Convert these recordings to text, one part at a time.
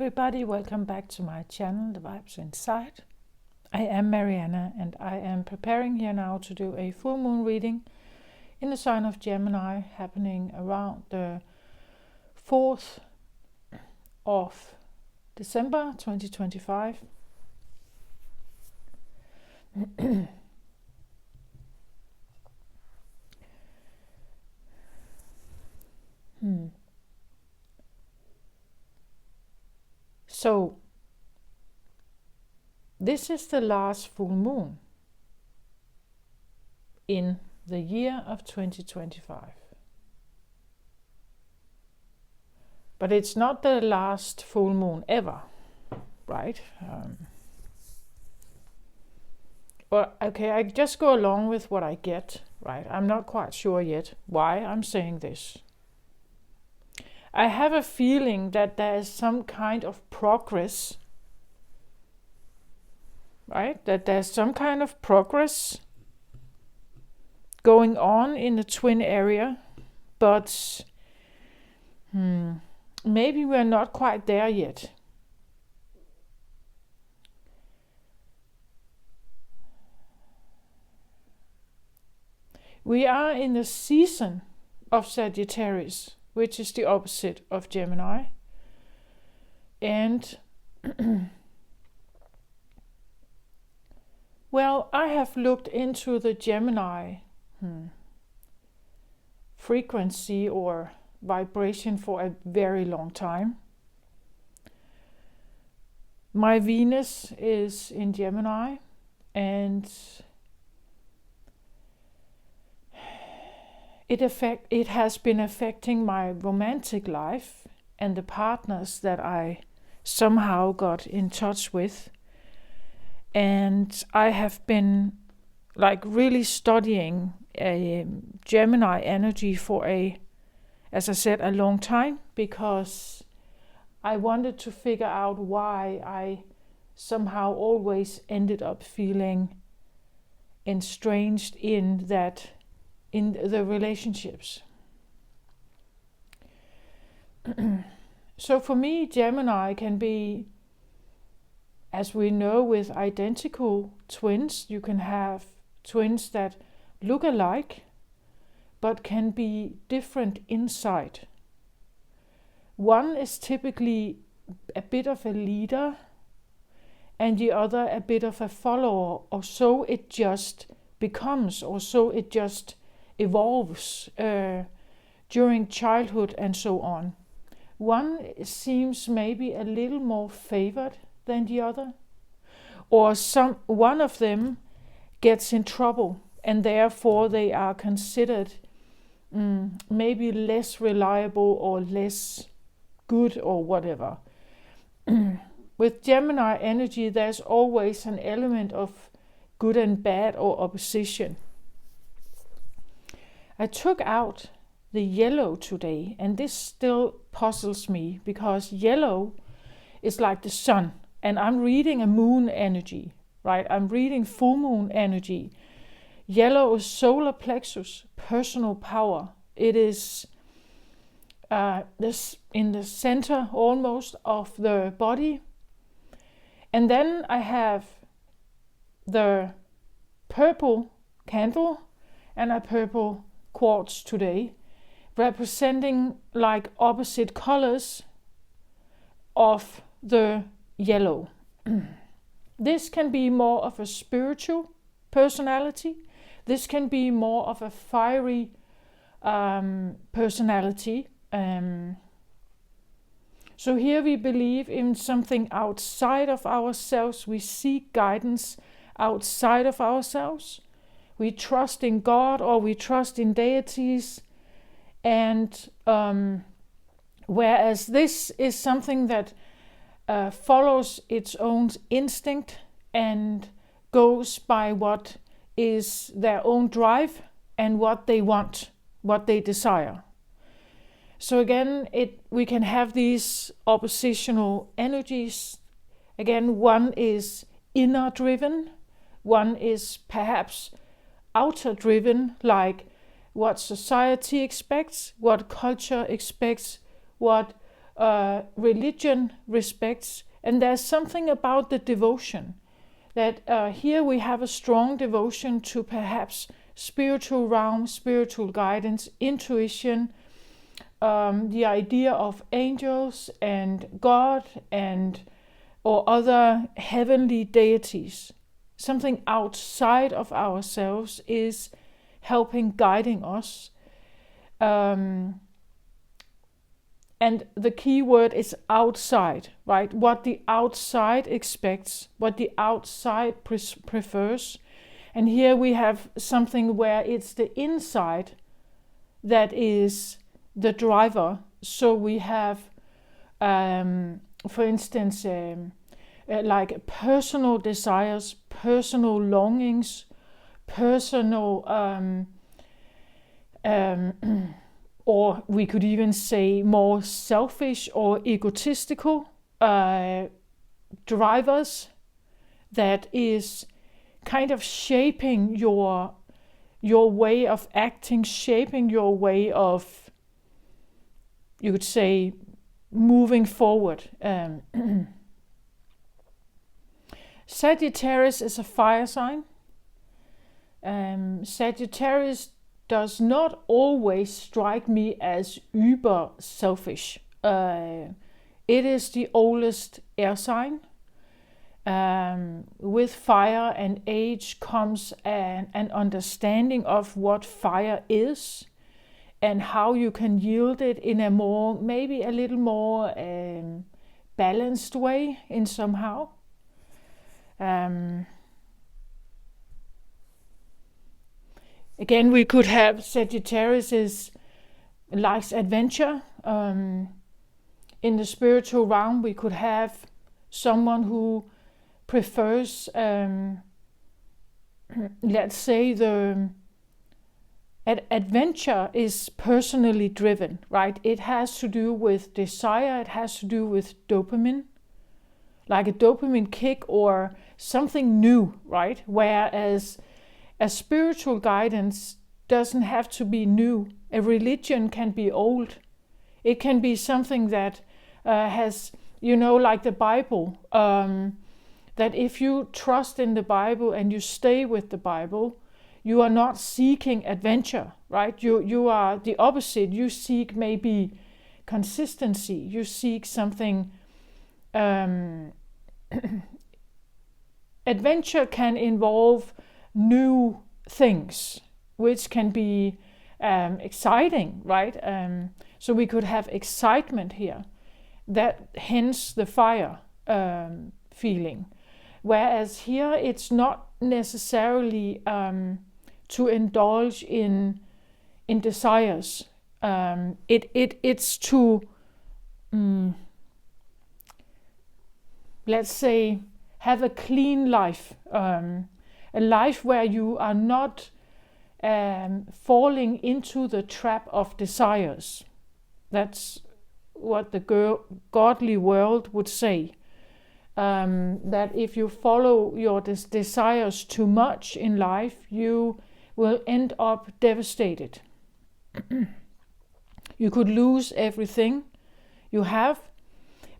everybody, welcome back to my channel, The Vibes Inside. I am Mariana and I am preparing here now to do a full moon reading in the sign of Gemini, happening around the 4th of December 2025. So, this is the last full moon in the year of 2025. But it's not the last full moon ever, right? Okay, I just go along with what I get, right? I'm not quite sure yet why I'm saying this. I have a feeling that there is some kind of progress, right? That there's some kind of progress going on in the twin area, but maybe we're not quite there yet. We are in the season of Sagittarius, which is the opposite of Gemini. And well, I have looked into the Gemini frequency or vibration for a very long time. My Venus is in Gemini, and it has been affecting my romantic life and the partners that I somehow got in touch with. And I have been really studying a Gemini energy for as I said, a long time, because I wanted to figure out why I somehow always ended up feeling estranged in the relationships. So for me, Gemini can be, as we know with identical twins, you can have twins that look alike but can be different inside. One is typically a bit of a leader and the other a bit of a follower, or so it just becomes, or so it just evolves during childhood and so on. One seems maybe a little more favored than the other, or one of them gets in trouble and therefore they are considered maybe less reliable or less good or whatever. With Gemini energy, there's always an element of good and bad or opposition. I took out the yellow today, and this still puzzles me because yellow is like the sun, and I'm reading a moon energy, right? I'm reading full moon energy. Yellow is solar plexus, personal power. It is this in the center almost of the body. And then I have the purple candle and a purple quartz today, representing like opposite colors of the yellow. This can be more of a spiritual personality. This can be more of a fiery personality. So here we believe in something outside of ourselves. We seek guidance outside of ourselves. We trust in God, or we trust in deities. And whereas this is something that follows its own instinct and goes by what is their own drive and what they want, what they desire. So again, we can have these oppositional energies. Again, one is inner driven, one is perhaps outer driven, like what society expects, what culture expects, what religion respects. And there's something about the devotion that here we have a strong devotion to perhaps spiritual realm, spiritual guidance, intuition, the idea of angels and God and or other heavenly deities. Something outside of ourselves is helping, guiding us. And the key word is outside, right? What the outside expects, what the outside prefers. And here we have something where it's the inside that is the driver. So we have, for instance, like personal desires, personal longings, personal, or we could even say more selfish or egotistical drivers that is kind of shaping your way of acting, shaping your way of, you could say, moving forward. Sagittarius is a fire sign. Sagittarius does not always strike me as uber selfish. It is the oldest air sign. With fire and age comes an understanding of what fire is and how you can yield it in a more, maybe a little more balanced way in somehow. Again, we could have Sagittarius likes adventure. In the spiritual realm, we could have someone who prefers, let's say, the adventure is personally driven, right? It has to do with desire. It has to do with dopamine, like a dopamine kick or something new, right? Whereas a spiritual guidance doesn't have to be new. A religion can be old. It can be something that has, like the Bible, that if you trust in the Bible and you stay with the Bible, you are not seeking adventure, right? You are the opposite. You seek maybe consistency. You seek something. Adventure can involve new things, which can be exciting, right? So we could have excitement here. That hence the fire feeling. Whereas here it's not necessarily to indulge in desires. It's to let's say have a clean life. A life where you are not falling into the trap of desires. That's what the godly world would say. That if you follow your desires too much in life, you will end up devastated. You could lose everything you have,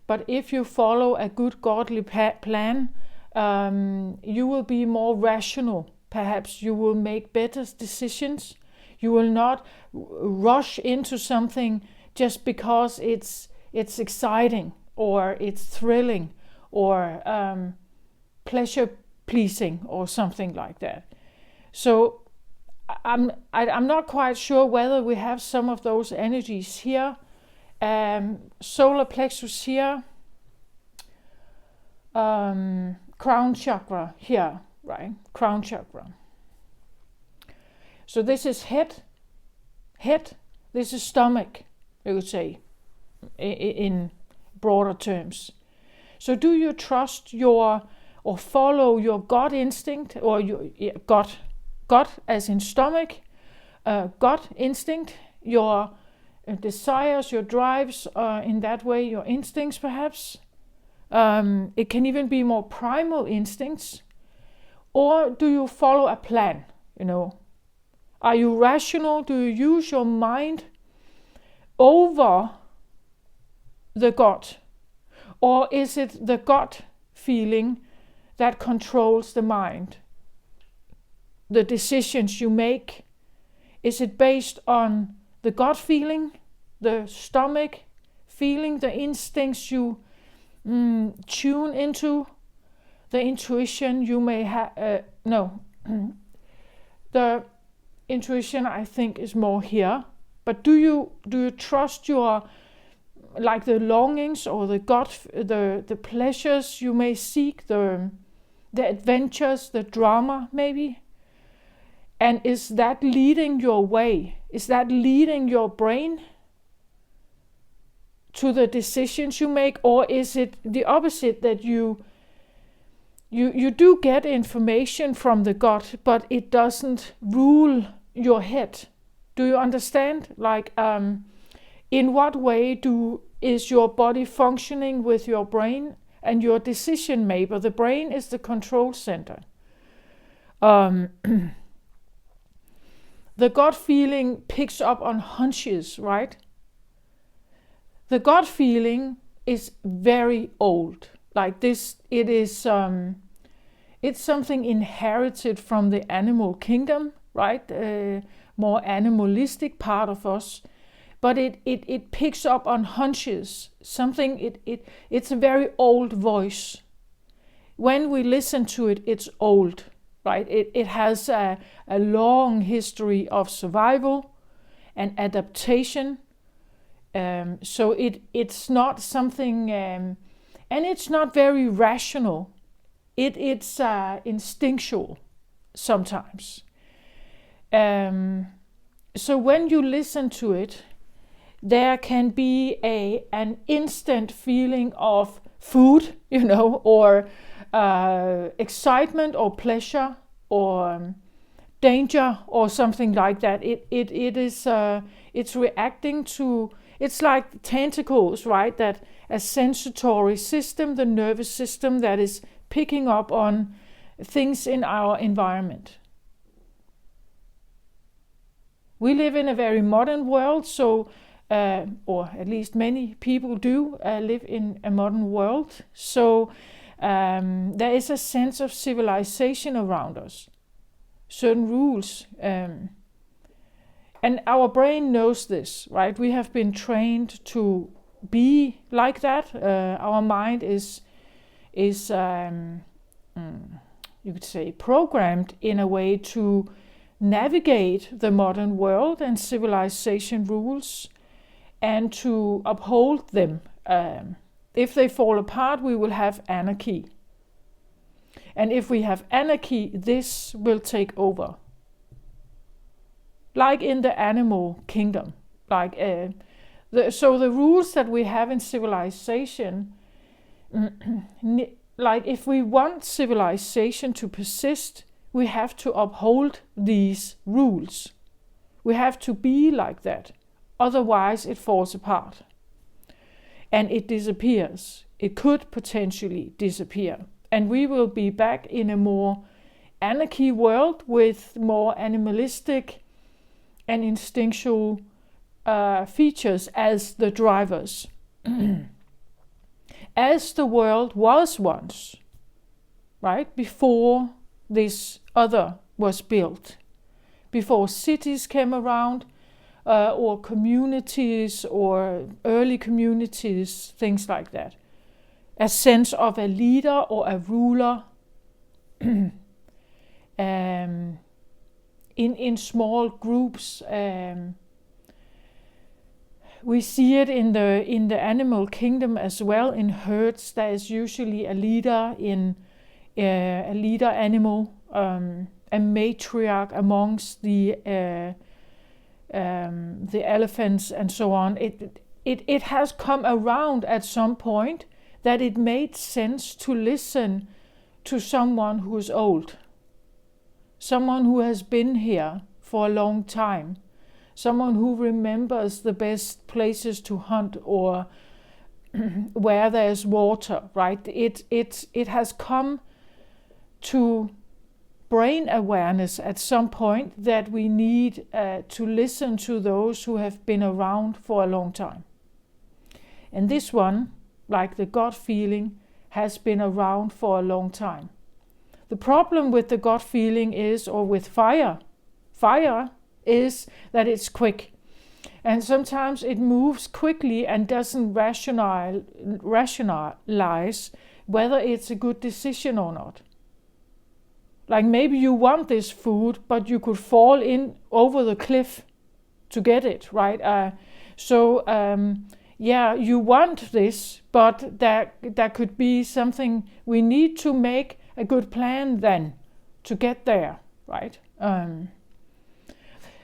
but if you follow a good godly plan, you will be more rational. Perhaps you will make better decisions. You will not rush into something just because it's exciting or it's thrilling or pleasure pleasing or something like that. So I'm not quite sure whether we have some of those energies here. Solar plexus here. Crown chakra here, right? Crown chakra. So this is head. This is stomach, you could say, in broader terms. So do you trust or follow your gut instinct, or your gut as in stomach, gut instinct, your desires, your drives, in that way, your instincts perhaps? It can even be more primal instincts. Or do you follow a plan? Are you rational? Do you use your mind over the gut? Or is it the gut feeling that controls the mind? The decisions you make, is it based on the gut feeling, the stomach feeling, the instincts you tune into, the intuition you may have? No, the intuition I think is more here. But do you trust your, like the longings or the gut, the pleasures you may seek, the adventures, the drama maybe? And is that leading your way? Is that leading your brain to the decisions you make? Or is it the opposite, that you do get information from the gut, but it doesn't rule your head? Do you understand? Like, in what way is your body functioning with your brain and your decision maker? The brain is the control center. The gut feeling picks up on hunches, right? The gut feeling is very old. Like this, it is it's something inherited from the animal kingdom, right? More animalistic part of us. But it picks up on hunches. Something, it's a very old voice. When we listen to it, it's old. Right? It has a long history of survival and adaptation. So it's not something, and it's not very rational. It's instinctual sometimes. So when you listen to it, there can be an instant feeling of food, or excitement or pleasure or danger or something like that. It's reacting to, it's like tentacles, right? That a sensory system, the nervous system that is picking up on things in our environment. We live in a very modern world, so or at least many people do live in a modern world. So there is a sense of civilization around us, certain rules, and our brain knows this, right? We have been trained to be like that. Our mind is you could say programmed in a way to navigate the modern world and civilization rules and to uphold them. If they fall apart, we will have anarchy. And if we have anarchy, this will take over. Like in the animal kingdom. So the rules that we have in civilization, like if we want civilization to persist, we have to uphold these rules. We have to be like that. Otherwise, it falls apart. And it disappears. It could potentially disappear. And we will be back in a more anarchy world with more animalistic and instinctual features as the drivers. As the world was once, right? Before this other was built. Before cities came around, or communities or early communities, things like that. A sense of a leader or a ruler in small groups. We see it in the animal kingdom as well. In herds, there is usually a leader a leader animal, a matriarch amongst the elephants and so on. It has come around at some point that it made sense to listen to someone who is old, someone who has been here for a long time, someone who remembers the best places to hunt or where there's water, right? It has come to brain awareness at some point that we need to listen to those who have been around for a long time. And this one, like the gut feeling, has been around for a long time. The problem with the gut feeling is, or with fire is that it's quick. And sometimes it moves quickly and doesn't rationalize whether it's a good decision or not. Like maybe you want this food, but you could fall in over the cliff to get it, right? You want this, but there could be something, we need to make a good plan then to get there, right?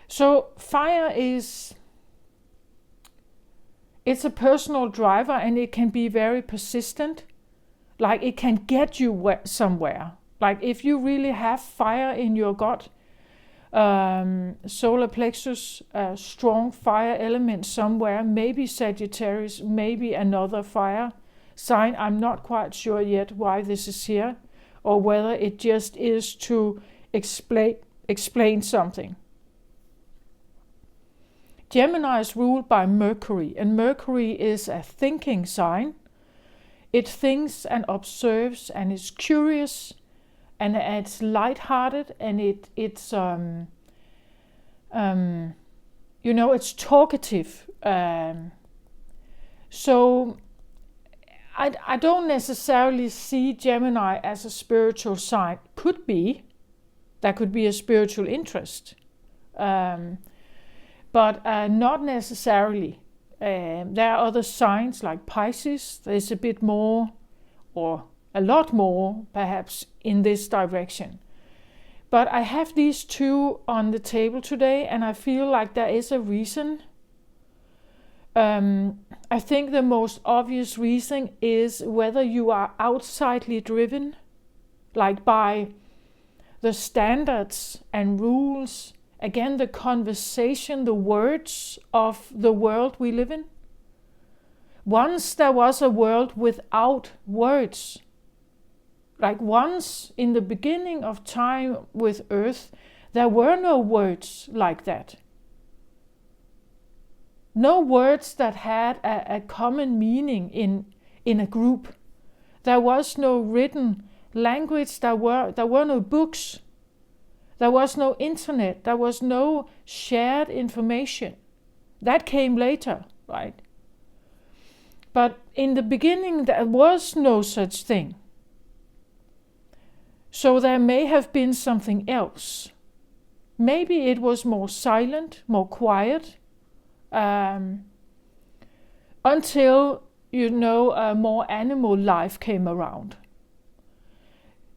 So fire it's a personal driver, and it can be very persistent. Like it can get you somewhere. Like if you really have fire in your gut, solar plexus, strong fire element somewhere, maybe Sagittarius, maybe another fire sign. I'm not quite sure yet why this is here, or whether it just is to explain something. Gemini is ruled by Mercury, and Mercury is a thinking sign. It thinks and observes and is curious, and it's lighthearted, and it's talkative. So I don't necessarily see Gemini as a spiritual sign. There could be a spiritual interest, but not necessarily. There are other signs like Pisces. There's a bit more, or a lot more perhaps, in this direction. But I have these two on the table today, and I feel like there is a reason. I think the most obvious reason is whether you are outsidely driven, like by the standards and rules, again, the conversation, the words of the world we live in. Once there was a world without words. Like once in the beginning of time with Earth, there were no words like that. No words that had a common meaning in a group. There was no written language, there were no books. There was no internet, there was no shared information. That came later, right? But in the beginning there was no such thing. So there may have been something else. Maybe it was more silent, more quiet, until, more animal life came around.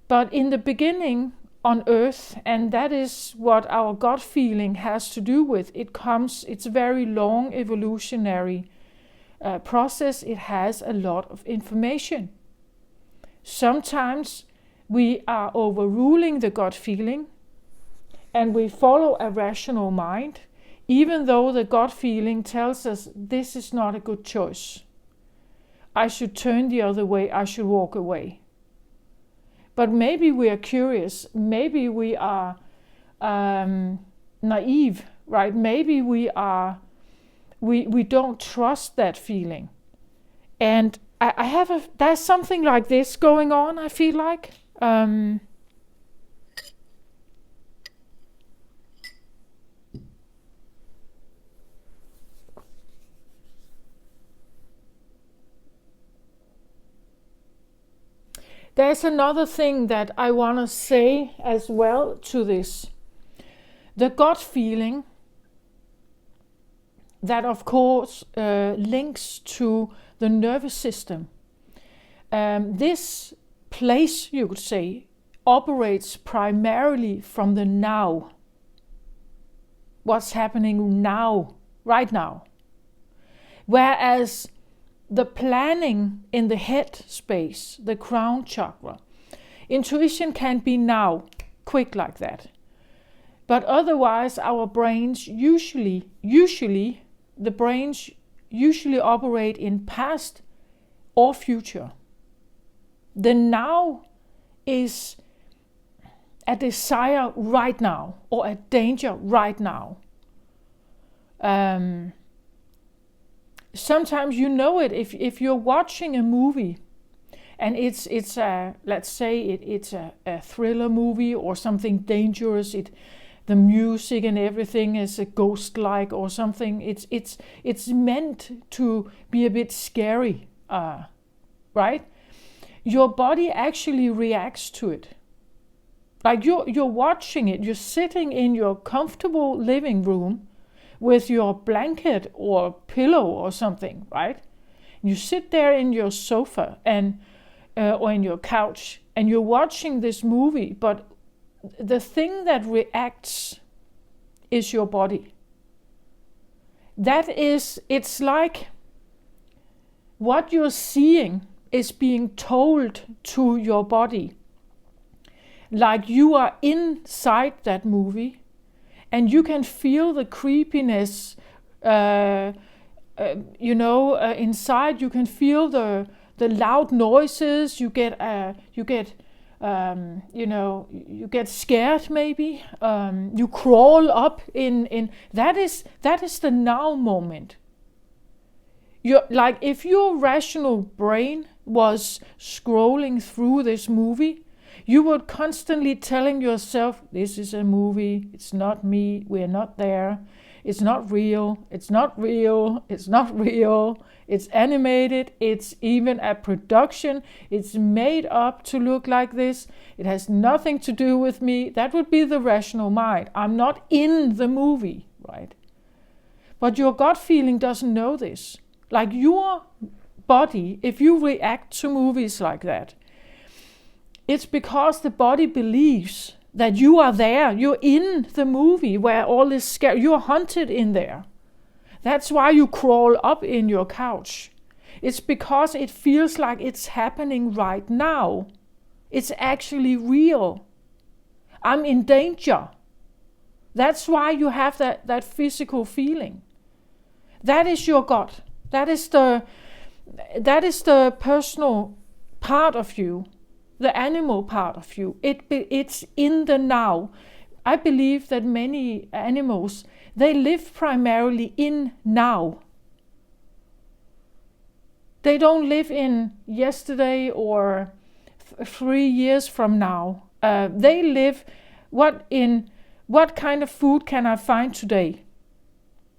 But in the beginning on Earth, and that is what our gut feeling has to do with, it's a very long evolutionary process. It has a lot of information. Sometimes we are overruling the gut feeling, and we follow a rational mind, even though the gut feeling tells us this is not a good choice. I should turn the other way, I should walk away. But maybe we are curious, maybe we are naive, right? Maybe we don't trust that feeling. And there's something like this going on, I feel like. There's another thing that I want to say as well to this. The gut feeling, that of course links to the nervous system. This place, you could say, operates primarily from the now. What's happening now, right now. Whereas the planning in the head space, the crown chakra, intuition can be now, quick like that. But otherwise our brains usually operate in past or future. The now is a desire right now, or a danger right now. sometimes you know it if you're watching a movie and it's a, let's say it's a thriller movie or something dangerous. The music and everything is a ghost-like or something. It's meant to be a bit scary, right? Your body actually reacts to it. Like you're watching it. You're sitting in your comfortable living room with your blanket or pillow or something, right? You sit there in your sofa and or in your couch, and you're watching this movie, but the thing that reacts is your body. It's like what you're seeing is being told to your body. Like you are inside that movie and you can feel the creepiness, inside. You can feel the loud noises. You get scared maybe. You crawl up in. That is the now moment. You're like, if your rational brain was scrolling through this movie, you were constantly telling yourself, this is a movie, it's not me, we're not there, it's not real, it's not real, it's not real, it's animated, it's even a production, it's made up to look like this, it has nothing to do with me. That would be the rational mind. I'm not in the movie, right? But your gut feeling doesn't know this. Like your body, if you react to movies like that, it's because the body believes that you are there. You're in the movie where all is scary. You're hunted in there. That's why you crawl up in your couch. It's because it feels like it's happening right now. It's actually real. I'm in danger. That's why you have that physical feeling. That is your gut. That is the personal part of you. The animal part of you. It's in the now. I believe that many animals, they live primarily in now. They don't live in yesterday or 3 years from now. They live what kind of food can I find today?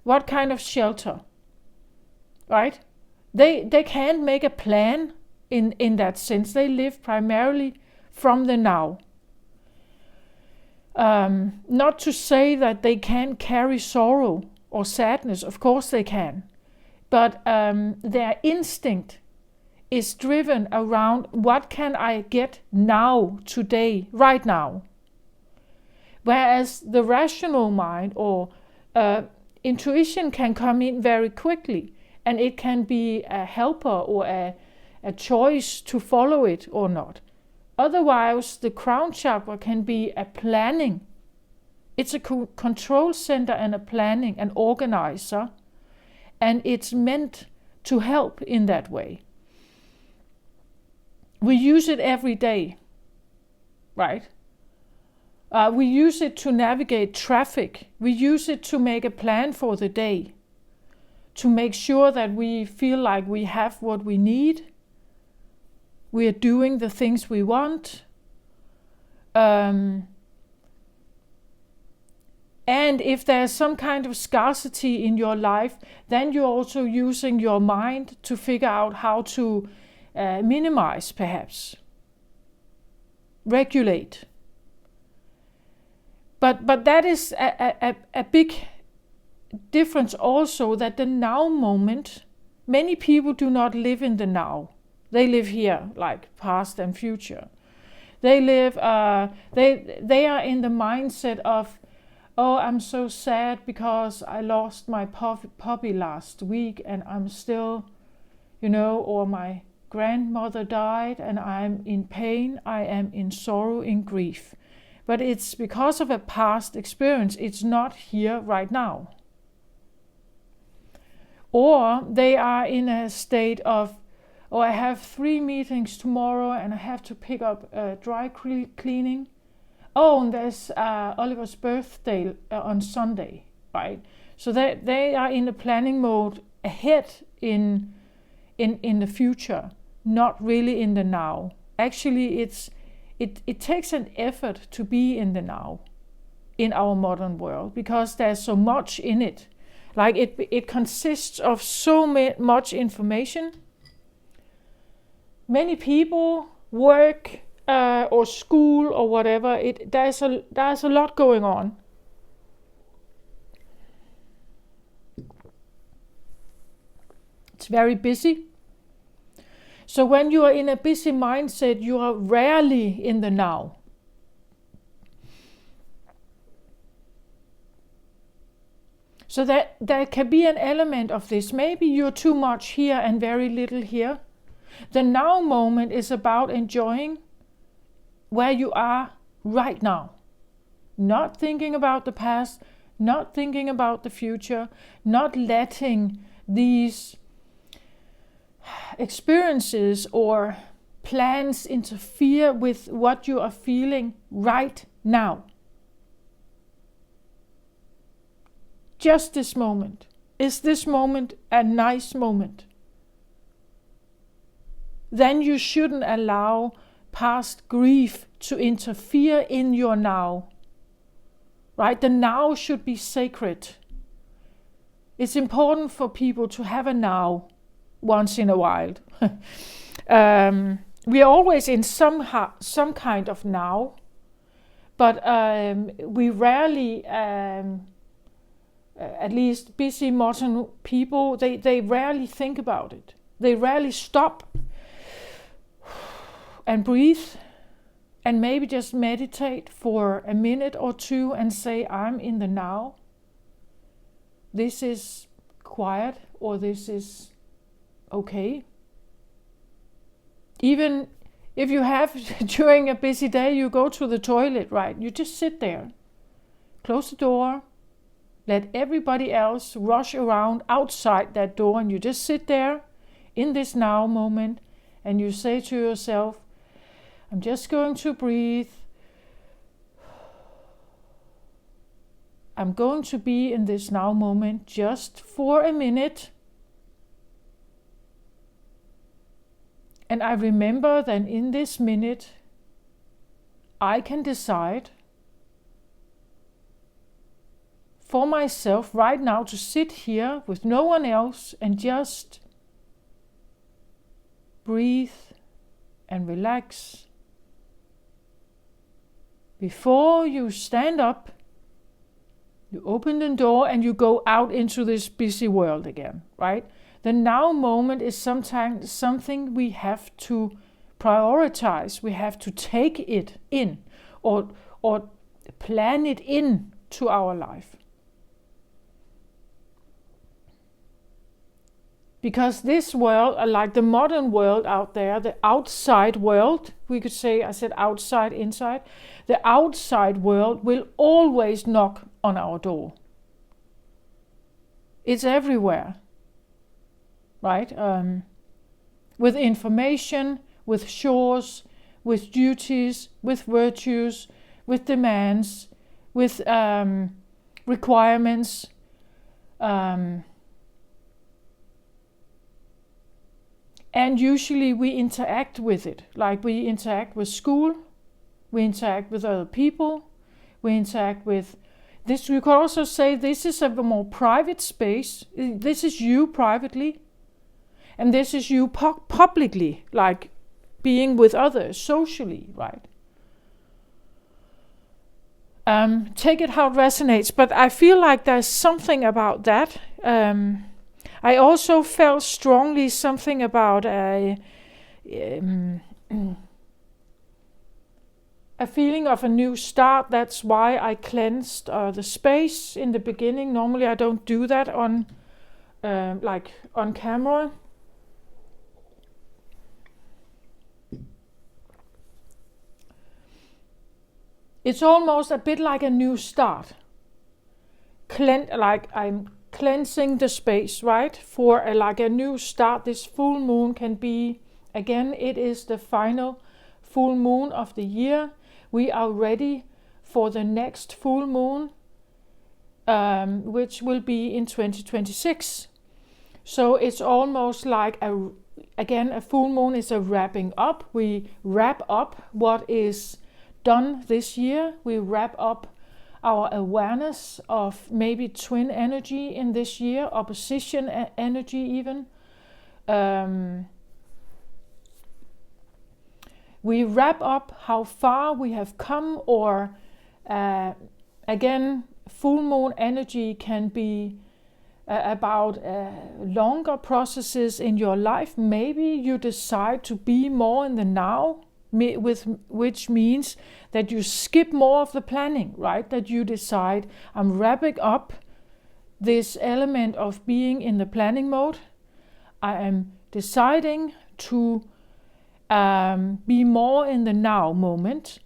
What kind of shelter? Right? They can't make a plan. In that sense, they live primarily from the now. Not to say that they can't carry sorrow or sadness, of course they can. But their instinct is driven around what can I get now, today, right now. Whereas the rational mind or intuition can come in very quickly, and it can be a helper or a choice to follow it or not. Otherwise, the crown chakra can be a planning. It's a control center and a planning, an organizer, and it's meant to help in that way. We use it every day, right? We use it to navigate traffic. We use it to make a plan for the day, to make sure that we feel like we have what we need. We are doing the things we want. And if there's some kind of scarcity in your life, then you're also using your mind to figure out how to minimize, perhaps. Regulate. But that is a big difference also, that the now moment, many people do not live in the now. They live here, like past and future. They live. They are in the mindset of, oh, I'm so sad because I lost my puppy last week, and I'm still, or my grandmother died, and I'm in pain. I am in sorrow, in grief. But it's because of a past experience. It's not here right now. Or they are in a state of, oh, I have 3 meetings tomorrow and I have to pick up dry cleaning. Oh, and there's Oliver's birthday on Sunday, right? So they are in the planning mode ahead in the future, not really in the now. Actually, it takes an effort to be in the now in our modern world, because there's so much in it. Like it consists of so much information, many people, work, or school or whatever. There's a lot going on. It's very busy. So when you are in a busy mindset, you are rarely in the now. So that there can be an element of this. Maybe you're too much here and very little here. The now moment is about enjoying where you are right now. Not thinking about the past, not thinking about the future, not letting these experiences or plans interfere with what you are feeling right now. Just this moment. Is this moment a nice moment? Then you shouldn't allow past grief to interfere in your now. Right? The now should be sacred. It's important for people to have a now once in a while. We are always in some kind of now, but we rarely, at least busy modern people, they rarely think about it. They rarely stop and breathe and maybe just meditate for a minute or two and say, I'm in the now. This is quiet, or this is okay. Even if you have, during a busy day, you go to the toilet, right? You just sit there, close the door, let everybody else rush around outside that door, and you just sit there in this now moment, and you say to yourself, I'm just going to breathe. I'm going to be in this now moment just for a minute. And I remember that in this minute, I can decide for myself right now to sit here with no one else and just breathe and relax. Before you stand up, you open the door and you go out into this busy world again, right? The now moment is sometimes something we have to prioritize. We have to take it in or plan it in to our life. Because this world, like the modern world out there, the outside world, we could say, I said outside, inside, the outside world will always knock on our door. It's everywhere, right? With information, with chores, with duties, with virtues, with demands, with requirements, and usually we interact with it, like we interact with school, we interact with other people, we interact with this. We could also say this is a more private space. This is you privately, and this is you publicly, like being with others socially, right? Take it how it resonates, but I feel like there's something about that. I also felt strongly something about a feeling of a new start. That's why I cleansed the space in the beginning. Normally I don't do that on camera. It's almost a bit like a new start. Like I'm cleansing the space, right? For like a new start. This full moon can be, again, it is the final full moon of the year. We are ready for the next full moon, which will be in 2026. So it's almost like a full moon is a wrapping up. We wrap up what is done this year. We wrap up our awareness of maybe twin energy in this year, opposition energy even. We wrap up how far we have come, or again, full moon energy can be about longer processes in your life. Maybe you decide to be more in the now, which means that you skip more of the planning, right? That you decide, I'm wrapping up this element of being in the planning mode. I am deciding to be more in the now moment.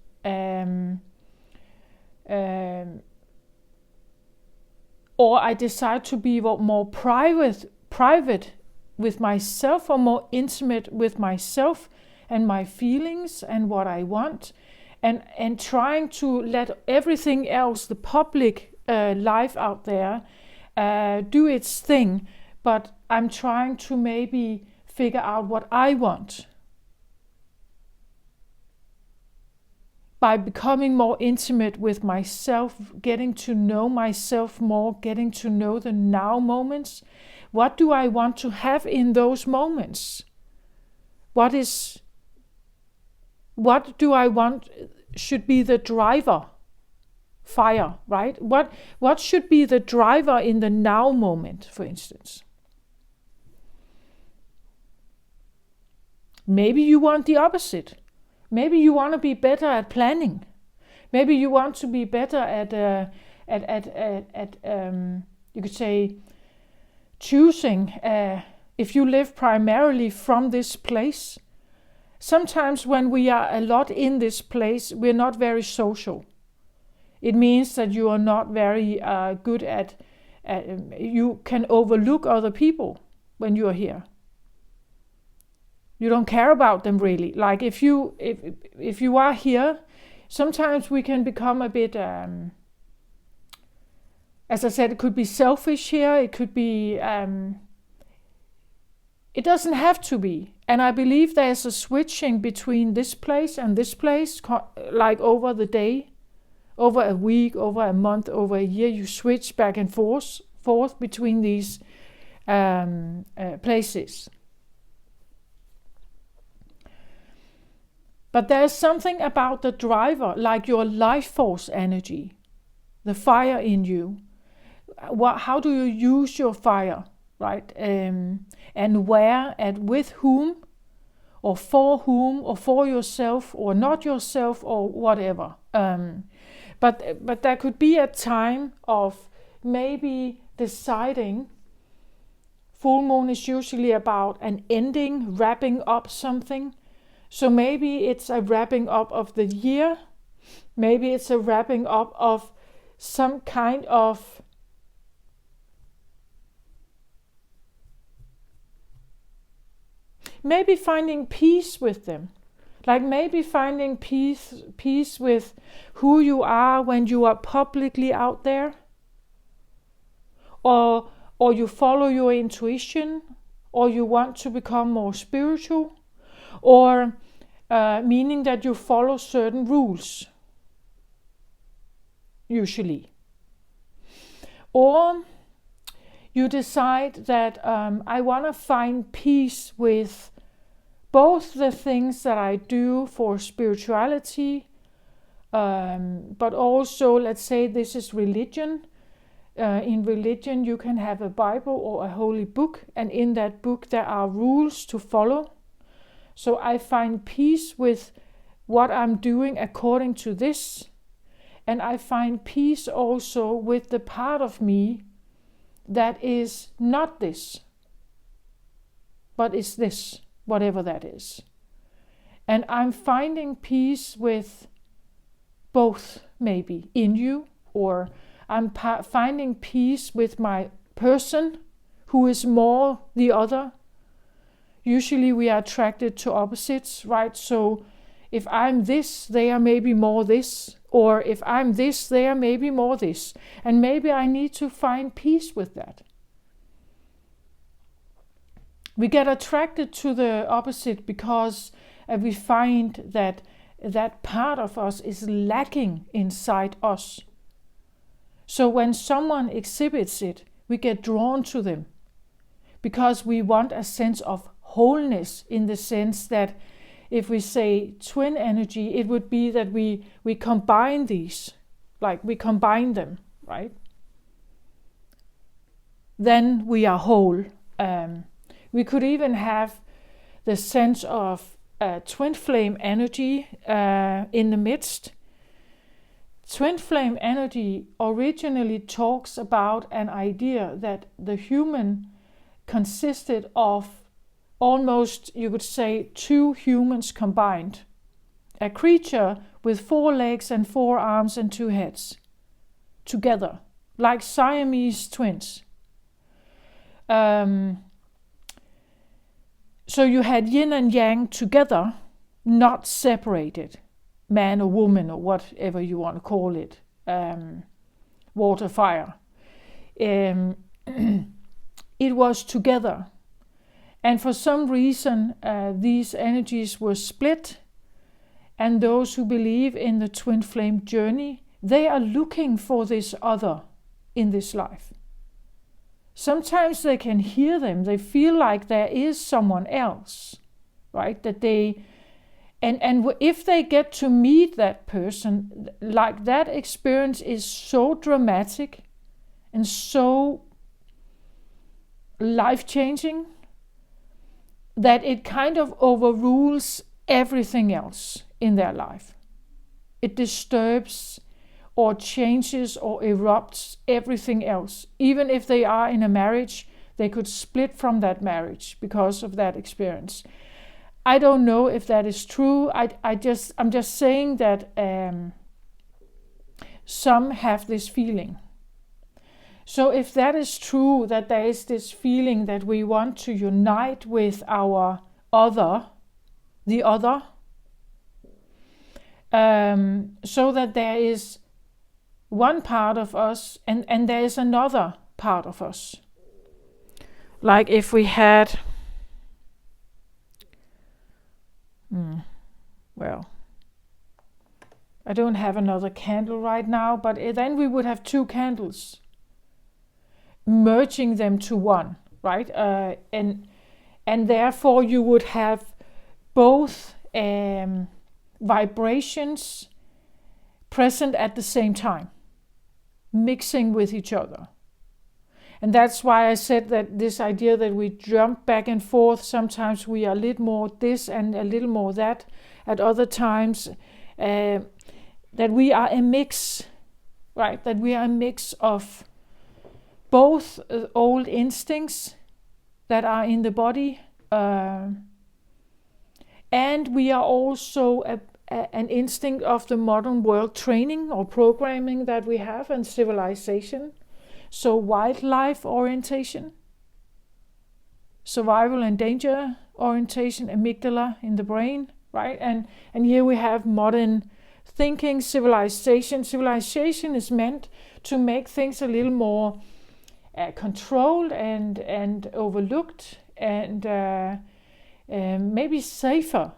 Or I decide to be more private with myself, or more intimate with myself and my feelings and what I want, and trying to let everything else, the public life out there, do its thing, but I'm trying to maybe figure out what I want. By becoming more intimate with myself, getting to know myself more, getting to know the now moments. What do I want to have in those moments? What do I want should be the driver? Fire, right? What should be the driver in the now moment, for instance? Maybe you want the opposite. Maybe you want to be better at planning. Maybe you want to be better at you could say, choosing. If you live primarily from this place, sometimes when we are a lot in this place, we're not very social. It means that you are not very good at. You can overlook other people when you are here. You don't care about them really. Like if you are here, sometimes we can become a bit, as I said, it could be selfish here. It could be, it doesn't have to be. And I believe there's a switching between this place and this place, like over the day, over a week, over a month, over a year. You switch back and forth between these places. But there's something about the driver, like your life force energy, the fire in you. How do you use your fire, right? And where and with whom, or for yourself, or not yourself, or whatever. But there could be a time of maybe deciding. Full moon is usually about an ending, wrapping up something. So maybe it's a wrapping up of the year. Maybe it's a wrapping up of some kind of maybe finding peace with them. Like maybe finding peace with who you are when you are publicly out there. Or you follow your intuition, or you want to become more spiritual. Or meaning that you follow certain rules, usually. Or you decide that I want to find peace with both the things that I do for spirituality, but also, let's say this is religion. In religion, you can have a Bible or a holy book, and in that book there are rules to follow. So I find peace with what I'm doing according to this. And I find peace also with the part of me that is not this, but is this, whatever that is. And I'm finding peace with both, maybe, in you, or I'm finding peace with my person who is more the other. Usually we are attracted to opposites, right? So if I'm this, they are maybe more this. Or if I'm this, they are maybe more this. And maybe I need to find peace with that. We get attracted to the opposite because we find that that part of us is lacking inside us. So when someone exhibits it, we get drawn to them because we want a sense of wholeness, in the sense that if we say twin energy, it would be that we combine these, like we combine them, right? Then we are whole. We could even have the sense of twin flame energy in the midst. Twin flame energy originally talks about an idea that the human consisted of almost, you could say, two humans combined. A creature with 4 legs and 4 arms and 2 heads together, like Siamese twins. So you had yin and yang together, not separated, man or woman or whatever you want to call it, water, fire. It was together. And for some reason, these energies were split, and those who believe in the twin flame journey, they are looking for this other in this life. Sometimes they can hear them, they feel like there is someone else, right? That they, and if they get to meet that person, like that experience is so dramatic and so life-changing that it kind of overrules everything else in their life. It disturbs or changes or erupts everything else. Even if they are in a marriage, they could split from that marriage because of that experience. I don't know if that is true. I'm just saying that some have this feeling. So if that is true, that there is this feeling that we want to unite with our other, the other, so that there is one part of us and there is another part of us. Like if we had, well, I don't have another candle right now, but then we would have 2 candles, merging them to one, right? And therefore you would have both vibrations present at the same time, mixing with each other. And that's why I said that this idea that we jump back and forth, sometimes we are a little more this and a little more that, at other times that we are a mix, right? That we are a mix of both old instincts that are in the body, and we are also an instinct of the modern world training or programming that we have and civilization. So wildlife orientation, survival and danger orientation, amygdala in the brain, right? And here we have modern thinking, civilization. Civilization is meant to make things a little more controlled and overlooked and maybe safer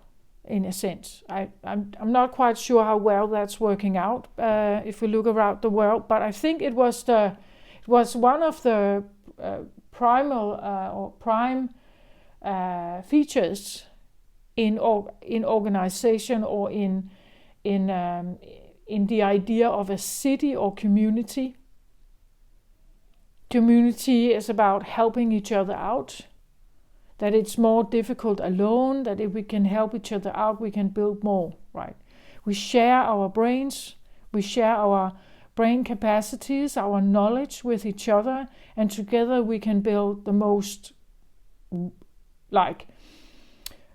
in a sense. I'm not quite sure how well that's working out if we look around the world, but I think it was one of the primal or prime features in organization or in the idea of a city or community. Community is about helping each other out, that it's more difficult alone, that if we can help each other out, we can build more, right? We share our brains, we share our brain capacities, our knowledge with each other, and together we can build the most, like,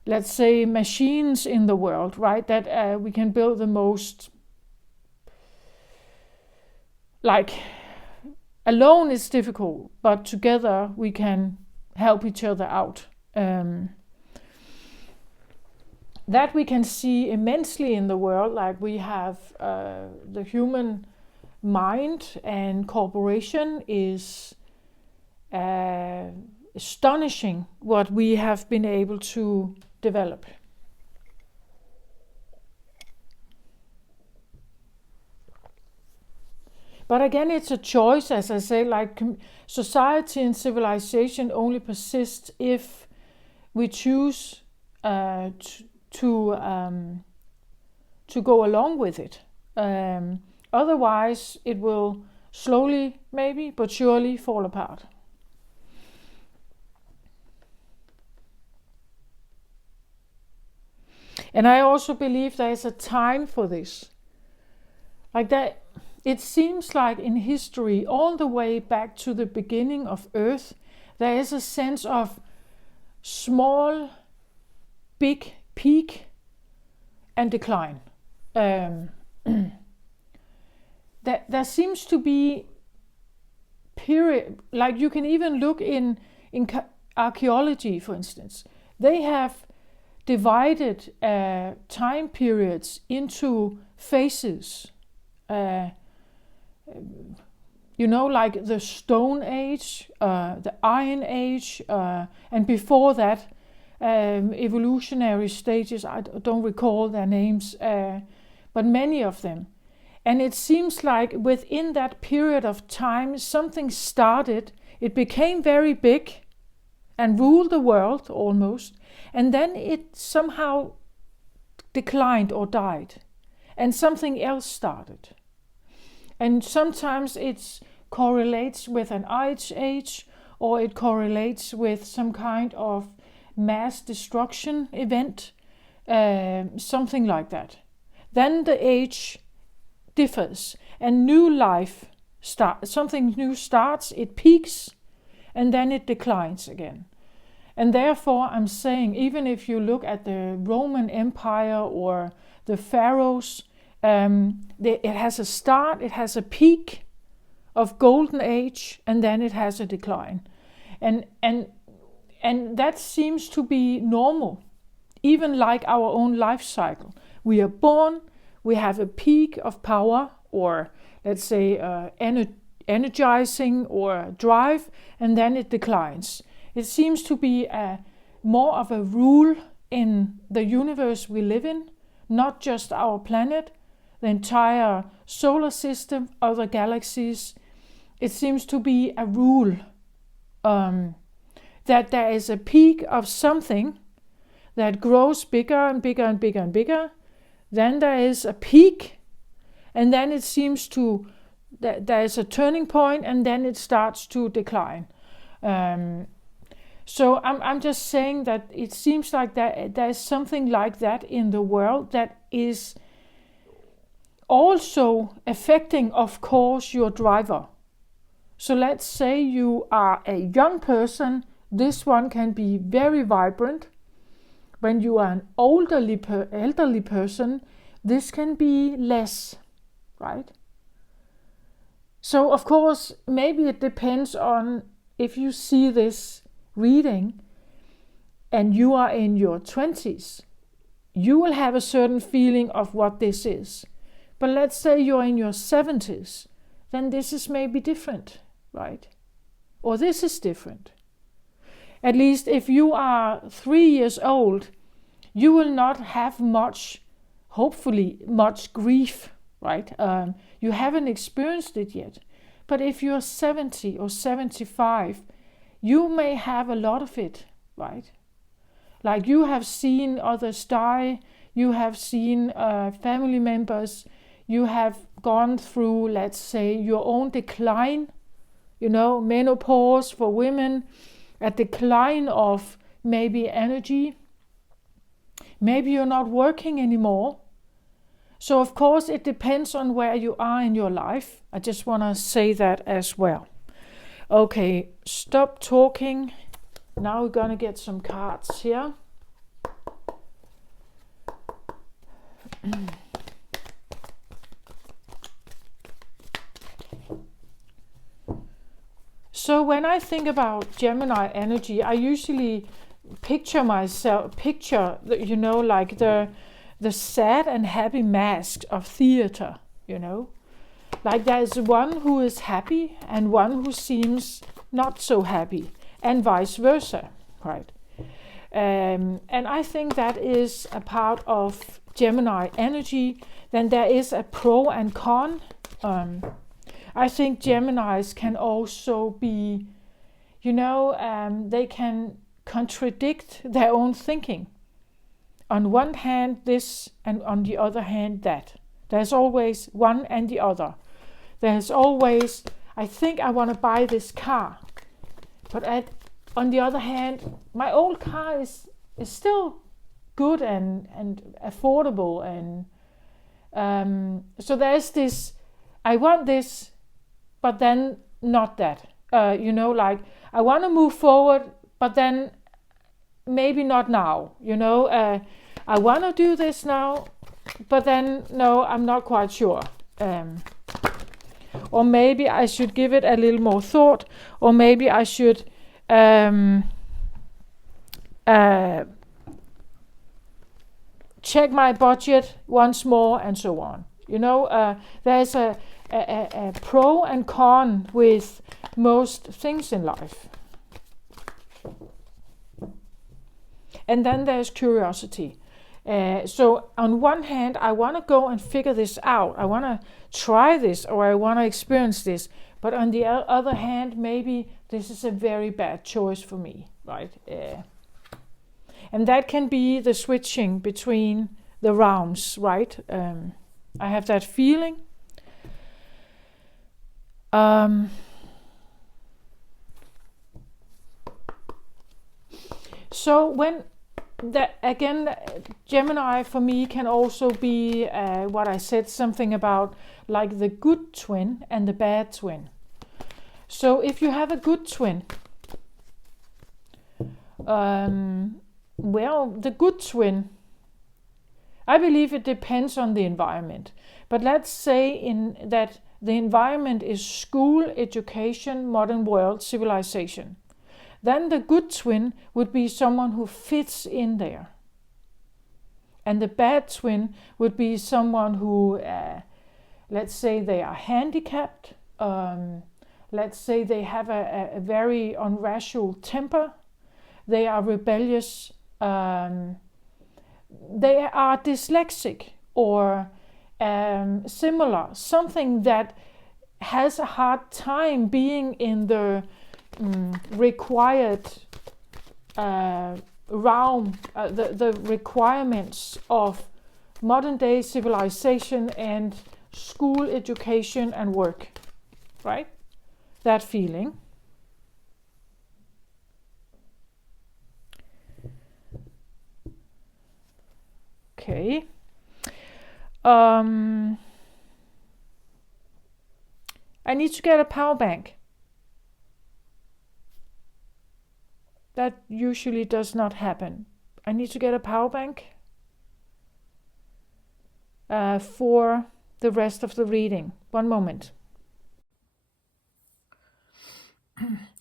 let's say, machines in the world, right? That we can build the most, like, alone is difficult, but together we can help each other out. That we can see immensely in the world, like we have the human mind and cooperation is astonishing what we have been able to develop. But again, it's a choice, as I say, like society and civilization only persists if we choose to go along with it. Otherwise, it will slowly, maybe, but surely fall apart. And I also believe there is a time for this. Like that, it seems like in history, all the way back to the beginning of Earth, there is a sense of small, big peak and decline. There seems to be period, like you can even look in archaeology, for instance. They have divided time periods into phases. Like the Stone Age, the Iron Age, and before that, evolutionary stages. I don't recall their names, but many of them. And it seems like within that period of time, something started. It became very big and ruled the world almost. And then it somehow declined or died. And something else started. And sometimes it correlates with an ice age, or it correlates with some kind of mass destruction event, something like that. Then the age differs, and new life starts. Something new starts, it peaks, and then it declines again. And therefore, I'm saying, even if you look at the Roman Empire or the pharaohs, it has a start, it has a peak of golden age, and then it has a decline. And that seems to be normal, even like our own life cycle. We are born, we have a peak of power, or let's say energizing or drive, and then it declines. It seems to be more of a rule in the universe we live in, not just our planet, the entire solar system, other galaxies. It seems to be a rule that there is a peak of something that grows bigger and bigger and bigger and bigger. Then there is a peak, and then it seems to there is a turning point, and then it starts to decline. So I'm just saying that it seems like there is something like that in the world that is also affecting, of course, your driver. So let's say you are a young person. This one can be very vibrant. When you are an elderly person, this can be less, right? So of course, maybe it depends on if you see this reading and you are in your 20s, you will have a certain feeling of what this is. But let's say you're in your 70s, then this is maybe different, right? Or this is different. At least if you are 3 years old, you will not have much, hopefully much grief, right? You haven't experienced it yet. But if you're 70 or 75, you may have a lot of it, right? Like you have seen others die, you have seen family members, you have gone through, let's say, your own decline, menopause for women, a decline of maybe energy. Maybe you're not working anymore. So of course it depends on where you are in your life. I just want to say that as well. Okay, stop talking. Now we're going to get some cards here. So when I think about Gemini energy, I usually picture like the sad and happy mask of theater, Like there's one who is happy and one who seems not so happy. and vice versa, right? And I think that is a part of Gemini energy. Then there is a pro and con. I think Geminis can also be, they can contradict their own thinking. On one hand this, and on the other hand that. There's always one and the other. There's always, I think I want to buy this car, but on the other hand, my old car is still good and affordable, and so there's this, I want this, but then not that. Like I want to move forward, but then maybe not now. I want to do this now, but then no, I'm not quite sure. Or maybe I should give it a little more thought, or maybe I should check my budget once more, and so on. There's a pro and con with most things in life. And then there's curiosity. So on one hand, I want to go and figure this out. I want to try this, or I want to experience this. But on the other hand, maybe this is a very bad choice for me, right? And that can be the switching between the realms, right? I have that feeling. So when that again, Gemini for me can also be what I said something about, like the good twin and the bad twin. So if you have a good twin, well, the good twin, I believe it depends on the environment. But let's say that the environment is school, education, modern world, civilization. Then the good twin would be someone who fits in there. And the bad twin would be someone who, let's say they are handicapped, let's say they have a very irrational temper, they are rebellious, they are dyslexic or similar, something that has a hard time being in the required realm, the requirements of modern day civilization and school education and work, right? That feeling. Okay. I need to get a power bank. That usually does not happen. I need to get a power bank for the rest of the reading. One moment.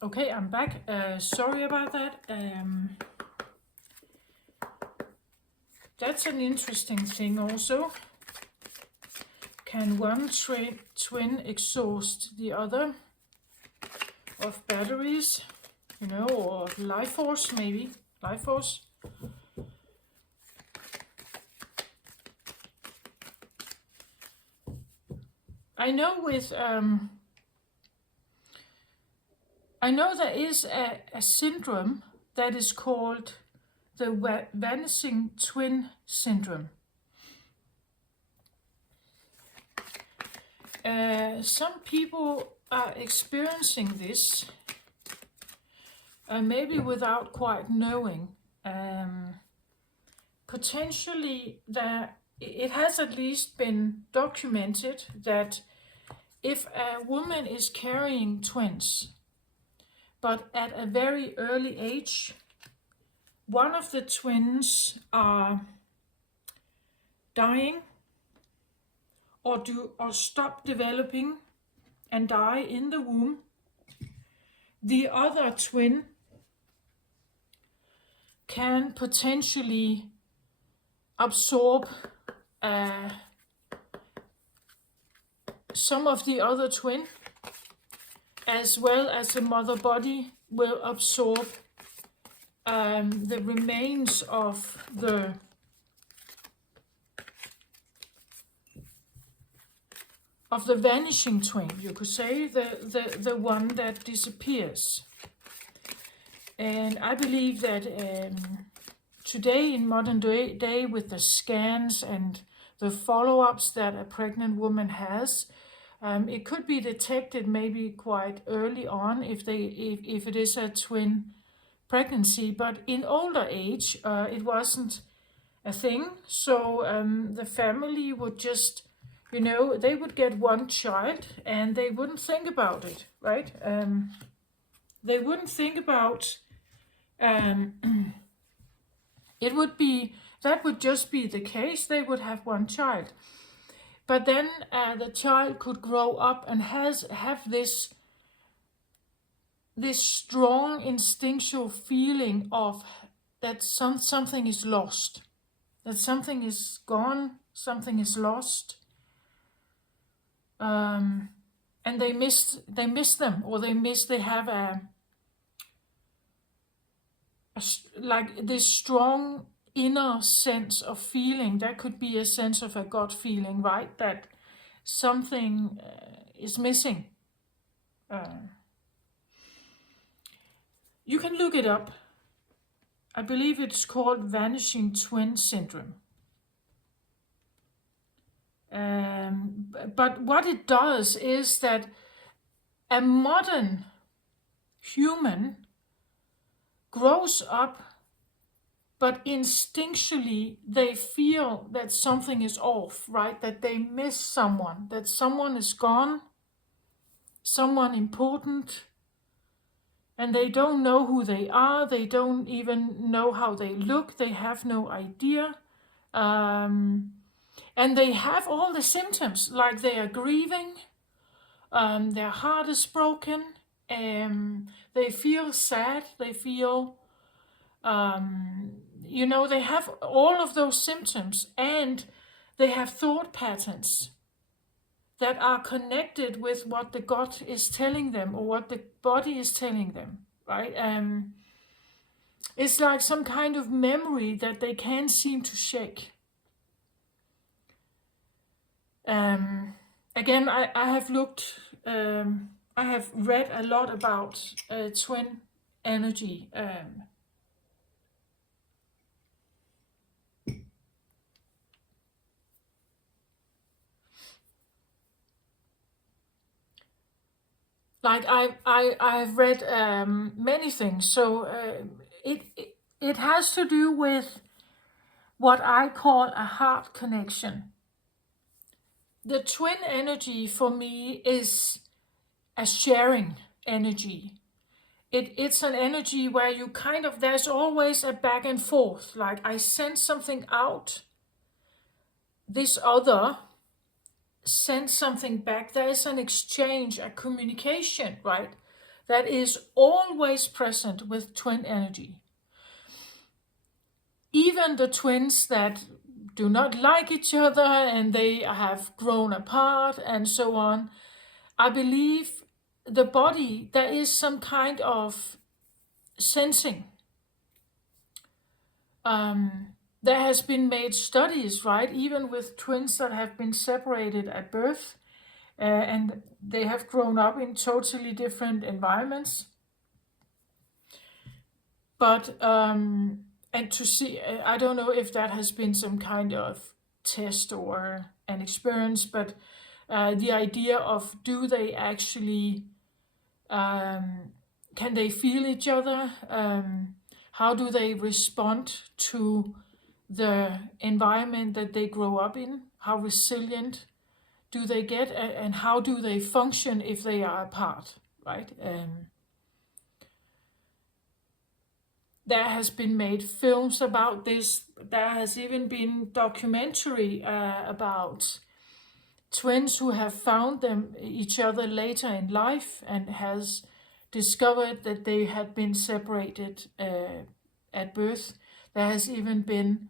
Okay, I'm back. Sorry about that. That's an interesting thing also. Can one twin exhaust the other of batteries? Or life force, maybe. Life force. I know there is a syndrome that is called the vanishing twin syndrome. Some people are experiencing this, maybe without quite knowing. Potentially, it has at least been documented that if a woman is carrying twins, but at a very early age, one of the twins are dying or stop developing and die in the womb, the other twin can potentially absorb some of the other twin, as well as the mother body will absorb the remains of the vanishing twin, you could say, the one that disappears. And I believe that today, in modern day, with the scans and the follow-ups that a pregnant woman has, it could be detected maybe quite early on if it is a twin pregnancy. But in older age, it wasn't a thing. So the family would just, they would get one child and they wouldn't think about it, right? They wouldn't think about that would just be the case. They would have one child. But then the child could grow up and have this strong instinctual feeling of that something is lost, that something is gone, something is lost, and they miss them, or they have like this strong inner sense of feeling. That could be a sense of a gut feeling, right? That something is missing. You can look it up. I believe it's called vanishing twin syndrome. But what it does is that a modern human grows up, but instinctually they feel that something is off, right? That they miss someone, that someone is gone, someone important, and they don't know who they are. They don't even know how they look. They have no idea. And they have all the symptoms, like they are grieving, their heart is broken, they feel sad, they feel, they have all of those symptoms, and they have thought patterns that are connected with what the gut is telling them or what the body is telling them, right? It's like some kind of memory that they can't seem to shake. Again, I have looked, I have read a lot about twin energy. Like I've read many things. So it has to do with what I call a heart connection. The twin energy for me is a sharing energy. It's an energy where you there's always a back and forth. Like I send something out, this other sends something back. There is an exchange, a communication, right? That is always present with twin energy. Even the twins that do not like each other and they have grown apart and so on, I believe the body, there is some kind of sensing. There has been made studies, right, even with twins that have been separated at birth, and they have grown up in totally different environments. But and to see, I don't know if that has been some kind of test or an experience, but the idea of, do they actually, can they feel each other? How do they respond to the environment that they grow up in? How resilient do they get, and how do they function if they are apart, right? There has been made films about this. There has even been documentary about twins who have found each other later in life and has discovered that they had been separated at birth. There has even been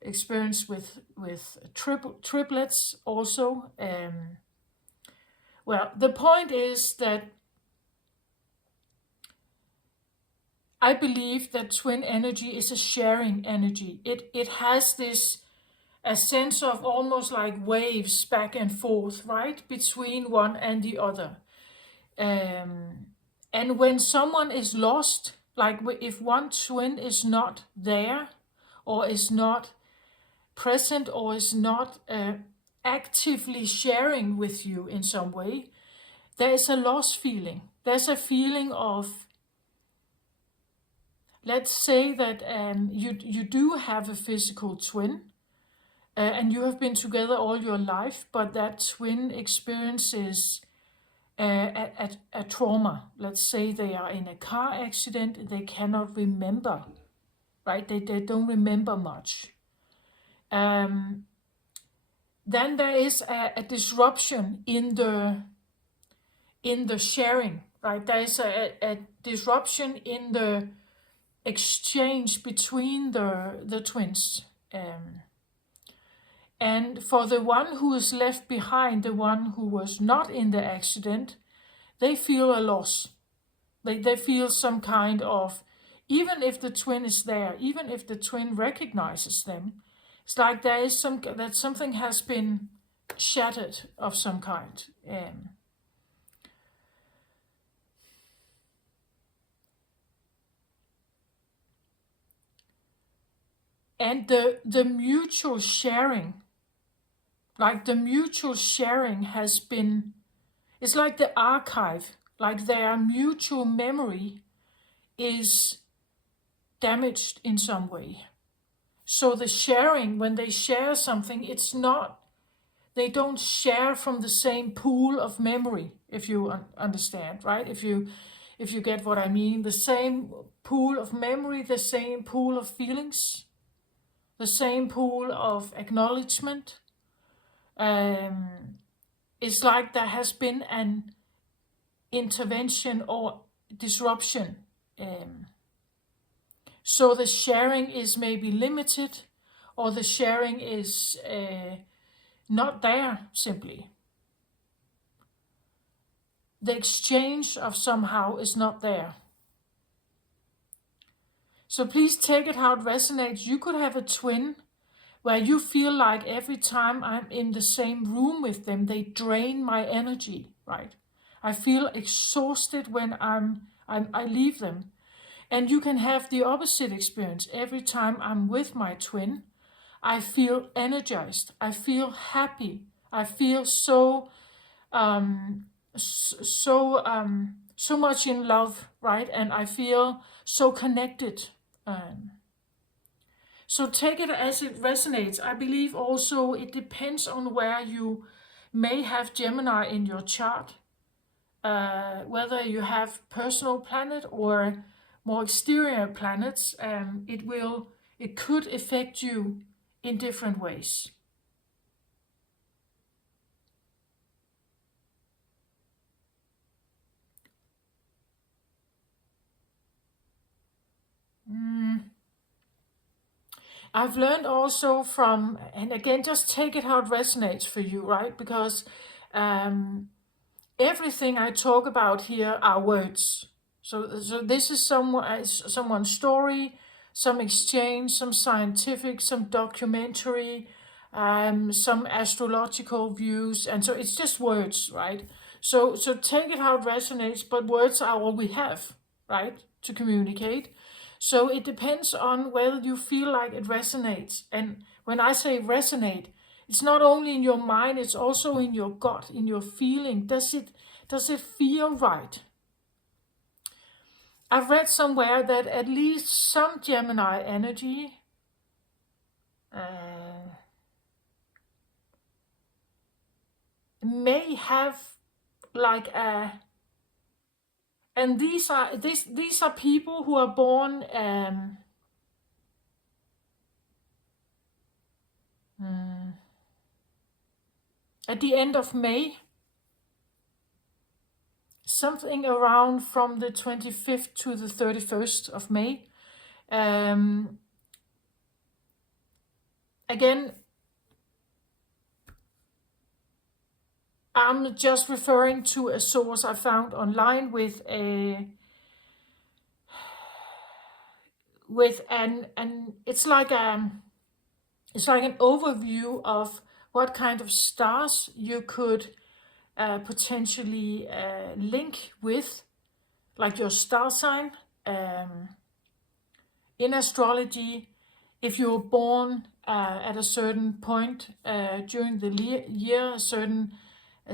experience with triplets also. Well, the point is that I believe that twin energy is a sharing energy. It has this a sense of almost like waves back and forth, right, between one and the other. And when someone is lost, like if one twin is not there, or is not present, or is not actively sharing with you in some way, there is a loss feeling. There's a feeling of, let's say that you do have a physical twin, and you have been together all your life, but that twin experiences a trauma. Let's say they are in a car accident, they cannot remember, right? They don't remember much. Then there is a disruption in the sharing, right? There is a disruption in the exchange between the twins. And for the one who is left behind, the one who was not in the accident, they feel a loss. They feel some kind of, even if the twin is there, even if the twin recognizes them, it's like there is that something has been shattered of some kind. And the mutual sharing, like the mutual sharing has been, it's like the archive, like their mutual memory is damaged in some way. So the sharing, when they share something, it's not, they don't share from the same pool of memory, if you understand, right? If you get what I mean, the same pool of memory, the same pool of feelings, the same pool of acknowledgement. It's like there has been an intervention or disruption. So the sharing is maybe limited, or the sharing is not there simply. The exchange of somehow is not there. So please take it how it resonates. You could have a twin where you feel like every time I'm in the same room with them, they drain my energy, right? I feel exhausted when I leave them. And you can have the opposite experience. Every time I'm with my twin, I feel energized. I feel happy. I feel so much in love, right? And I feel so connected. So take it as it resonates. I believe also it depends on where you may have Gemini in your chart. Whether you have personal planet or more exterior planets, it could affect you in different ways. I've learned also from, and again, just take it how it resonates for you, right? Because everything I talk about here are words. So this is someone's story, some exchange, some scientific, some documentary, some astrological views, and so it's just words, right? So take it how it resonates, but words are all we have, right, to communicate. So it depends on whether you feel like it resonates. And when I say resonate, it's not only in your mind, it's also in your gut, in your feeling. Does it feel right? I've read somewhere that at least some Gemini energy may have like a, and these are people who are born at the end of May, something around from the 25th to the 31st of May. Again, I'm just referring to a source I found online with with an it's like an overview of what kind of stars you could potentially link with, like your star sign. In astrology, if you were born at a certain point during the year, a certain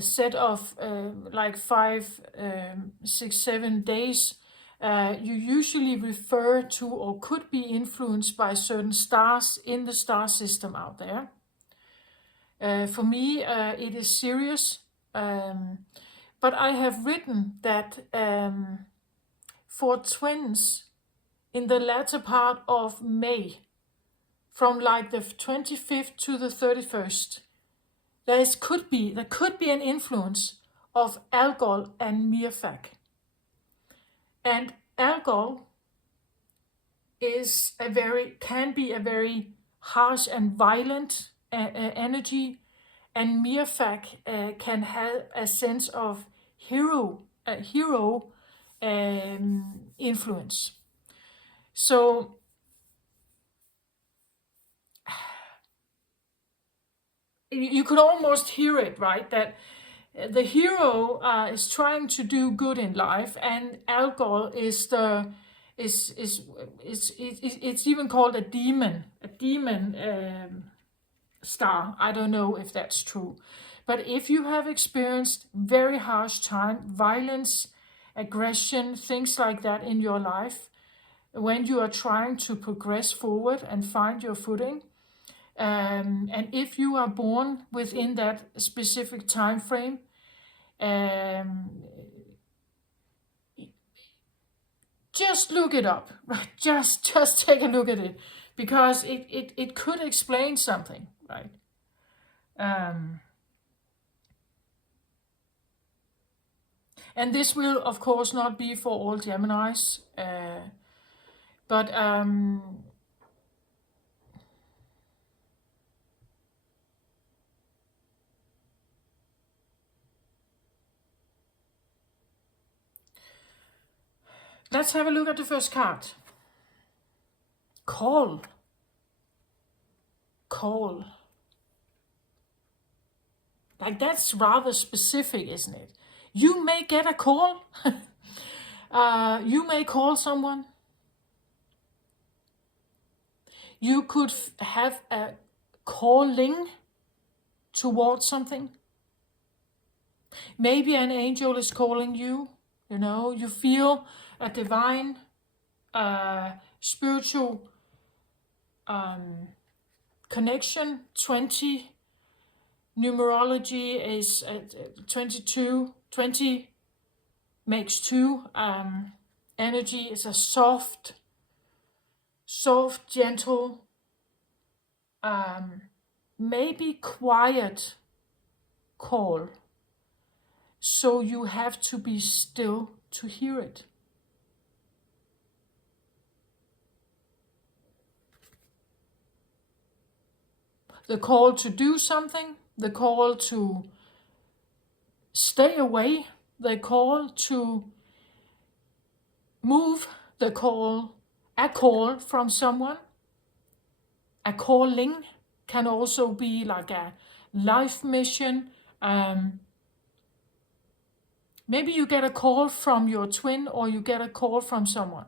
set of like 5, 6, 7 days, you usually refer to or could be influenced by certain stars in the star system out there. For me, it is Sirius, but I have written that for twins, in the latter part of May, from like the 25th to the 31st, there could be an influence of Algol and Mirfak. And Algol can be a very harsh and violent energy, and Mirfak can have a sense of hero influence. So you could almost hear it, right? That the hero is trying to do good in life, and Algol is it's even called a demon star. I don't know if that's true, but if you have experienced very harsh time, violence, aggression, things like that in your life, when you are trying to progress forward and find your footing, and if you are born within that specific time frame, just look it up, right? Just take a look at it, because it could explain something, right? And this will, of course, not be for all Geminis, but let's have a look at the first card. Call. Like, that's rather specific, isn't it? You may get a call. You may call someone. You could have a calling towards something. Maybe an angel is calling you. You feel a divine spiritual connection. 20 numerology is 22. 20 makes 2. Energy is a soft, gentle, maybe quiet call. So you have to be still to hear it. The call to do something, the call to stay away, the call to move, a call from someone. A calling can also be like a life mission. Maybe you get a call from your twin, or you get a call from someone.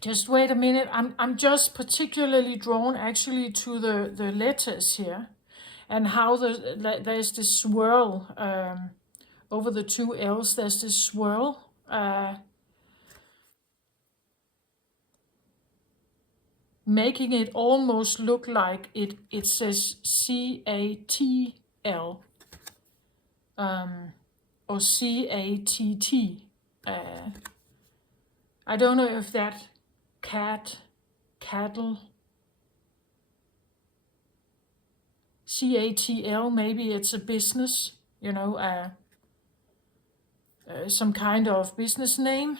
Just wait a minute. I'm just particularly drawn actually to the letters here, and how there's this swirl over the 2 L's. There's this swirl. Making it almost look like it says CATL. or C-A-T-T. I don't know if that cattle, C-A-T-L, maybe it's a business, you know, some kind of business name.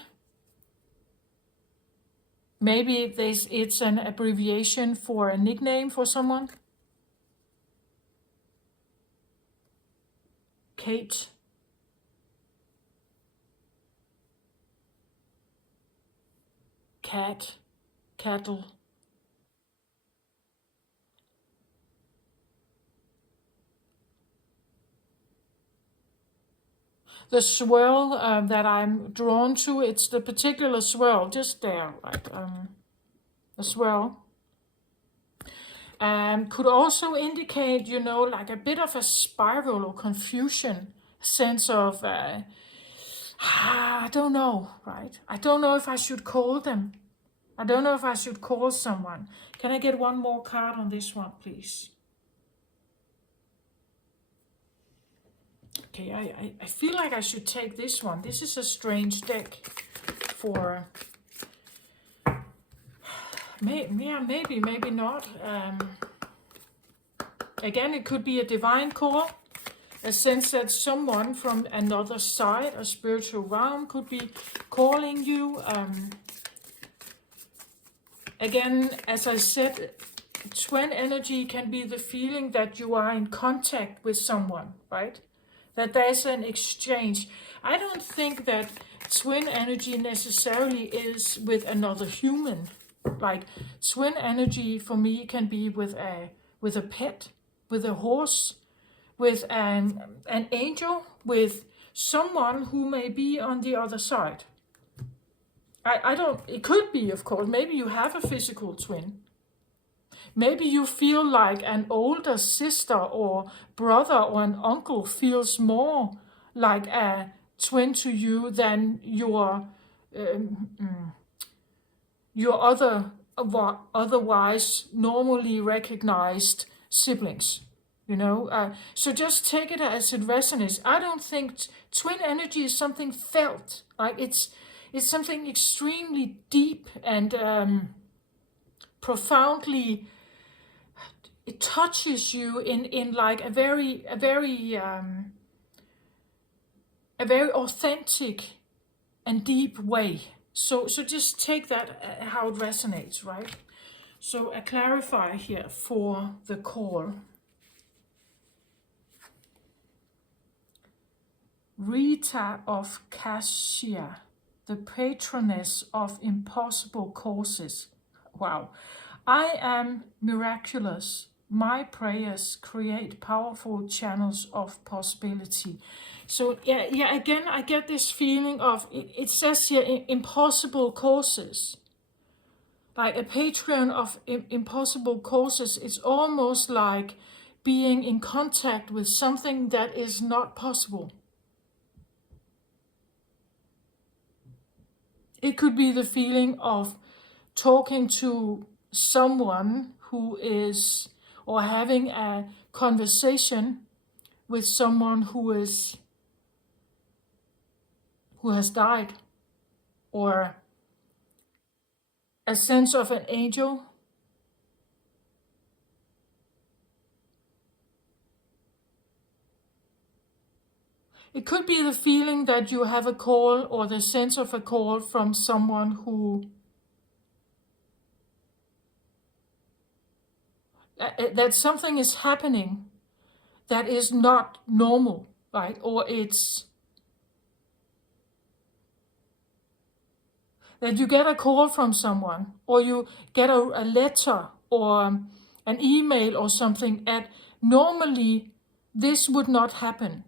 Maybe it's an abbreviation for a nickname for someone. Kate. Cattle. The swirl that I'm drawn to, it's the particular swirl, just there, like the swirl. Could also indicate, you know, like a bit of a spiral or confusion, sense of, I don't know, right? I don't know if I should call them. I don't know if I should call someone. Can I get one more card on this one, please? Okay, I feel like I should take this one. This is a strange deck for... maybe not. Again, it could be a divine call. A sense that someone from another side, a spiritual realm, could be calling you. Again, as I said, twin energy can be the feeling that you are in contact with someone, right? That there's an exchange. I don't think that twin energy necessarily is with another human. Like, twin energy for me can be with a pet, with a horse, with an angel, with someone who may be on the other side. I don't, it could be, of course, maybe you have a physical twin. Maybe you feel like an older sister or brother or an uncle feels more like a twin to you than your otherwise normally recognized siblings. You know, so just take it as it resonates. I don't think twin energy is something felt. Like it's something extremely deep and profoundly. It touches you in like a very authentic and deep way. So just take that how it resonates, right? So I clarify here for the call. Rita of Cassia, the patroness of impossible causes. Wow. I am miraculous. My prayers create powerful channels of possibility. So yeah, again, I get this feeling of, it says here, impossible causes. Like a patron of impossible causes, it's almost like being in contact with something that is not possible. It could be the feeling of talking to someone who is, or having a conversation with someone who has died, or a sense of an angel. It could be the feeling that you have a call, or the sense of a call from someone who that something is happening that is not normal, right? Or it's that you get a call from someone, or you get a letter or an email or something, and normally this would not happen.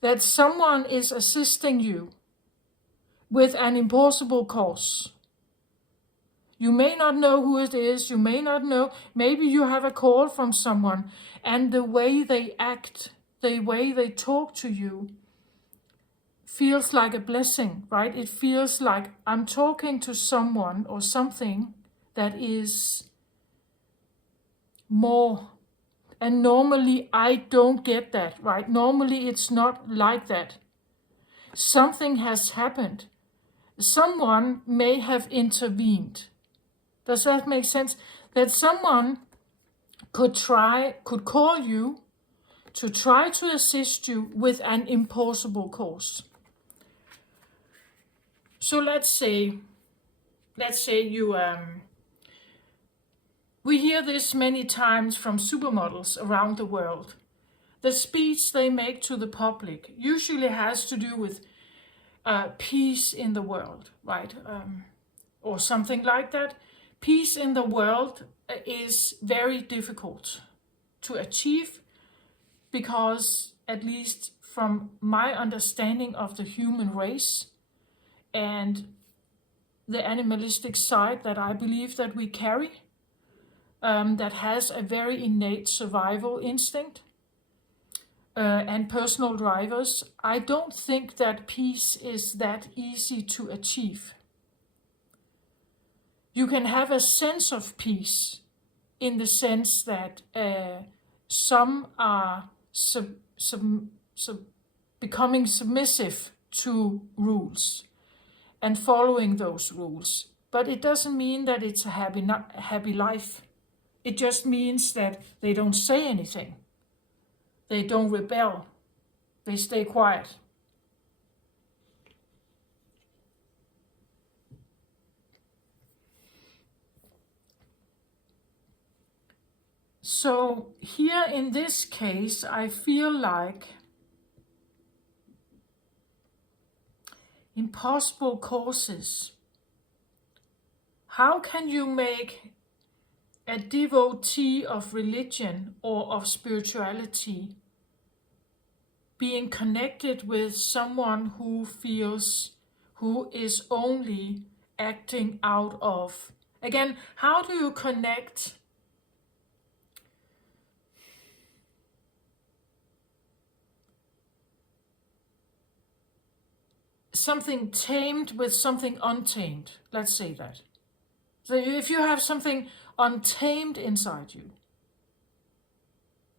That someone is assisting you with an impossible cause. You may not know who it is, you may not know, maybe you have a call from someone, and the way they act, the way they talk to you feels like a blessing, right? It feels like I'm talking to someone or something that is more And normally I don't get that, right? Normally it's not like that. Something has happened. Someone may have intervened. Does that make sense? That someone could call you to try to assist you with an impossible cause. So let's say you we hear this many times from supermodels around the world. The speech they make to the public usually has to do with peace in the world, right? Or something like that. Peace in the world is very difficult to achieve because, at least from my understanding of the human race and the animalistic side that I believe that we carry, that has a very innate survival instinct and personal drivers, I don't think that peace is that easy to achieve. You can have a sense of peace in the sense that some are becoming submissive to rules and following those rules. But it doesn't mean that it's a happy life. It just means that they don't say anything. They don't rebel. They stay quiet. So here in this case, I feel like impossible causes. How can you make a devotee of religion or of spirituality being connected with someone who is only acting out of, again, how do you connect something tamed with something untamed? Let's say that. So if you have something untamed inside you,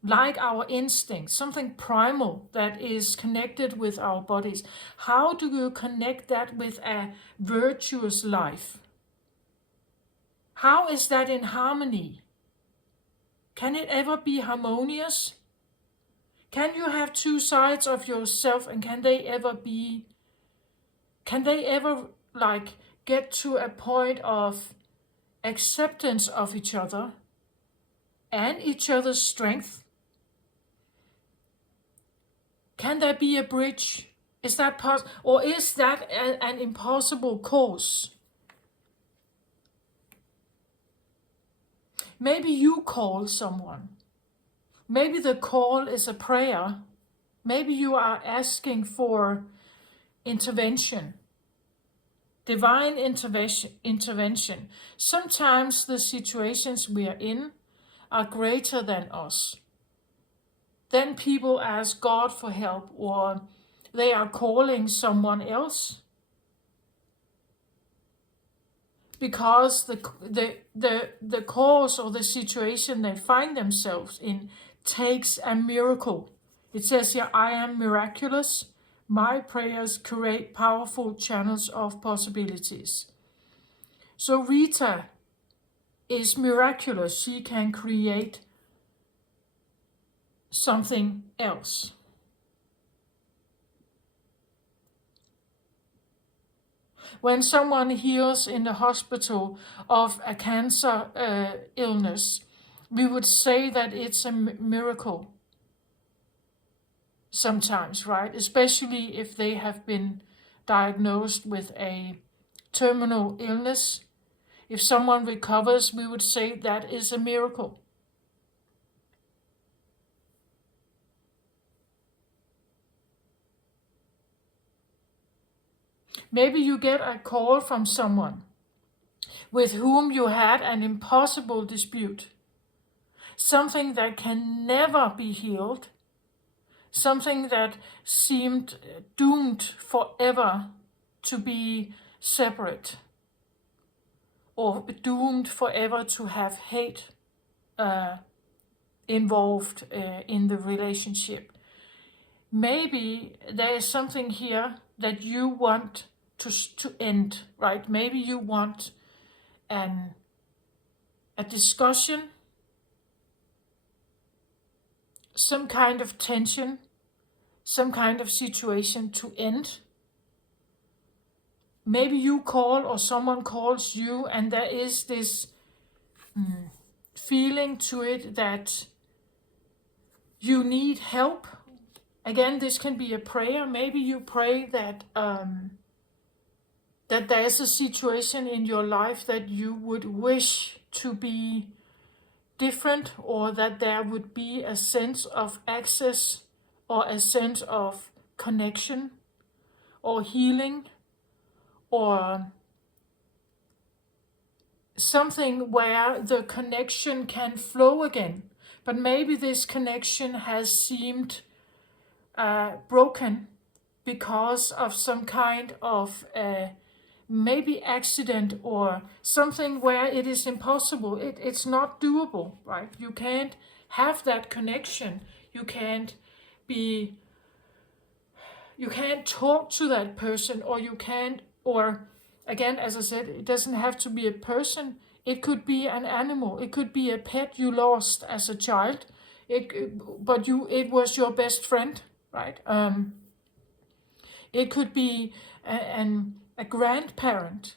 like our instincts, something primal that is connected with our bodies, how do you connect that with a virtuous life? How is that in harmony? Can it ever be harmonious? Can you have two sides of yourself, and can they ever like get to a point of acceptance of each other and each other's strength? Can there be a bridge? Is that possible? Or is that an impossible cause? Maybe you call someone. Maybe the call is a prayer. Maybe you are asking for intervention. Divine intervention. Sometimes the situations we are in are greater than us. Then people ask God for help, or they are calling someone else because the cause or the situation they find themselves in takes a miracle. It says here, I am miraculous. My prayers create powerful channels of possibilities. So Rita is miraculous. She can create something else. When someone heals in the hospital of a cancer illness, we would say that it's a miracle sometimes, right? Especially if they have been diagnosed with a terminal illness. If someone recovers, we would say that is a miracle. Maybe you get a call from someone with whom you had an impossible dispute, something that can never be healed, something that seemed doomed forever to be separate, or doomed forever to have hate involved in the relationship. Maybe there is something here that you want to end, right? Maybe you want a discussion, some kind of tension, some kind of situation to end. Maybe you call or someone calls you and there is this feeling to it that you need help. Again, this can be a prayer. Maybe you pray that that there's a situation in your life that you would wish to be different, or that there would be a sense of access or a sense of connection or healing or something where the connection can flow again. But maybe this connection has seemed broken because of some kind of maybe accident or something where it is impossible. It's not doable, right? You can't have that connection. You can't talk to that person, or again, as I said, it doesn't have to be a person. It could be an animal. It could be a pet you lost as a child. It was your best friend, right? It could be a grandparent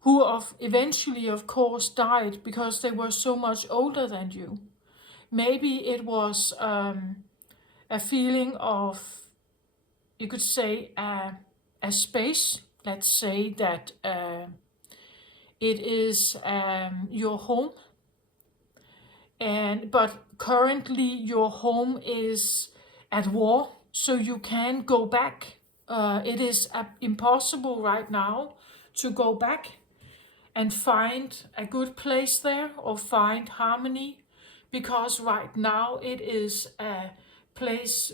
who eventually, of course, died because they were so much older than you. Maybe it was a feeling of, you could say, a space. Let's say that it is your home, but currently your home is at war, so you can't go back. It is impossible right now to go back and find a good place there or find harmony, because right now it is a place,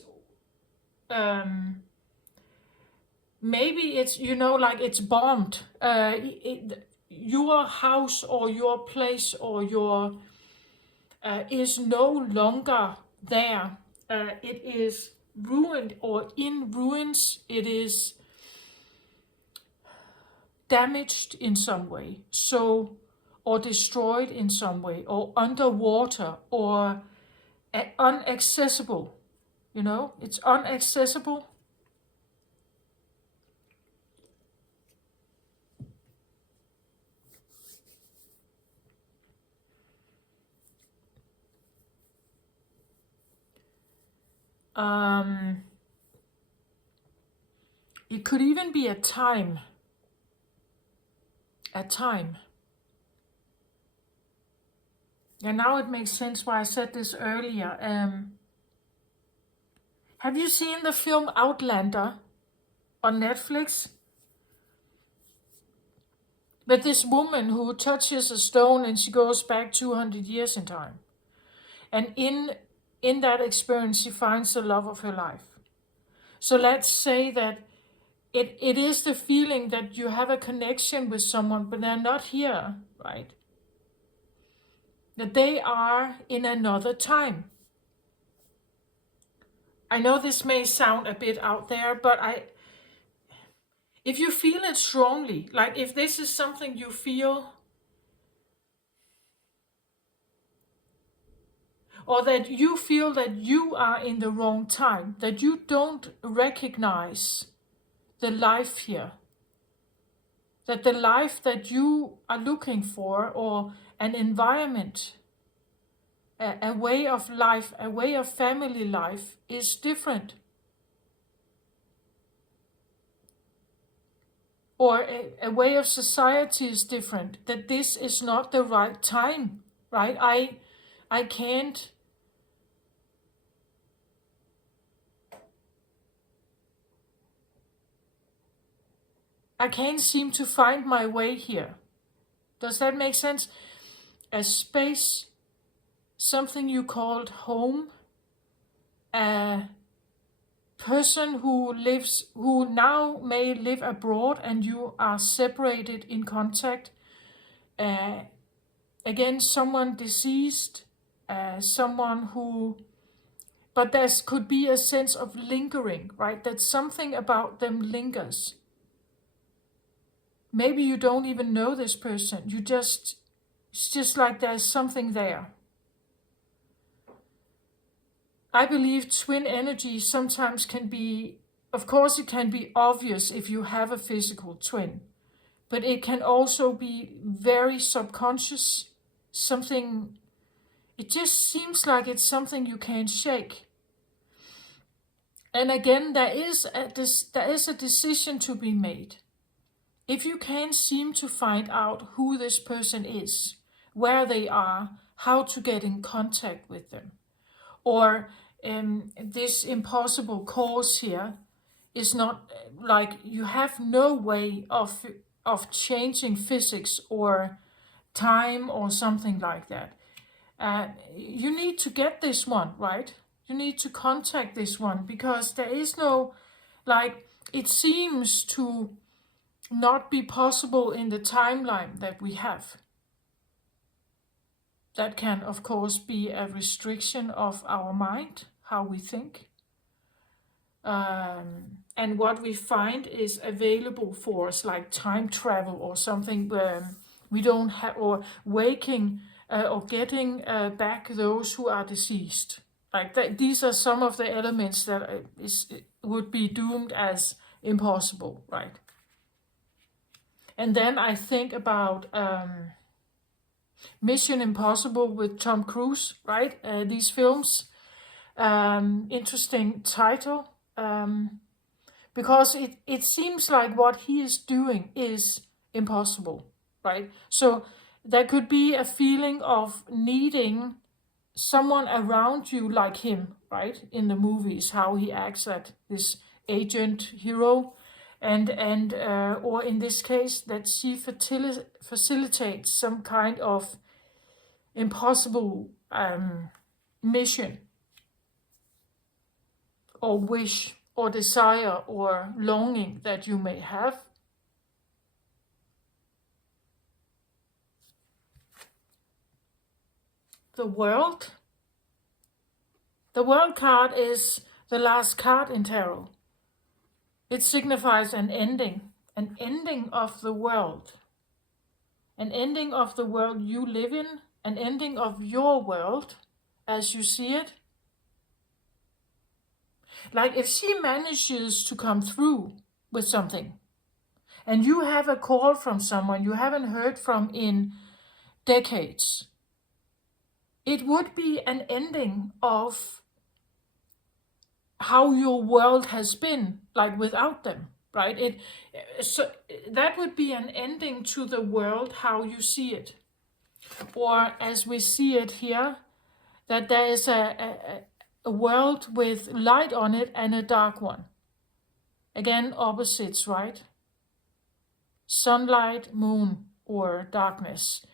maybe it's, like it's bombed. Your house or your place or your is no longer there. It is ruined or in ruins. It is damaged in some way, or destroyed in some way, or underwater, or unaccessible. It's unaccessible. It could even be a time. And now it makes sense why I said this earlier. Have you seen the film Outlander on Netflix? But this woman who touches a stone and she goes back 200 years in time. And in that experience, she finds the love of her life. So let's say that it is the feeling that you have a connection with someone, but they're not here, right? That they are in another time. I know this may sound a bit out there, but if you feel it strongly, like if this is something you feel, or that you feel that you are in the wrong time, that you don't recognize the life here, that the life that you are looking for, or an environment, a way of life, a way of family life is different. Or a way of society is different, that this is not the right time, right? I can't seem to find my way here. Does that make sense? A space, something you called home, a person who now may live abroad and you are separated in contact. Again, someone deceased, someone who, but there could be a sense of lingering, right? That something about them lingers. Maybe you don't even know this person. It's just like there's something there. I believe twin energy sometimes can be, of course it can be obvious if you have a physical twin, but it can also be very subconscious, something, it just seems like it's something you can't shake. And again, there is a decision to be made. If you can't seem to find out who this person is, where they are, how to get in contact with them, or this impossible cause here is not, like, you have no way of changing physics or time or something like that. You need to get this one, right? You need to contact this one, because there is no, like, it seems to not be possible in the timeline that we have. That can, of course, be a restriction of our mind, how we think. And what we find is available for us, like time travel or something we don't have, or waking or getting back those who are deceased. Like that, these are some of the elements that would be doomed as impossible, right? And then I think about Mission Impossible with Tom Cruise, right? These films. Interesting title. Because it seems like what he is doing is impossible, right? So there could be a feeling of needing someone around you like him, right? In the movies, how he acts at this agent hero, and or in this case, that she facilitates some kind of impossible mission or wish or desire or longing that you may have. The World. The World card is the last card in tarot. It signifies an ending of the world. An ending of the world you live in, an ending of your world as you see it. Like if she manages to come through with something, and you have a call from someone you haven't heard from in decades, it would be an ending of how your world has been, like without them, right? So that would be an ending to the world how you see it, or as we see it here, that there is a world with light on it and a dark one. Again, opposites, right? Sunlight, moon, or darkness.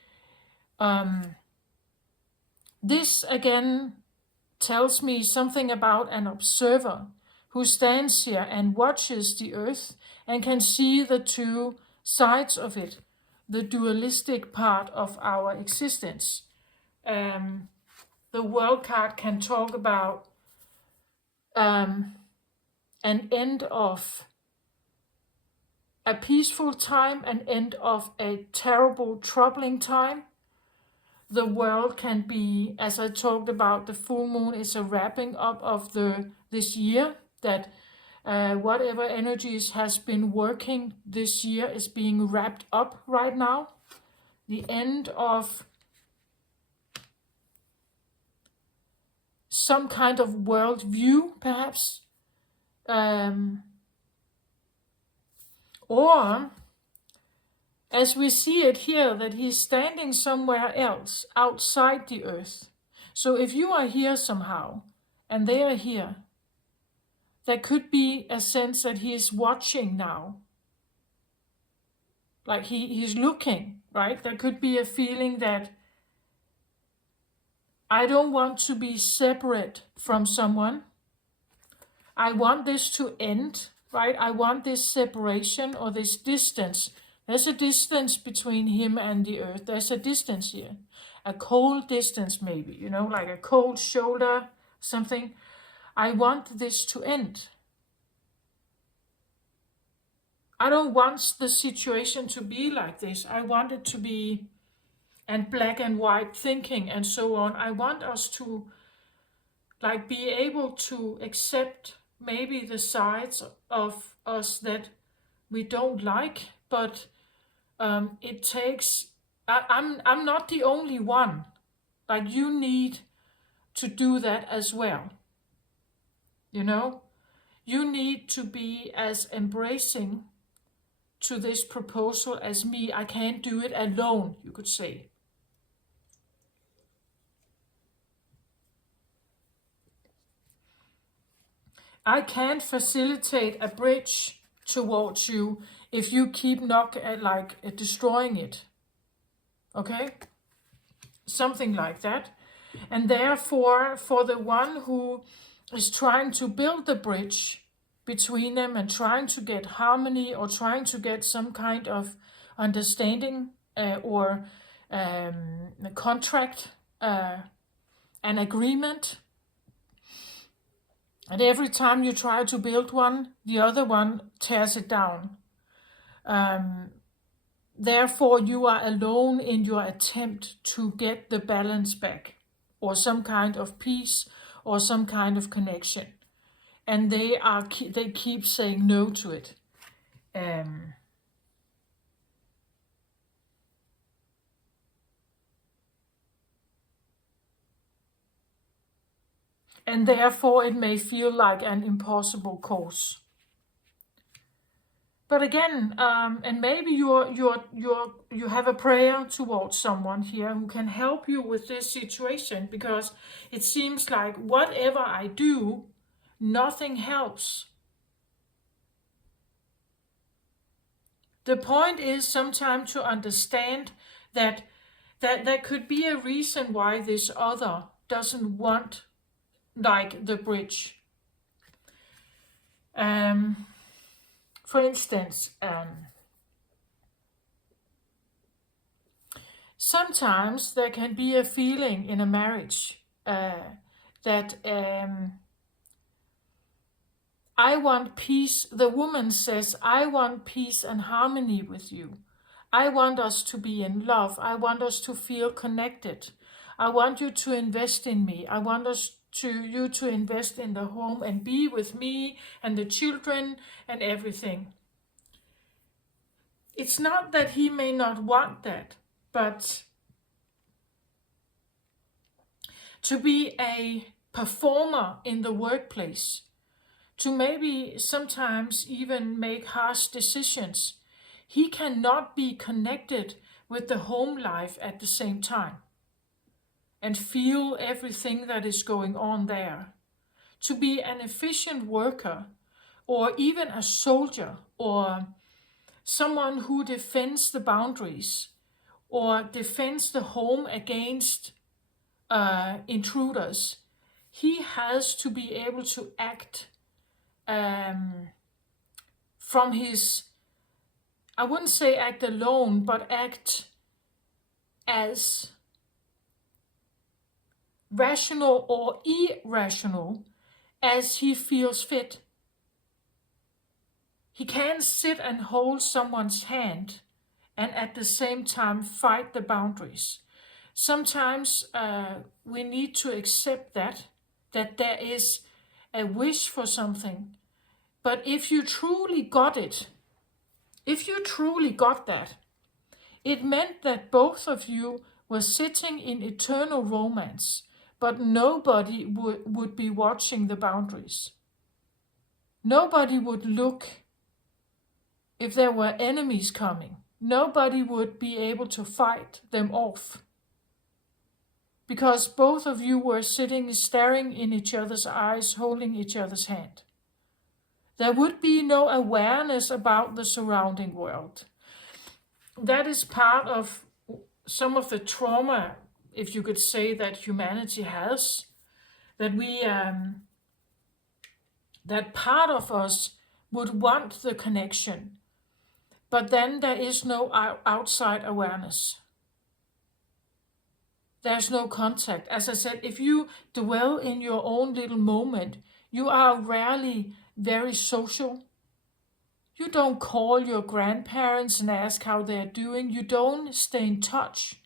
This again tells me something about an observer who stands here and watches the earth and can see the two sides of it, the dualistic part of our existence. The World card can talk about an end of a peaceful time, an end of a terrible, troubling time. The World can be, as I talked about, the full moon is a wrapping up of this year, that whatever energies has been working this year is being wrapped up right now. The end of some kind of world view, perhaps. Or, as we see it here, that he's standing somewhere else, outside the earth. So if you are here somehow, and they are here, there could be a sense that he is watching now. Like he's looking, right? There could be a feeling that I don't want to be separate from someone. I want this to end, right? I want this separation or this distance. There's a distance between him and the earth. There's a distance here. a cold distance maybe, you know, like a cold shoulder, something. I want this to end. I don't want the situation to be like this. I want it to be and black and white thinking and so on. I want us to like be able to accept maybe the sides of us that we don't like, but it takes. I'm not the only one. Like you need to do that as well. You know, you need to be as embracing to this proposal as me. I can't do it alone, you could say. I can't facilitate a bridge towards you if you keep destroying it. Okay? Something like that. And therefore, for the one who is trying to build the bridge between them and trying to get harmony or trying to get some kind of understanding or a contract, an agreement, and every time you try to build one, the other one tears it down. Therefore, you are alone in your attempt to get the balance back, or some kind of peace, or some kind of connection. And they keep saying no to it. And therefore, it may feel like an impossible cause. But again, and maybe you have a prayer towards someone here who can help you with this situation, because it seems like whatever I do, nothing helps. The point is sometimes to understand that there could be a reason why this other doesn't want like the bridge. For instance, sometimes there can be a feeling in a marriage that I want peace. The woman says, I want peace and harmony with you. I want us to be in love. I want us to feel connected. I want you to invest in me. I want you to invest in the home and be with me and the children and everything. It's not that he may not want that, but to be a performer in the workplace, to maybe sometimes even make harsh decisions, he cannot be connected with the home life at the same time and feel everything that is going on there. To be an efficient worker, or even a soldier, or someone who defends the boundaries, or defends the home against intruders, he has to be able to act from his, I wouldn't say act alone, but act as rational or irrational as he feels fit. He can't sit and hold someone's hand and at the same time fight the boundaries. Sometimes we need to accept that there is a wish for something. But if you truly got it, if you truly got that, it meant that both of you were sitting in eternal romance, but nobody would be watching the boundaries. Nobody would look if there were enemies coming. Nobody would be able to fight them off, because both of you were sitting, staring in each other's eyes, holding each other's hand. There would be no awareness about the surrounding world. That is part of some of the trauma, if you could say, that humanity has, that that part of us would want the connection, but then there is no outside awareness. there's no contact. As I said, if you dwell in your own little moment, you are rarely very social. You don't call your grandparents and ask how they're doing. You don't stay in touch.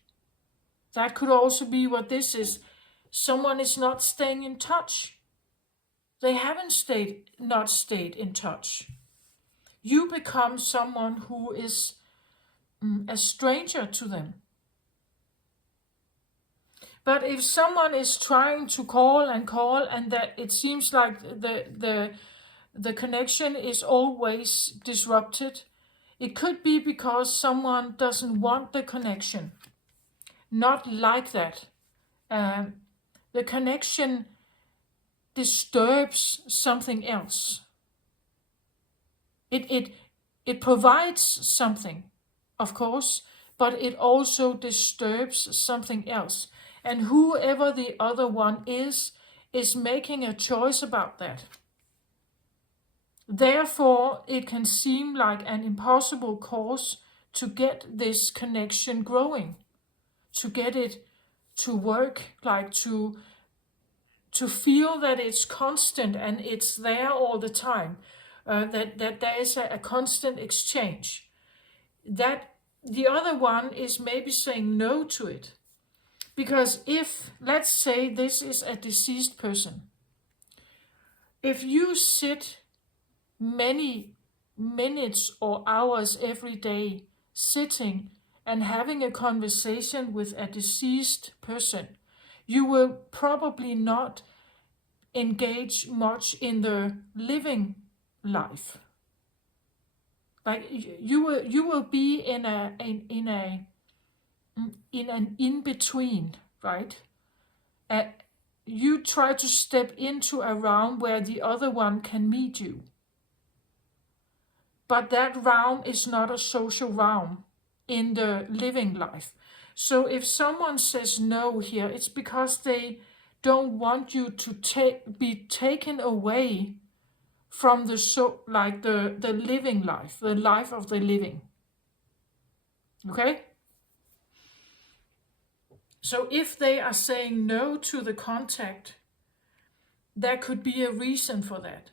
That could also be what this is. Someone is not staying in touch. They haven't not stayed in touch. You become someone who is a stranger to them. But if someone is trying to call and that it seems like the connection is always disrupted, it could be because someone doesn't want the connection. Not like that. The connection disturbs something else. It provides something, of course, but it also disturbs something else. And whoever the other one is making a choice about that. Therefore, it can seem like an impossible cause to get this connection growing, to get it to work, like to feel that it's constant and it's there all the time, that there is a constant exchange. That the other one is maybe saying no to it. Because if, let's say this is a deceased person, if you sit many minutes or hours every day sitting and having a conversation with a deceased person, you will probably not engage much in the living life. Like you will be in an in between, right? You try to step into a realm where the other one can meet you. But that realm is not a social realm in the living life. So if someone says no here, it's because they don't want you to be taken away from the living life, the life of the living. Okay? So if they are saying no to the contact, there could be a reason for that.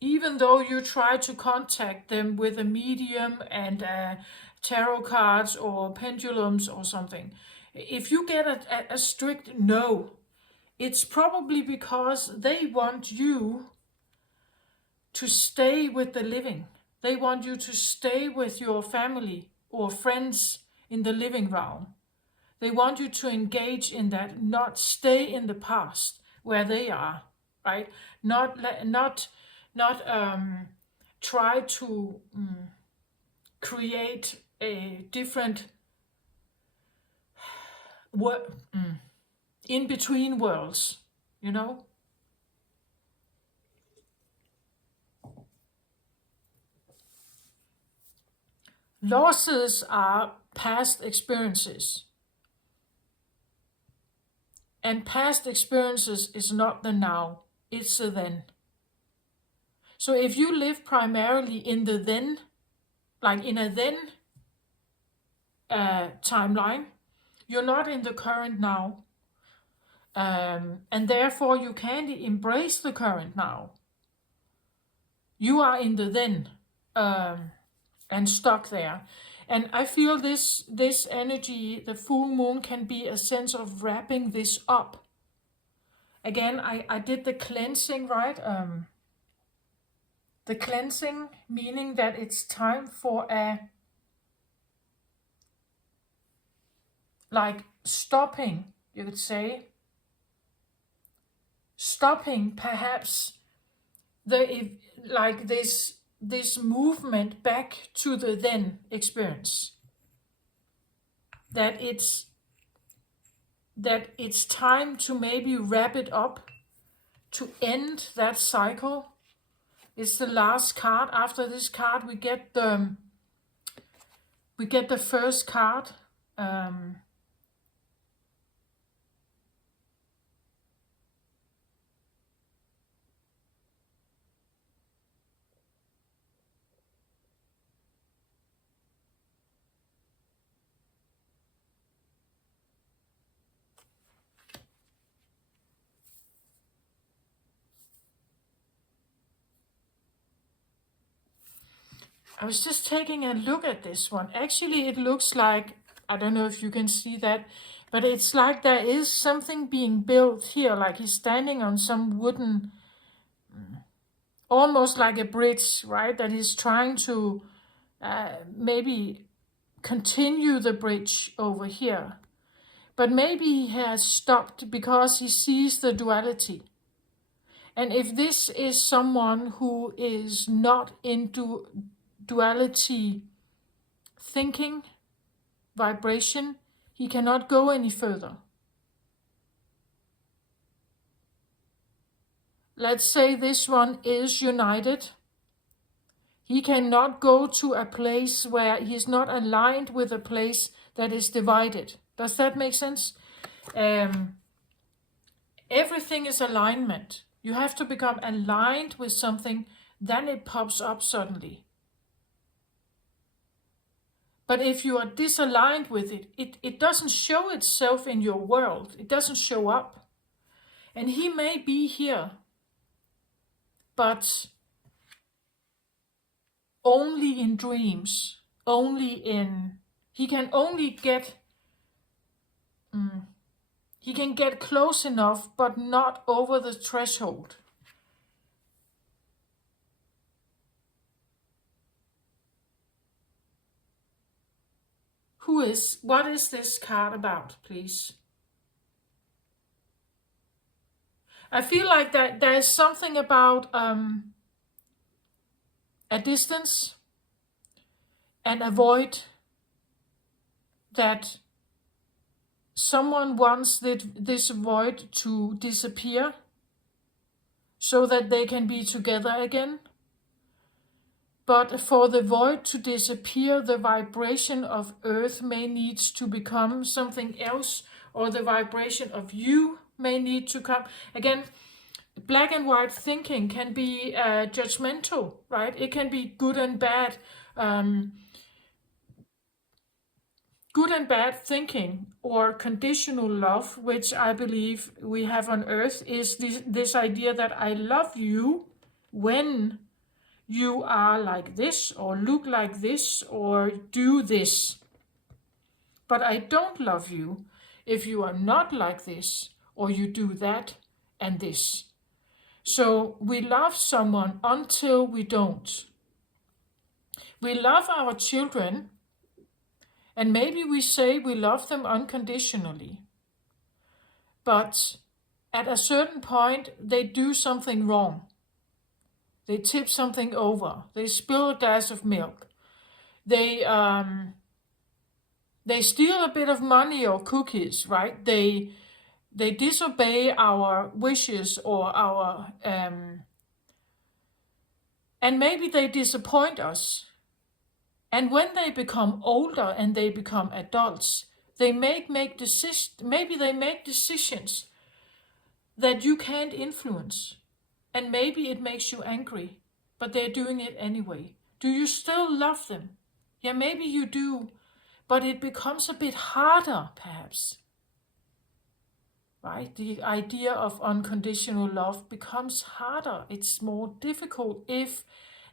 Even though you try to contact them with a medium and tarot cards or pendulums or something, if you get a strict no, it's probably because they want you to stay with the living. They want you to stay with your family or friends in the living realm. They want you to engage in that, not stay in the past where they are, right? Not try to create a different in between worlds, you know. Losses are past experiences. And past experiences is not the now, it's the then. So if you live primarily in the then, like in a then timeline, you're not in the current now. And therefore you can't embrace the current now. You are in the then and stuck there. And I feel this energy, the full moon, can be a sense of wrapping this up. Again, I did the cleansing, right? The cleansing, meaning that it's time for stopping, you could say. Stopping perhaps this movement back to the then experience. That it's time to maybe wrap it up, to end that cycle. It's the last card. After this card, we get the first card. I was just taking a look at this one. Actually, it looks like, I don't know if you can see that, but it's like there is something being built here, like he's standing on some wooden, almost like a bridge, right? That he's trying to maybe continue the bridge over here. But maybe he has stopped because he sees the duality. And if this is someone who is not into duality thinking, vibration, he cannot go any further. Let's say this one is united. He cannot go to a place where he's not aligned with a place that is divided. Does that make sense? Everything is alignment. You have to become aligned with something, then it pops up suddenly. But if you are disaligned with it, it doesn't show itself in your world. It doesn't show up. And he may be here, but only in dreams, he can only get, he can get close enough, but not over the threshold. What is this card about, please? I feel like that there's something about a distance, and avoid that someone wants this void to disappear so that they can be together again. But for the void to disappear, the vibration of Earth may need to become something else, or the vibration of you may need to come. Again, black and white thinking can be judgmental, right? It can be good and bad. Good and bad thinking, or conditional love, which I believe we have on Earth, is this idea that I love you when you are like this, or look like this, or do this. But I don't love you if you are not like this, or you do that and this. So we love someone until we don't. We love our children, and maybe we say we love them unconditionally. But at a certain point, they do something wrong. They tip something over. They spill a glass of milk. They steal a bit of money or cookies, right? They disobey our wishes or our and maybe they disappoint us. And when they become older and they become adults, they make decisions. Maybe they make decisions that you can't influence. And maybe it makes you angry, but they're doing it anyway. Do you still love them? Yeah, maybe you do, but it becomes a bit harder, perhaps. Right? The idea of unconditional love becomes harder. It's more difficult if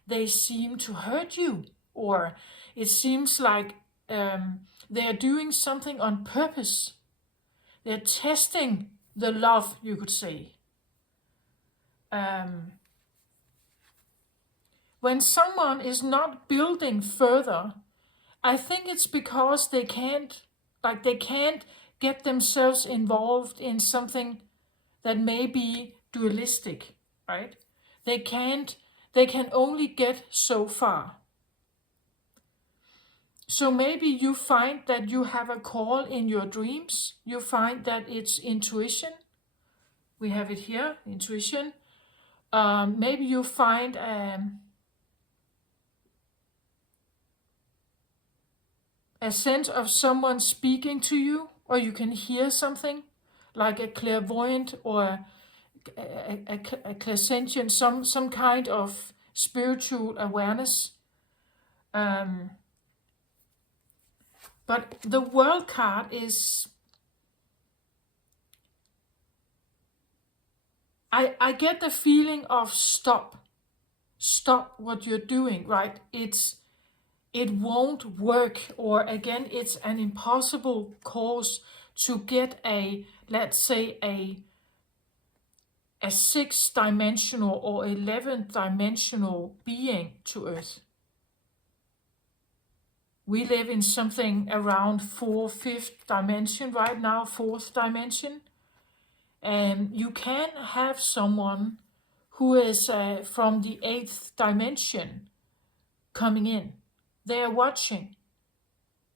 they seem to hurt you, or it seems like they're doing something on purpose. They're testing the love, you could say. When someone is not building further, I think it's because they can't get themselves involved in something that may be dualistic, right? They can only get so far. So maybe you find that you have a call in your dreams. You find that it's intuition. We have it here, intuition. Maybe you find a sense of someone speaking to you, or you can hear something like a clairvoyant or a clairsentient, some kind of spiritual awareness. But the world card is, I get the feeling of stop what you're doing, right? It's it won't work, or again, it's an impossible cause to get a, let's say, a 6th-dimensional or 11th-dimensional being to Earth. We live in something around 5th dimension right now, 4th dimension. And you can have someone who is from the 8th dimension coming in. They are watching,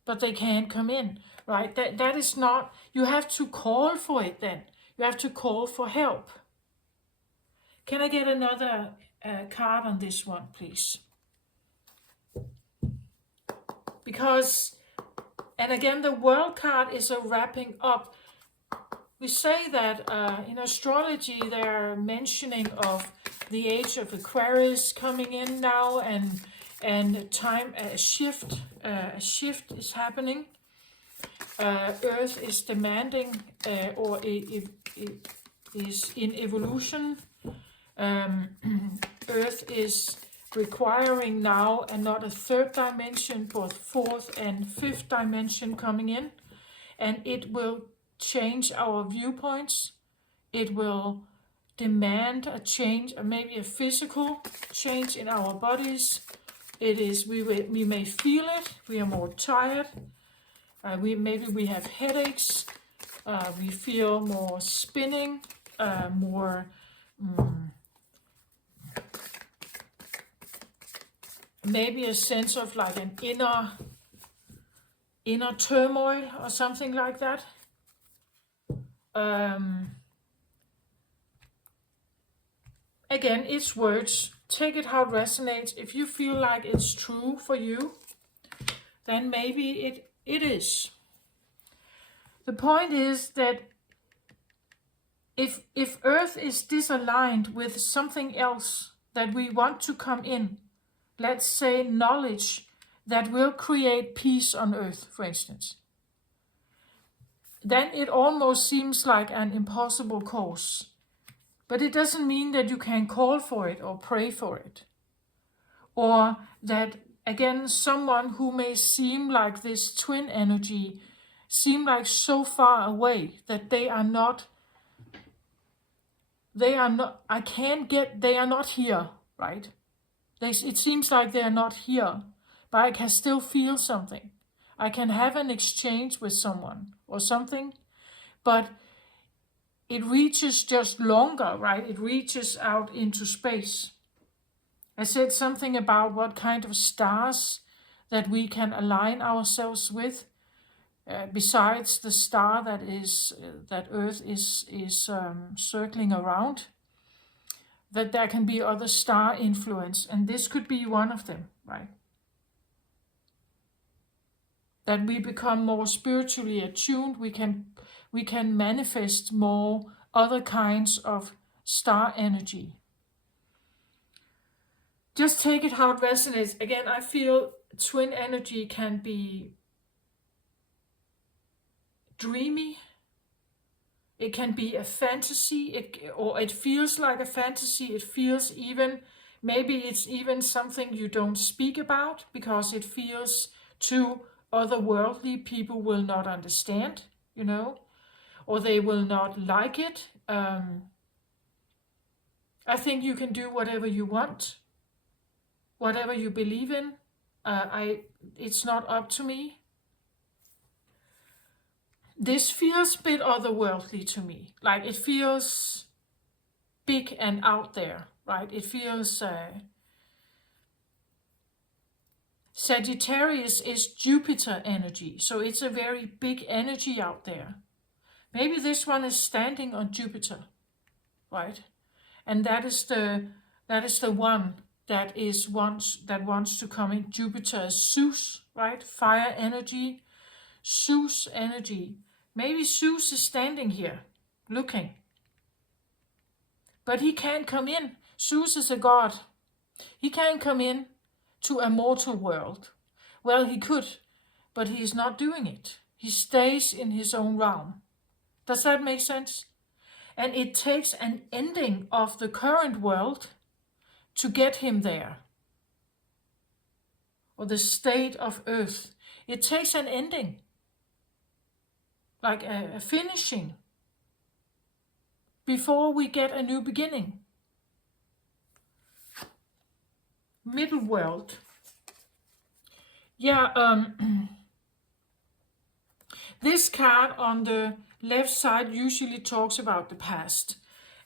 but they can't come in, right? That is not, you have to call for it then. You have to call for help. Can I get another card on this one, please? Because, and again, the World card is a wrapping up. We say that in astrology they're mentioning of the age of Aquarius coming in now, and time a shift is happening. Earth is demanding, or it is in evolution. Earth is requiring now not a 3rd dimension, but 4th and 5th dimension coming in, and it will change our viewpoints. It will demand a change, maybe a physical change in our bodies. It is, we may feel it. We are more tired. Maybe we have headaches. We feel more spinning, more maybe a sense of like an inner turmoil or something like that. Again, it's words. Take it how it resonates. If you feel like it's true for you, then maybe it is. The point is that if Earth is disaligned with something else that we want to come in, let's say knowledge that will create peace on Earth, for instance, then it almost seems like an impossible cause. But it doesn't mean that you can call for it or pray for it. Or that, again, someone who may seem like this twin energy, seem like so far away that they are not, they are not here, right? It seems like they are not here, but I can still feel something. I can have an exchange with someone or something, but it reaches just longer, right? It reaches out into space. I said something about what kind of stars that we can align ourselves with, besides the star that Earth is circling around. That there can be other star influence, and this could be one of them, right? That we become more spiritually attuned, we can manifest more other kinds of star energy. Just take it how it resonates. Again, I feel twin energy can be dreamy. It can be a fantasy, or it feels like a fantasy. It feels even, maybe it's even something you don't speak about because it feels too otherworldly. People will not understand, or they will not like it. I think you can do whatever you want, whatever you believe in. It's not up to me. This feels a bit otherworldly to me. Like it feels big and out there, right? It feels... Sagittarius is Jupiter energy, so it's a very big energy out there. Maybe this one is standing on Jupiter, right? And that is the one that wants to come in. Jupiter is Zeus, right? Fire energy, Zeus energy. Maybe Zeus is standing here, looking. But he can't come in. Zeus is a god. He can't come in to a mortal world. Well, he could, but he is not doing it. He stays in his own realm. Does that make sense? And it takes an ending of the current world to get him there. or the state of Earth. It takes an ending, like a finishing, before we get a new beginning. Middle world. Yeah, this card on the left side usually talks about the past.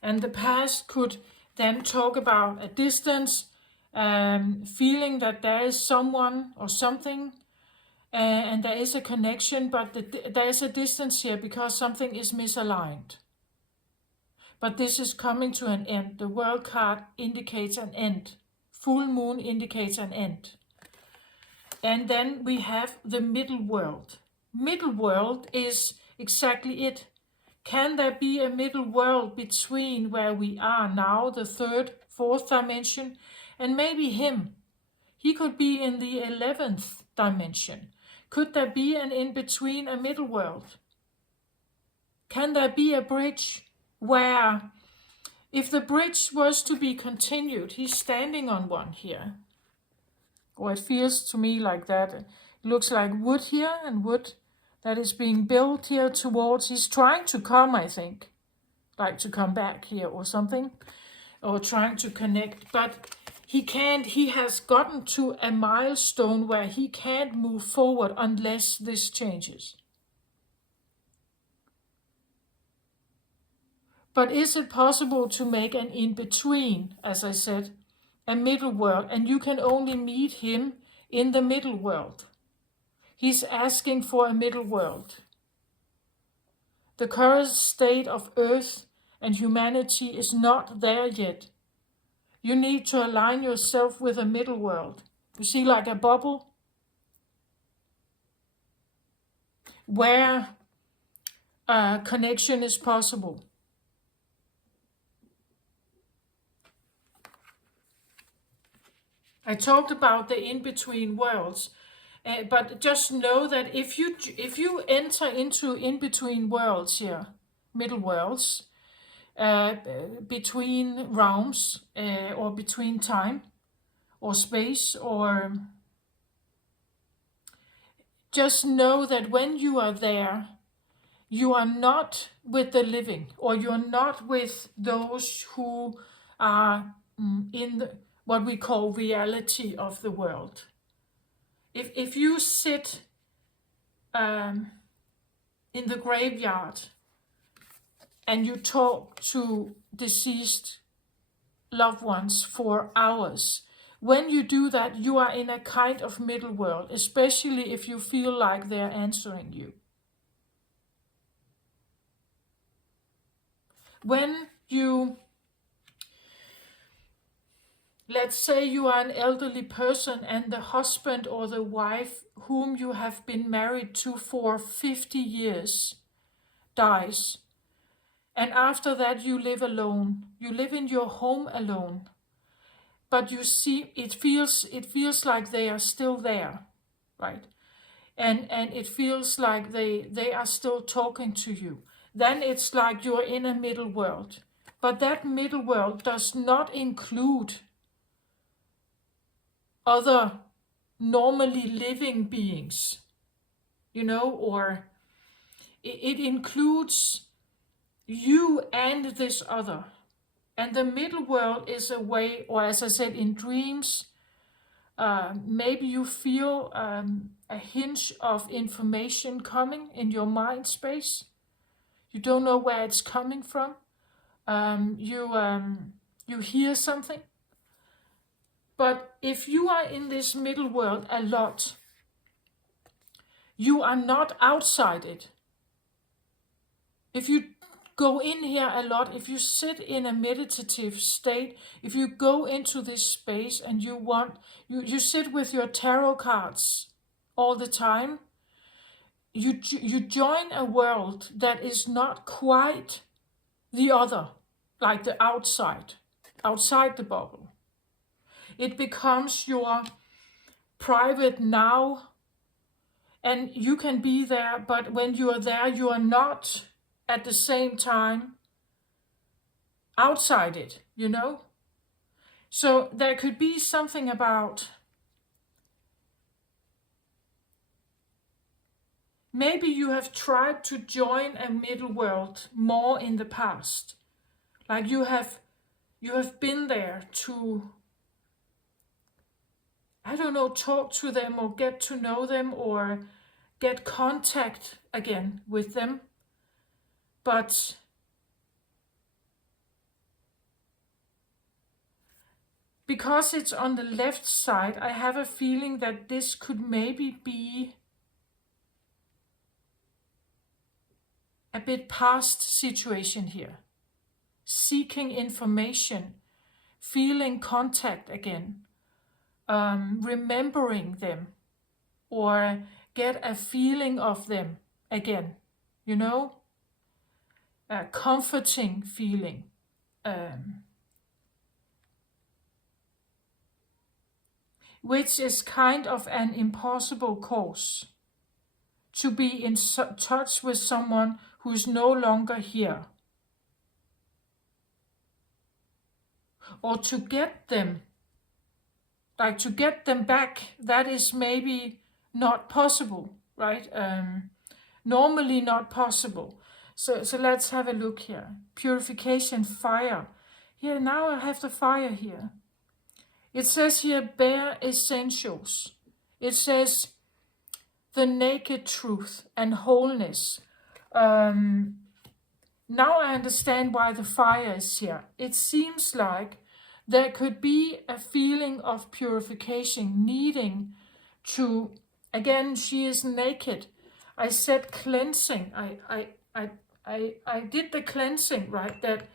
And the past could then talk about a distance, feeling that there is someone or something, and there is a connection, but there is a distance here because something is misaligned. But this is coming to an end. The world card indicates an end. Full moon indicates an end. And then we have the middle world. Middle world is exactly it. Can there be a middle world between where we are now, the third, fourth dimension, and maybe him? He could be in the 11th dimension. Could there be an in-between, a middle world? Can there be a bridge where, if the bridge was to be continued, he's standing on one here, or it feels to me like that. It looks like wood here, and wood that is being built here towards, he's trying to come, I think, like to come back here or something, or trying to connect, but he can't. He has gotten to a milestone where he can't move forward unless this changes. But is it possible to make an in-between, as I said, a middle world, and you can only meet him in the middle world? He's asking for a middle world. The current state of Earth and humanity is not there yet. You need to align yourself with a middle world. You see, like a bubble where connection is possible. I talked about the in-between worlds, but just know that if you enter into in-between worlds here, middle worlds, between realms, or between time or space, or just know that when you are there, you are not with the living, or you're not with those who are in what we call reality of the world. If you sit in the graveyard and you talk to deceased loved ones for hours, when you do that, you are in a kind of middle world, especially if you feel like they're answering you. When you, let's say you are an elderly person and the husband or the wife whom you have been married to for 50 years dies, and after that you live alone. You live in your home alone, but you see, it feels like they are still there, right? And it feels like they are still talking to you. Then it's like you're in a middle world. But that middle world does not include other normally living beings, or it includes you and this other. And the middle world is a way, or as I said, in dreams, maybe you feel a hinge of information coming in your mind space. You don't know where it's coming from. You hear something. But if you are in this middle world a lot, you are not outside it. If you go in here a lot, if you sit in a meditative state, if you go into this space and you sit with your tarot cards all the time, you join a world that is not quite the other, like the outside the bubble. It becomes your private now, and you can be there, but when you are there, you are not at the same time outside it, So there could be something about Maybe you have tried to join a middle world more in the past. Like you have been there to, I don't know, talk to them or get to know them or get contact again with them. But because it's on the left side, I have a feeling that this could maybe be a bit past situation here. Seeking information, feeling contact again, remembering them, or get a feeling of them again, you know? A comforting feeling. Which is kind of an impossible cause. To be in touch with someone who is no longer here. Or to get them, like to get them back, that is maybe not possible, right? Normally not possible. So let's have a look here. Purification, fire. Here, now I have the fire here. It says here, bare essentials. It says the naked truth and wholeness. Now I understand why the fire is here. It seems like there could be a feeling of purification, needing to, again, she is naked. I said cleansing. I did the cleansing, right? That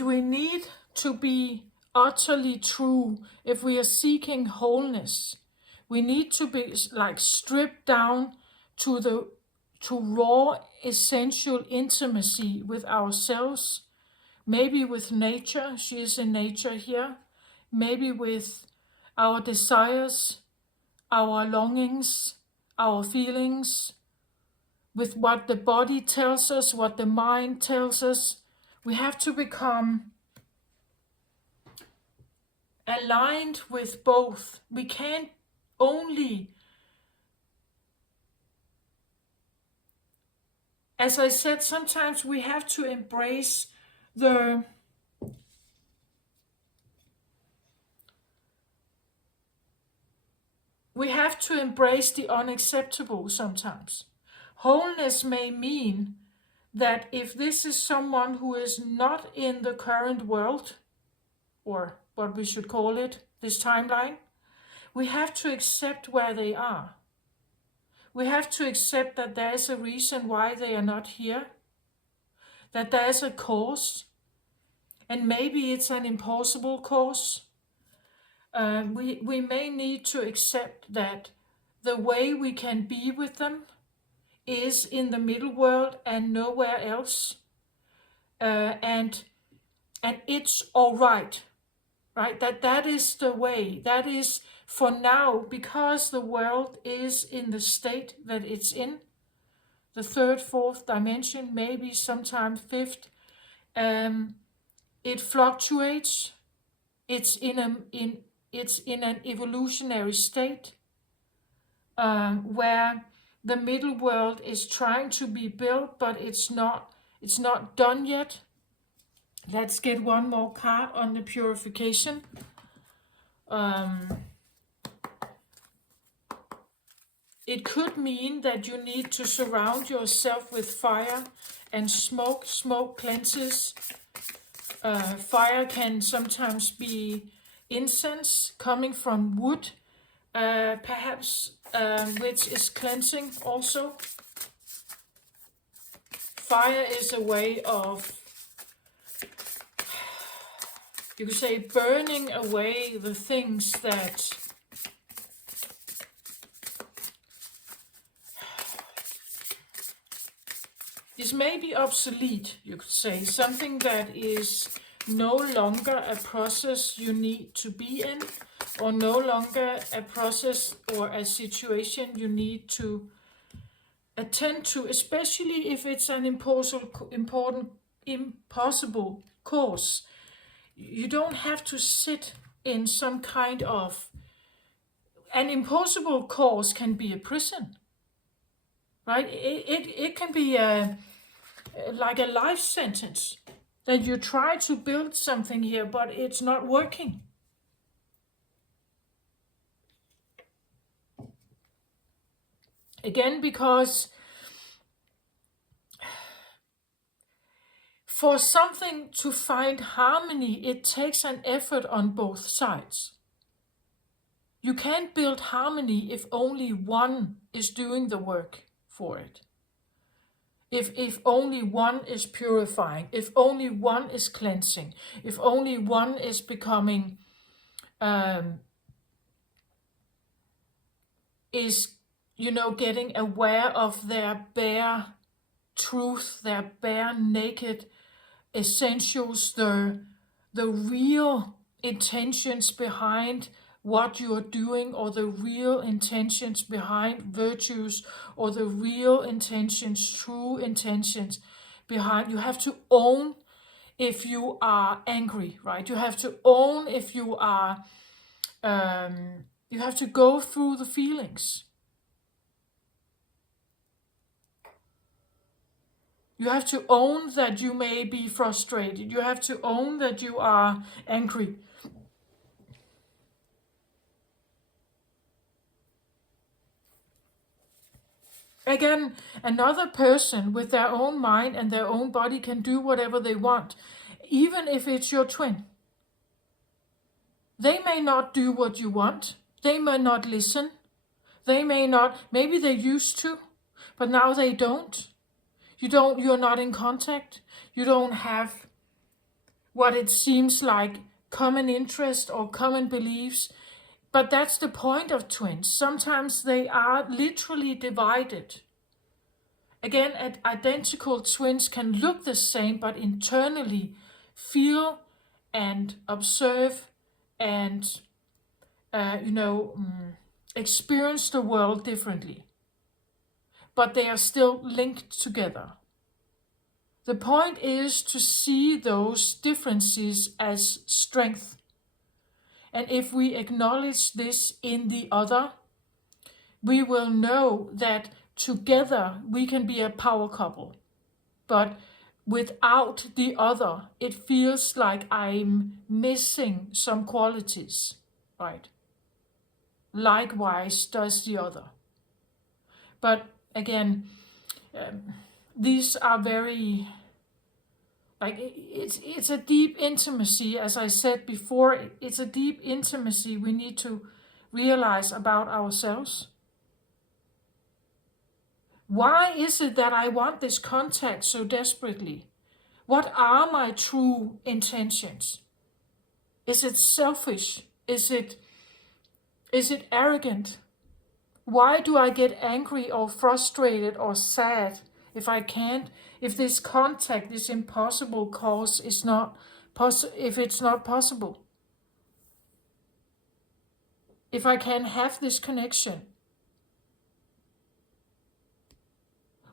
we need to be utterly true if we are seeking wholeness. We need to be like stripped down to raw essential intimacy with ourselves, maybe with nature. She is in nature here. Maybe with our desires, our longings, our feelings, with what the body tells us, what the mind tells us. We have to become aligned with both. We can't only, as I said, sometimes we have to embrace the unacceptable sometimes. Wholeness may mean that if this is someone who is not in the current world, or what we should call it, this timeline, we have to accept where they are. We have to accept that there is a reason why they are not here, that there is a cause, and maybe it's an impossible cause. We may need to accept that the way we can be with them is in the middle world and nowhere else. And it's all right, right? That is the way. That is for now, because the world is in the state that it's in, the third, fourth dimension, maybe sometimes fifth. It fluctuates. It's in an evolutionary state where the middle world is trying to be built, but it's not done yet. Let's get one more card on the purification. It could mean that you need to surround yourself with fire and smoke. Smoke cleanses. Fire can sometimes be incense coming from wood, perhaps, which is cleansing also. Fire is a way of, you could say, burning away the things that is maybe obsolete, you could say. Something that is no longer a process you need to be in, or no longer a process or a situation you need to attend to, especially if it's an impossible cause. You don't have to sit in some kind of an impossible cause can be a prison, right? It can be like a life sentence, that you try to build something here, but it's not working. Again, because for something to find harmony, it takes an effort on both sides. You can't build harmony if only one is doing the work for it. If only one is purifying, if only one is cleansing, if only one is becoming, getting aware of their bare truth, their bare naked essentials, the real intentions behind what you are doing, or the real intentions behind virtues, or the real intentions, true intentions behind. You have to own if you are angry, right? You have to own if you are, you have to go through the feelings. You have to own that you may be frustrated. You have to own that you are angry. Again, another person with their own mind and their own body can do whatever they want, even if it's your twin. They may not do what you want. They may not listen. They may not, maybe they used to, but now they don't. You're not in contact. You don't have what it seems like common interest or common beliefs. But that's the point of twins. Sometimes they are literally divided. Again, identical twins can look the same, but internally feel and observe and, experience the world differently. But they are still linked together. The point is to see those differences as strength. And if we acknowledge this in the other, we will know that together we can be a power couple. But without the other, it feels like I'm missing some qualities, right? Likewise does the other. But again, these are very, it's a deep intimacy. As I said before, it's a deep intimacy we need to realize about ourselves. Why is it that I want this contact so desperately? What are my true intentions? Is it selfish? Is it arrogant? Why do I get angry or frustrated or sad if this contact, this impossible cause is not if it's not possible? If I can have this connection,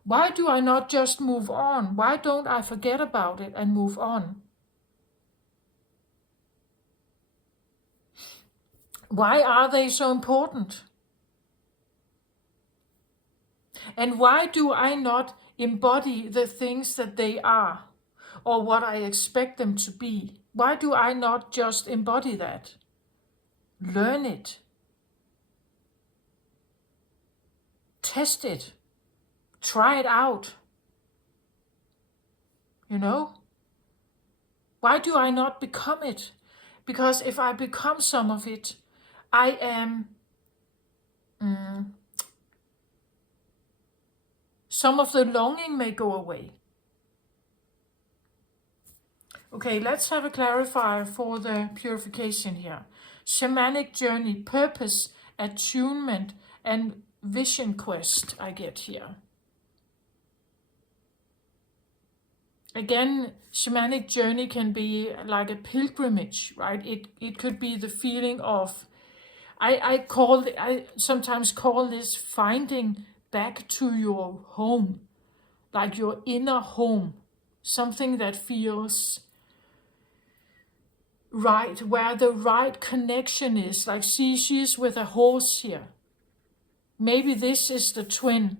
why do I not just move on? Why don't I forget about it and move on? Why are they so important? And why do I not embody the things that they are, or what I expect them to be? Why do I not just embody that? Learn it. Test it. Try it out. Why do I not become it? Because if I become some of it, I am some of the longing may go away. Okay, let's have a clarifier for the purification here. Shamanic journey, purpose, attunement, and vision quest I get here. Again, shamanic journey can be like a pilgrimage, right? It could be the feeling of, I sometimes call this finding back to your home, like your inner home, something that feels right, where the right connection is. Like she's with a horse here. Maybe this is the twin.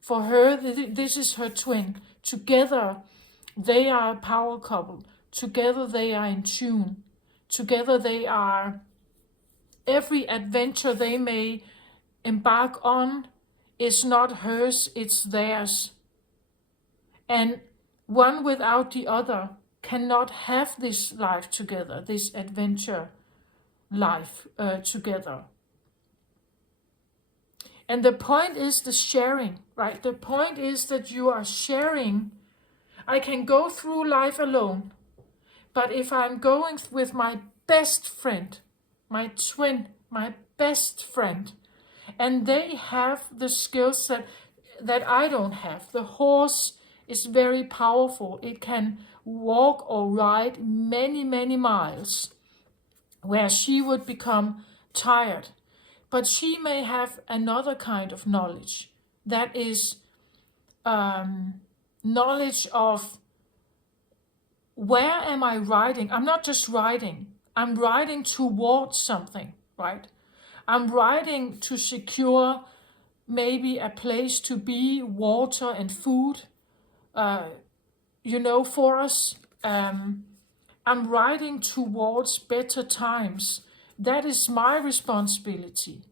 For her, this is her twin. Together, they are a power couple. Together, they are in tune. Together, they are, every adventure they may embark on is not hers, it's theirs. And one without the other cannot have this life together, this adventure life together. And the point is the sharing, right? The point is that you are sharing. I can go through life alone, but if I'm going with my best friend, my twin, my best friend, and they have the skills that I don't have. The horse is very powerful. It can walk or ride many, many miles where she would become tired. But she may have another kind of knowledge that is knowledge of, where am I riding? I'm not just riding. I'm riding towards something, right? I'm riding to secure maybe a place to be, water and food, for us. I'm riding towards better times. That is my responsibility.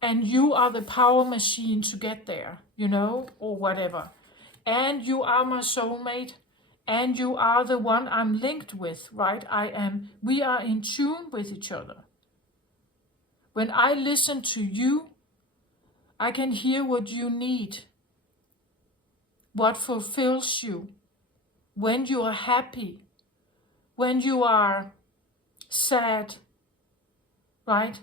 And you are the power machine to get there, or whatever. And you are my soulmate. And you are the one I'm linked with, right? We are in tune with each other. When I listen to you, I can hear what you need, what fulfills you, when you are happy, when you are sad, right?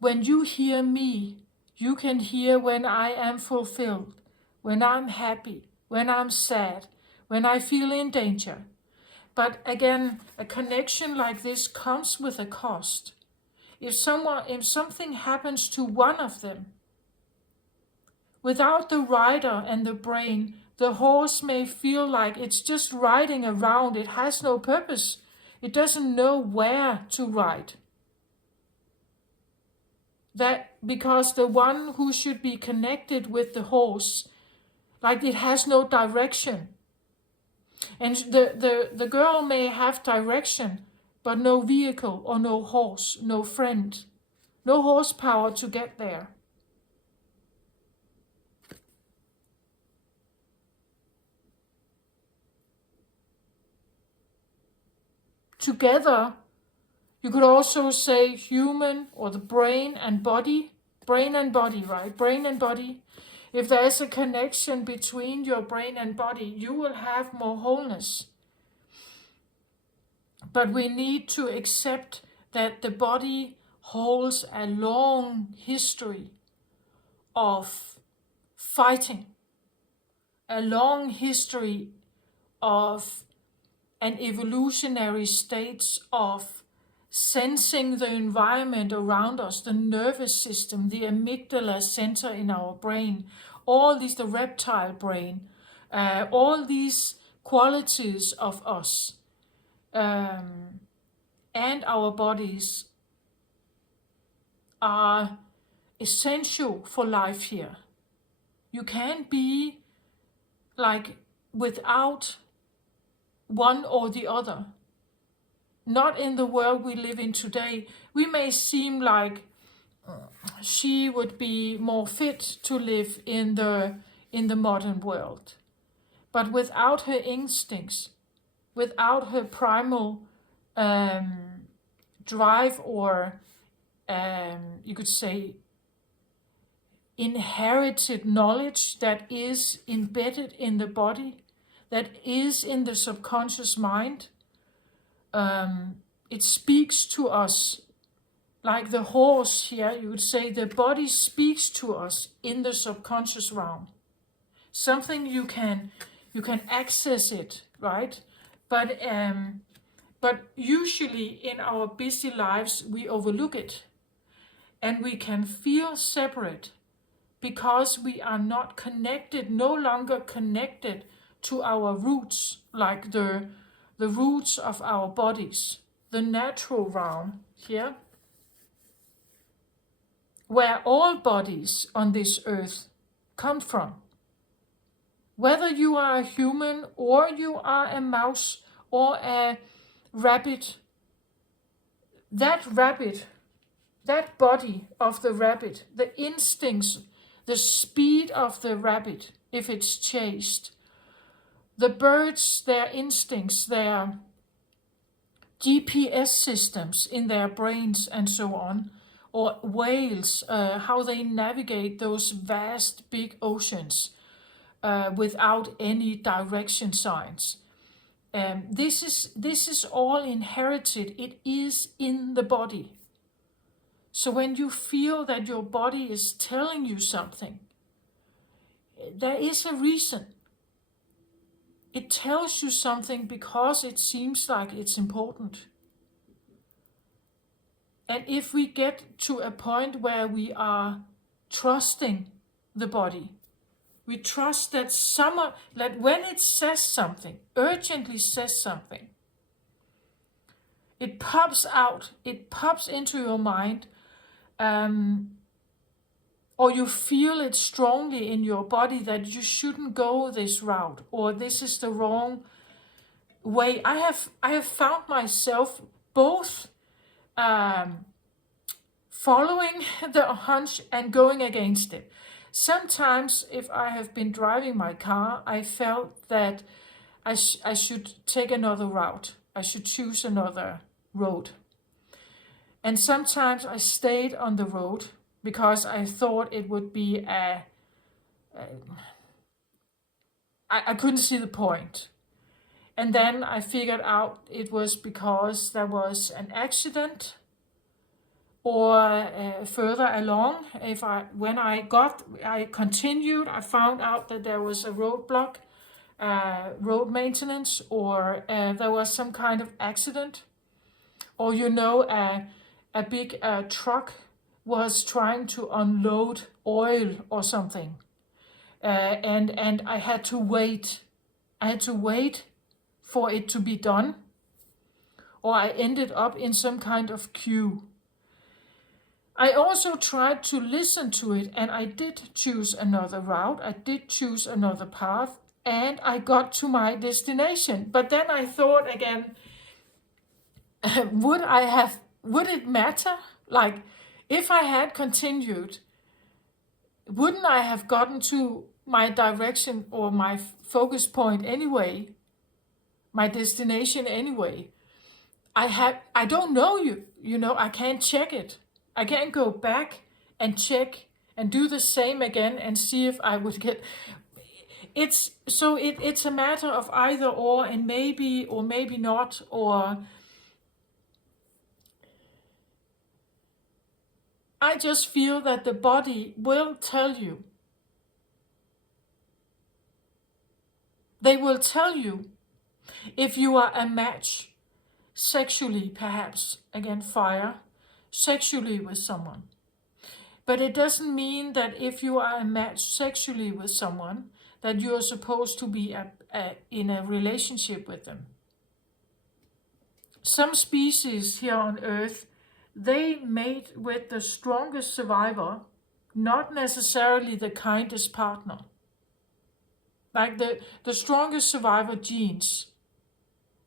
When you hear me, you can hear when I am fulfilled, when I'm happy, when I'm sad, when I feel in danger. But again, a connection like this comes with a cost. If something happens to one of them, without the rider and the brain, the horse may feel like it's just riding around. It has no purpose. It doesn't know where to ride. That because the one who should be connected with the horse, like it has no direction. And the girl may have direction, but no vehicle or no horse, no friend, no horsepower to get there. Together, you could also say human or the brain and body, right? Brain and body. If there is a connection between your brain and body, you will have more wholeness. But we need to accept that the body holds a long history of fighting, a long history of an evolutionary state of sensing the environment around us, the nervous system, the amygdala center in our brain, all these, the reptile brain, all these qualities of us and our bodies are essential for life here. You can't be like without one or the other. Not in the world we live in today. We may seem like she would be more fit to live in the modern world. But without her instincts, without her primal drive or you could say inherited knowledge that is embedded in the body, that is in the subconscious mind, it speaks to us like the horse here. You would say the body speaks to us in the subconscious realm. Something you can access it, right? But usually in our busy lives we overlook it, and we can feel separate because we are not connected, no longer connected to our roots, like the the roots of our bodies, the natural realm here, where all bodies on this earth come from. Whether you are a human or you are a mouse or a rabbit, that body of the rabbit, the instincts, the speed of the rabbit if it's chased, the birds, their instincts, their GPS systems in their brains and so on, or whales, how they navigate those vast big oceans without any direction signs. This is all inherited. It is in the body. So when you feel that your body is telling you something, there is a reason. It tells you something because it seems like it's important. And if we get to a point where we are trusting the body, we trust that that when it says something, urgently says something, it pops out, it pops into your mind, or you feel it strongly in your body that you shouldn't go this route, or this is the wrong way. I have found myself both following the hunch and going against it. Sometimes if I have been driving my car, I felt that I should take another route. I should choose another road. And sometimes I stayed on the road because I thought it would be I couldn't see the point. And then I figured out it was because there was an accident, or further along, when I continued, I found out that there was a roadblock, road maintenance, or there was some kind of accident, or a big truck was trying to unload oil or something, and I had to wait. I had to wait for it to be done, or I ended up in some kind of queue. I also tried to listen to it, and I did choose another route. I did choose another path, and I got to my destination. But then I thought again, would it matter? Like, if I had continued, wouldn't I have gotten to my direction or my focus point anyway, my destination anyway? I don't know, you know, I can't check it. I can't go back and check and do the same again and see if I would get. It's a matter of either or, and maybe or maybe not, or I just feel that the body will tell you. They will tell you if you are a match sexually, perhaps, again, fire, sexually with someone. But it doesn't mean that if you are a match sexually with someone, that you are supposed to be in a relationship with them. Some species here on Earth, they mate with the strongest survivor, not necessarily the kindest partner. Like the strongest survivor genes,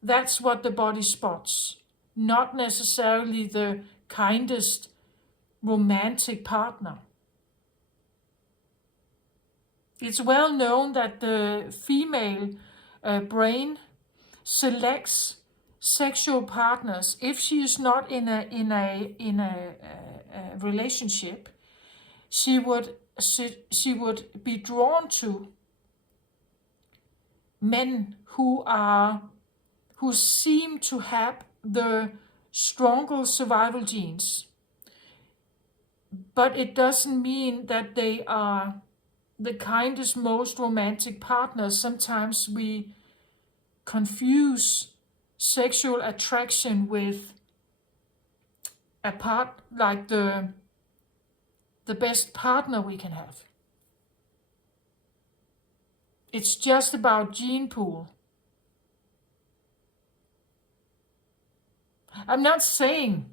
that's what the body spots, not necessarily the kindest romantic partner. It's well known that the female brain selects sexual partners if she is not in a relationship. She would be drawn to men who seem to have the stronger survival genes. But it doesn't mean that they are the kindest, most romantic partners. Sometimes we confuse sexual attraction with a part, like the best partner we can have. It's just about gene pool. I'm not saying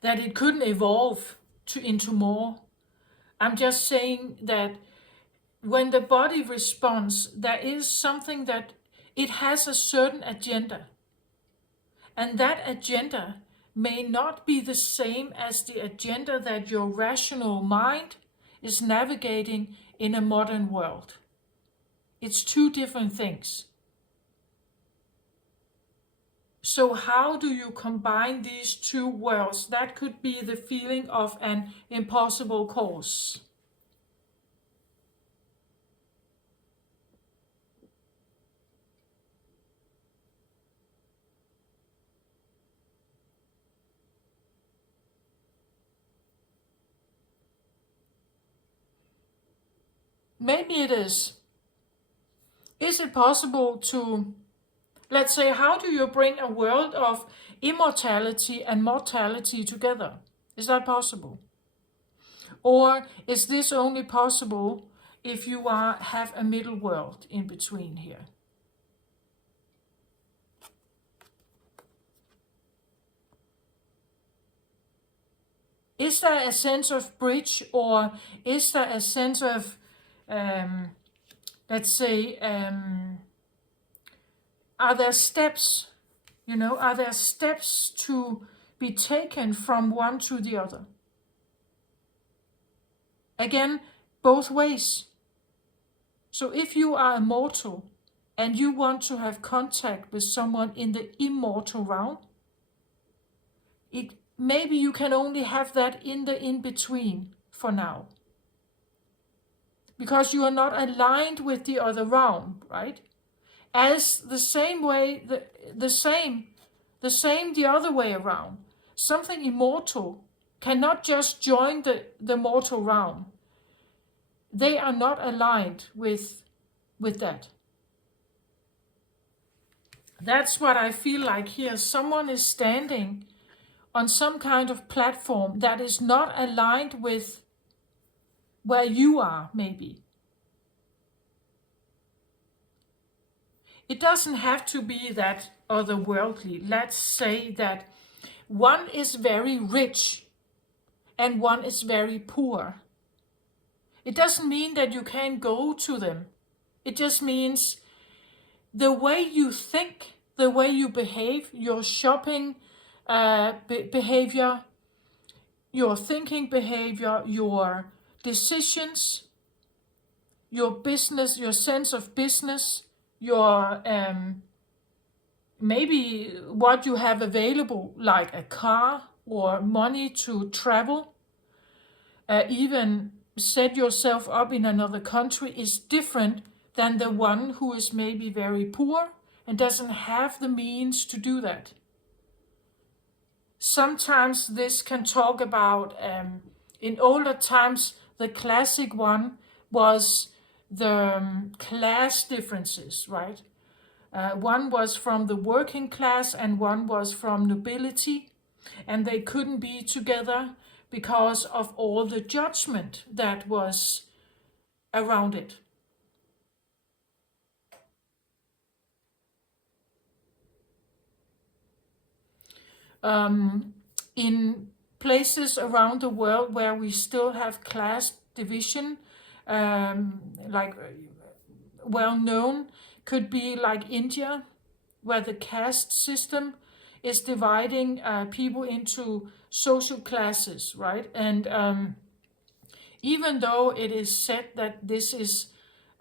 that it couldn't evolve into more. I'm just saying that when the body responds, there is something that it has a certain agenda. And that agenda may not be the same as the agenda that your rational mind is navigating in a modern world. It's two different things. So how do you combine these two worlds? That could be the feeling of an impossible cause. Maybe it is. Is it possible to, let's say, how do you bring a world of immortality and mortality together? Is that possible? Or is this only possible if you have a middle world in between here? Is there a sense of bridge, or is there a sense of, let's say, are there steps, are there steps to be taken from one to the other? Again, both ways. So if you are immortal and you want to have contact with someone in the immortal realm, maybe you can only have that in the in-between for now. Because you are not aligned with the other realm, right? As the same way, the same the other way around. Something immortal cannot just join the mortal realm. They are not aligned with that. That's what I feel like here. Someone is standing on some kind of platform that is not aligned with where you are, maybe. It doesn't have to be that otherworldly. Let's say that one is very rich and one is very poor. It doesn't mean that you can't go to them. It just means the way you think, the way you behave, your shopping behavior, your thinking behavior, your decisions, your business, your sense of business, your maybe what you have available, like a car or money to travel, even set yourself up in another country, is different than the one who is maybe very poor and doesn't have the means to do that. Sometimes this can talk about, in older times, the classic one was the class differences, right? One was from the working class and one was from nobility, and they couldn't be together because of all the judgment that was around it. In places around the world where we still have class division, like well known, could be like India, where the caste system is dividing people into social classes, right? And even though it is said that this is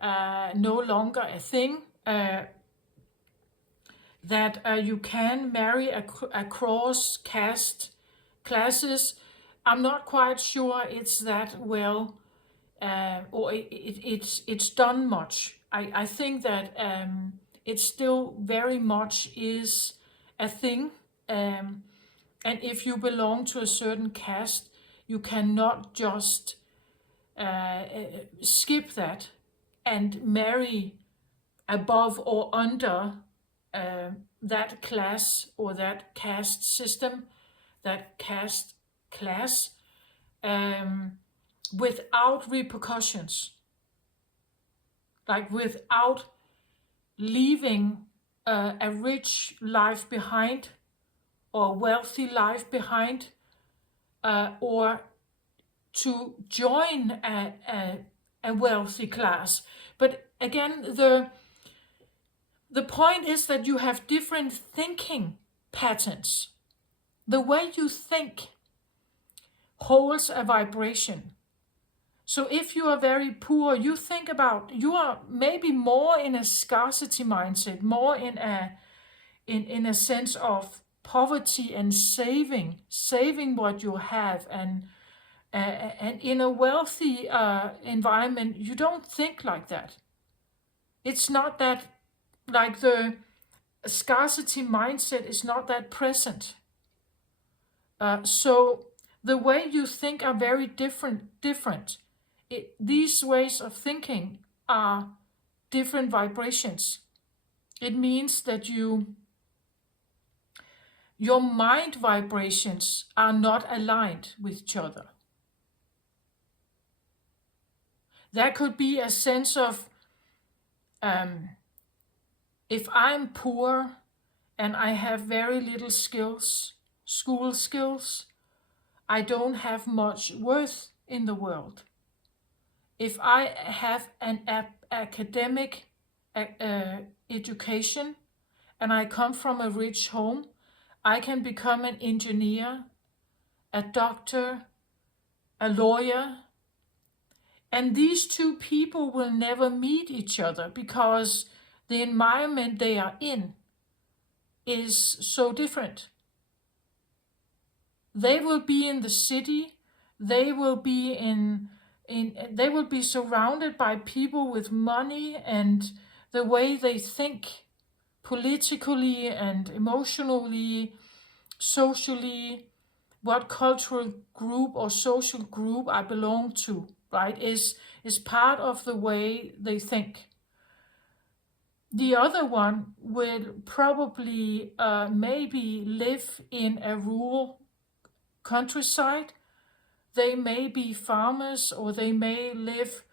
no longer a thing, that you can marry across caste classes, I'm not quite sure it's that well, or it's done much. I think that it still very much is a thing, and if you belong to a certain caste, you cannot just skip that and marry above or under that class or that caste system, that caste class, without repercussions, like without leaving a rich life behind or wealthy life behind, or to join a wealthy class. But again, the point is that you have different thinking patterns. The way you think holds a vibration. So if you are very poor, you think about, you are maybe more in a scarcity mindset, more in a sense of poverty and saving what you have, and in a wealthy environment, you don't think like that. It's not that, like, the scarcity mindset is not that present. So the way you think are very different. These ways of thinking are different vibrations. It means that your mind vibrations are not aligned with each other. There could be a sense of, if I'm poor and I have very little skills, school skills, I don't have much worth in the world. If I have an academic education and I come from a rich home, I can become an engineer, a doctor, a lawyer. And these two people will never meet each other because the environment they are in is so different. They will be in the city, they will be they will be surrounded by people with money, and the way they think politically and emotionally, socially, what cultural group or social group I belong to, right, is part of the way they think. The other one will probably maybe live in a rural countryside. They may be farmers, or they may live,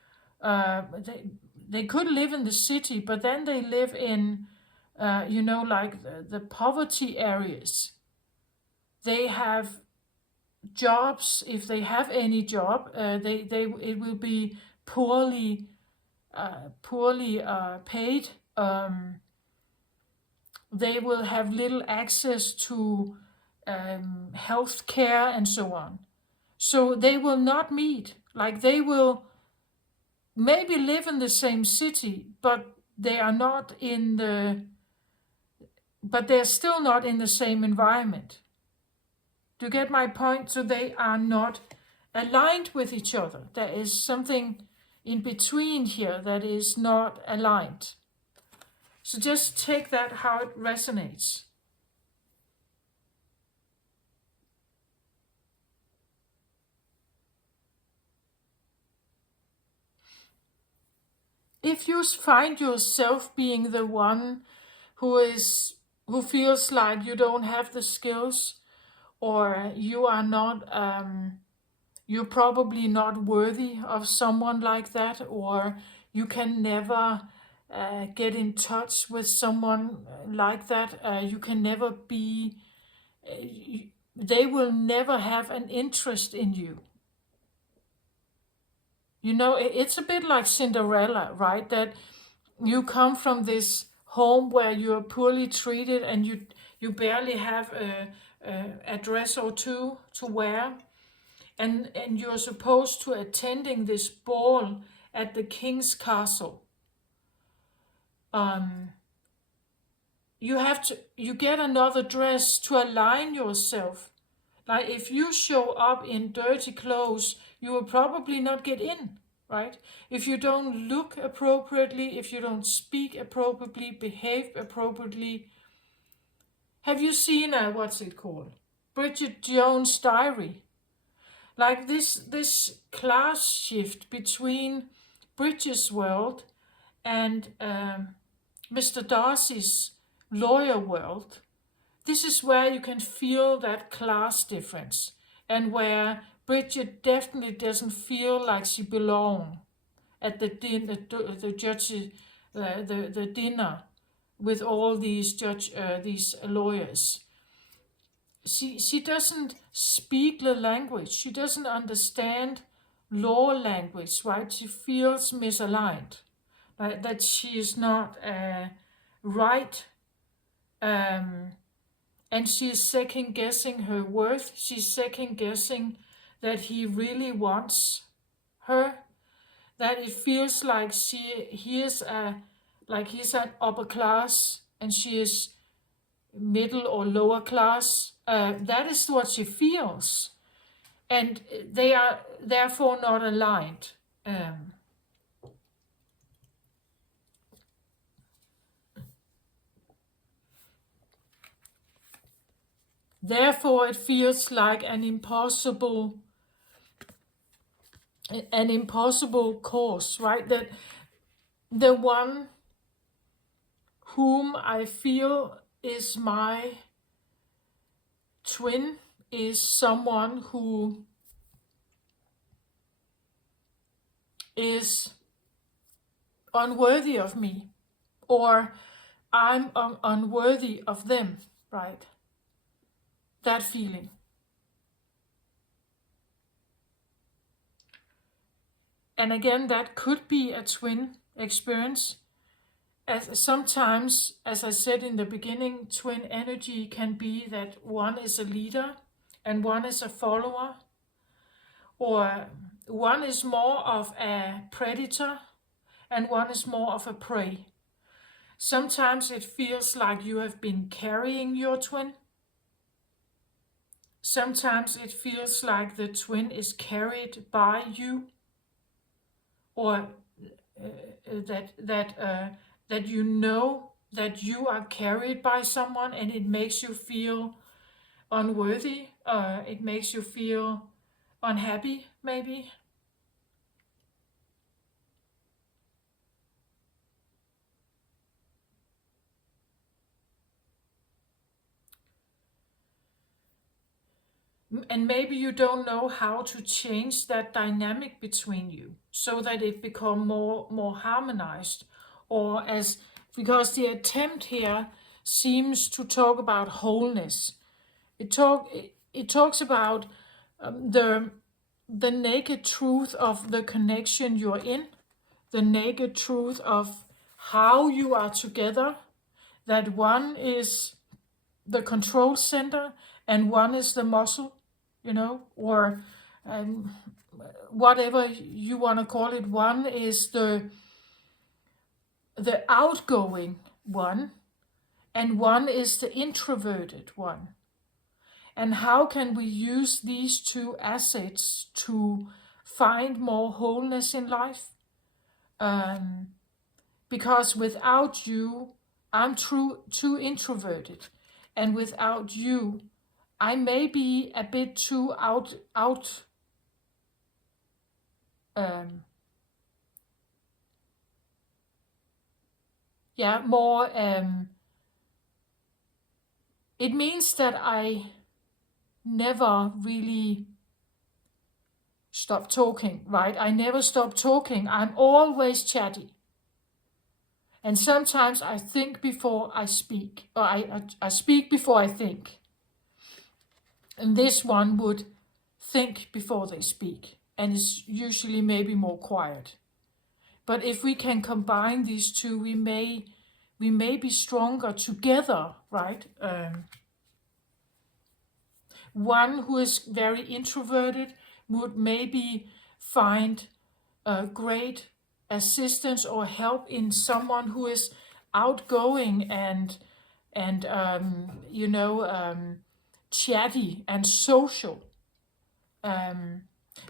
they could live in the city, but then they live in, like the poverty areas. They have jobs, if they have any job, it will be poorly paid. They will have little access to health care and so on. So they will not meet. Like, they will maybe live in the same city, but they are not in but they're still not in the same environment. Do you get my point? So they are not aligned with each other. There is something in between here that is not aligned. So just take that how it resonates. If you find yourself being the one who feels like you don't have the skills, or you are not, you're probably not worthy of someone like that, or you can never get in touch with someone like that. You can never be, they will never have an interest in you. You know, it's a bit like Cinderella, right? That you come from this home where you're poorly treated, and you barely have a dress or two to wear, and you're supposed to attending this ball at the king's castle. You get another dress to align yourself. Like, if you show up in dirty clothes, you will probably not get in, right? If you don't look appropriately, if you don't speak appropriately, behave appropriately. Have you seen what's it called? Bridget Jones' Diary. Like, this class shift between Bridget's world and Mr. Darcy's lawyer world. This is where you can feel that class difference, and where Bridget definitely doesn't feel like she belongs at the dinner with all these lawyers. she doesn't speak the language. She doesn't understand law language, right? She feels misaligned, that she is not right, and she's second guessing her worth. She's second guessing that he really wants her. That it feels like he's an upper class and she is middle or lower class. That is what she feels, and they are therefore not aligned. Um, Therefore, it feels like an impossible cause, right? That the one whom I feel is my twin is someone who is unworthy of me, or I'm unworthy of them, right? That feeling. And again, that could be a twin experience. As sometimes, as I said in the beginning, twin energy can be that one is a leader and one is a follower, or one is more of a predator and one is more of a prey. Sometimes it feels like you have been carrying your twin. Sometimes it feels like the twin is carried by you, or that you know that you are carried by someone, and it makes you feel unworthy. It makes you feel unhappy, maybe. And maybe you don't know how to change that dynamic between you so that it become more harmonized, or as because the attempt here seems to talk about wholeness. It talks about the naked truth of the connection you're in, the naked truth of how you are together, that one is the control center and one is the muscle, or um, whatever you want to call it. One is the outgoing one, and one is the introverted one. And how can we use these two assets to find more wholeness in life? Because without you, I'm too introverted, and without you, I may be a bit too um, more. It means that I never really stop talking, right? I never stop talking. I'm always chatty. And sometimes I think before I speak, or I speak before I think. And this one would think before they speak, and is usually maybe more quiet. But if we can combine these two, we may be stronger together, right? One who is very introverted would maybe find great assistance or help in someone who is outgoing and chatty and social.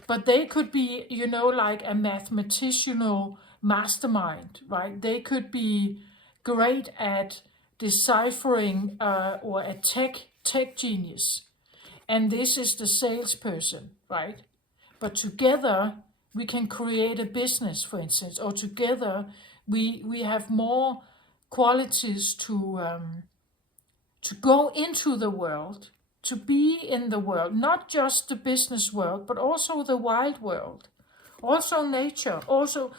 But they could be, like a mathematicianal mastermind, right? They could be great at deciphering, or a tech genius. And this is the salesperson, right? But together we can create a business, for instance, or together we have more qualities to go into the world, to be in the world, not just the business world, but also the wild world, also nature. Also,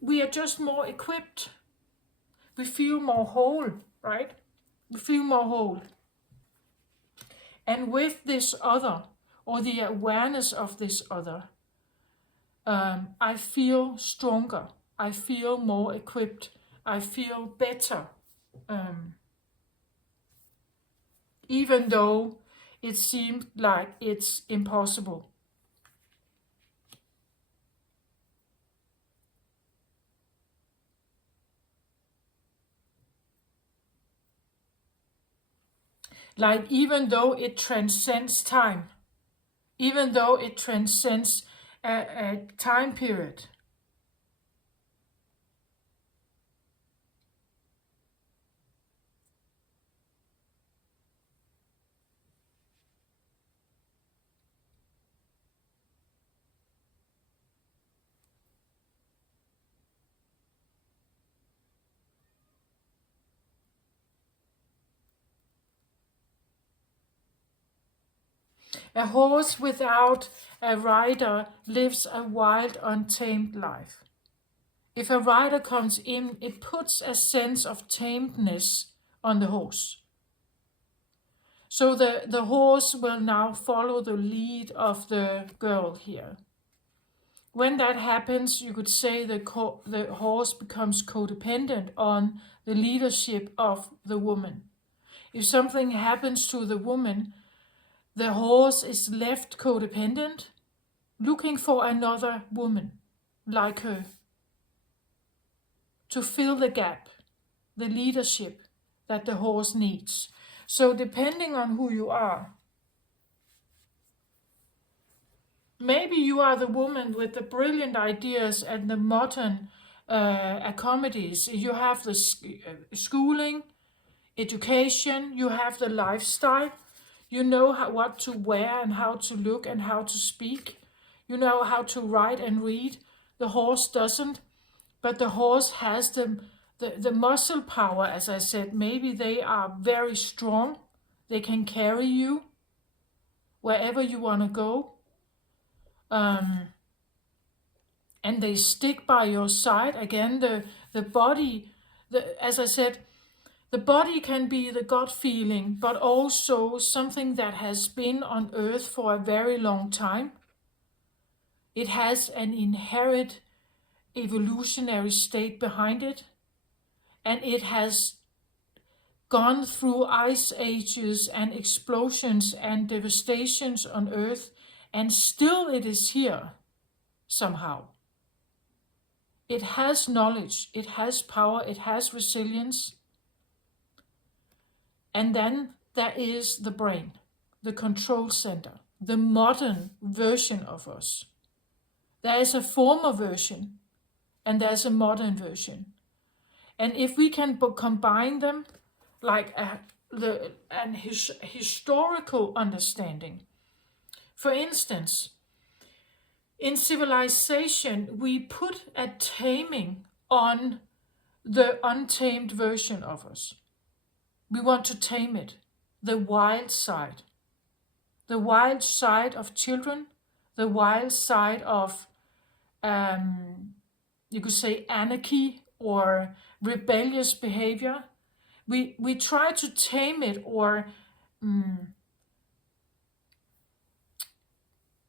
we are just more equipped. We feel more whole, right? We feel more whole. And with this other, or the awareness of this other, I feel stronger. I feel more equipped. I feel better. Even though it seemed like it's impossible. Like even though it transcends time, even though it transcends a time period. A horse without a rider lives a wild, untamed life. If a rider comes in, it puts a sense of tamedness on the horse. So the horse will now follow the lead of the girl here. When that happens, you could say the horse becomes codependent on the leadership of the woman. If something happens to the woman, the horse is left codependent, looking for another woman like her to fill the gap, the leadership that the horse needs. So depending on who you are, maybe you are the woman with the brilliant ideas and the modern accommodations. You have the schooling, education, you have the lifestyle, you know what to wear and how to look and how to speak, you know how to write and read. The horse doesn't, but the horse has the muscle power, as I said. Maybe they are very strong, they can carry you wherever you want to go. And they stick by your side. Again, the body, as I said, the body can be the gut feeling, but also something that has been on earth for a very long time. It has an inherent evolutionary state behind it, and it has gone through ice ages and explosions and devastations on earth, and still it is here somehow. It has knowledge, it has power, it has resilience. And then there is the brain, the control center, the modern version of us. There is a former version and there's a modern version. And if we can combine them like an historical understanding. For instance, in civilization, we put a taming on the untamed version of us. We want to tame it, the wild side of children, the wild side of, you could say, anarchy or rebellious behavior. We try to tame it, or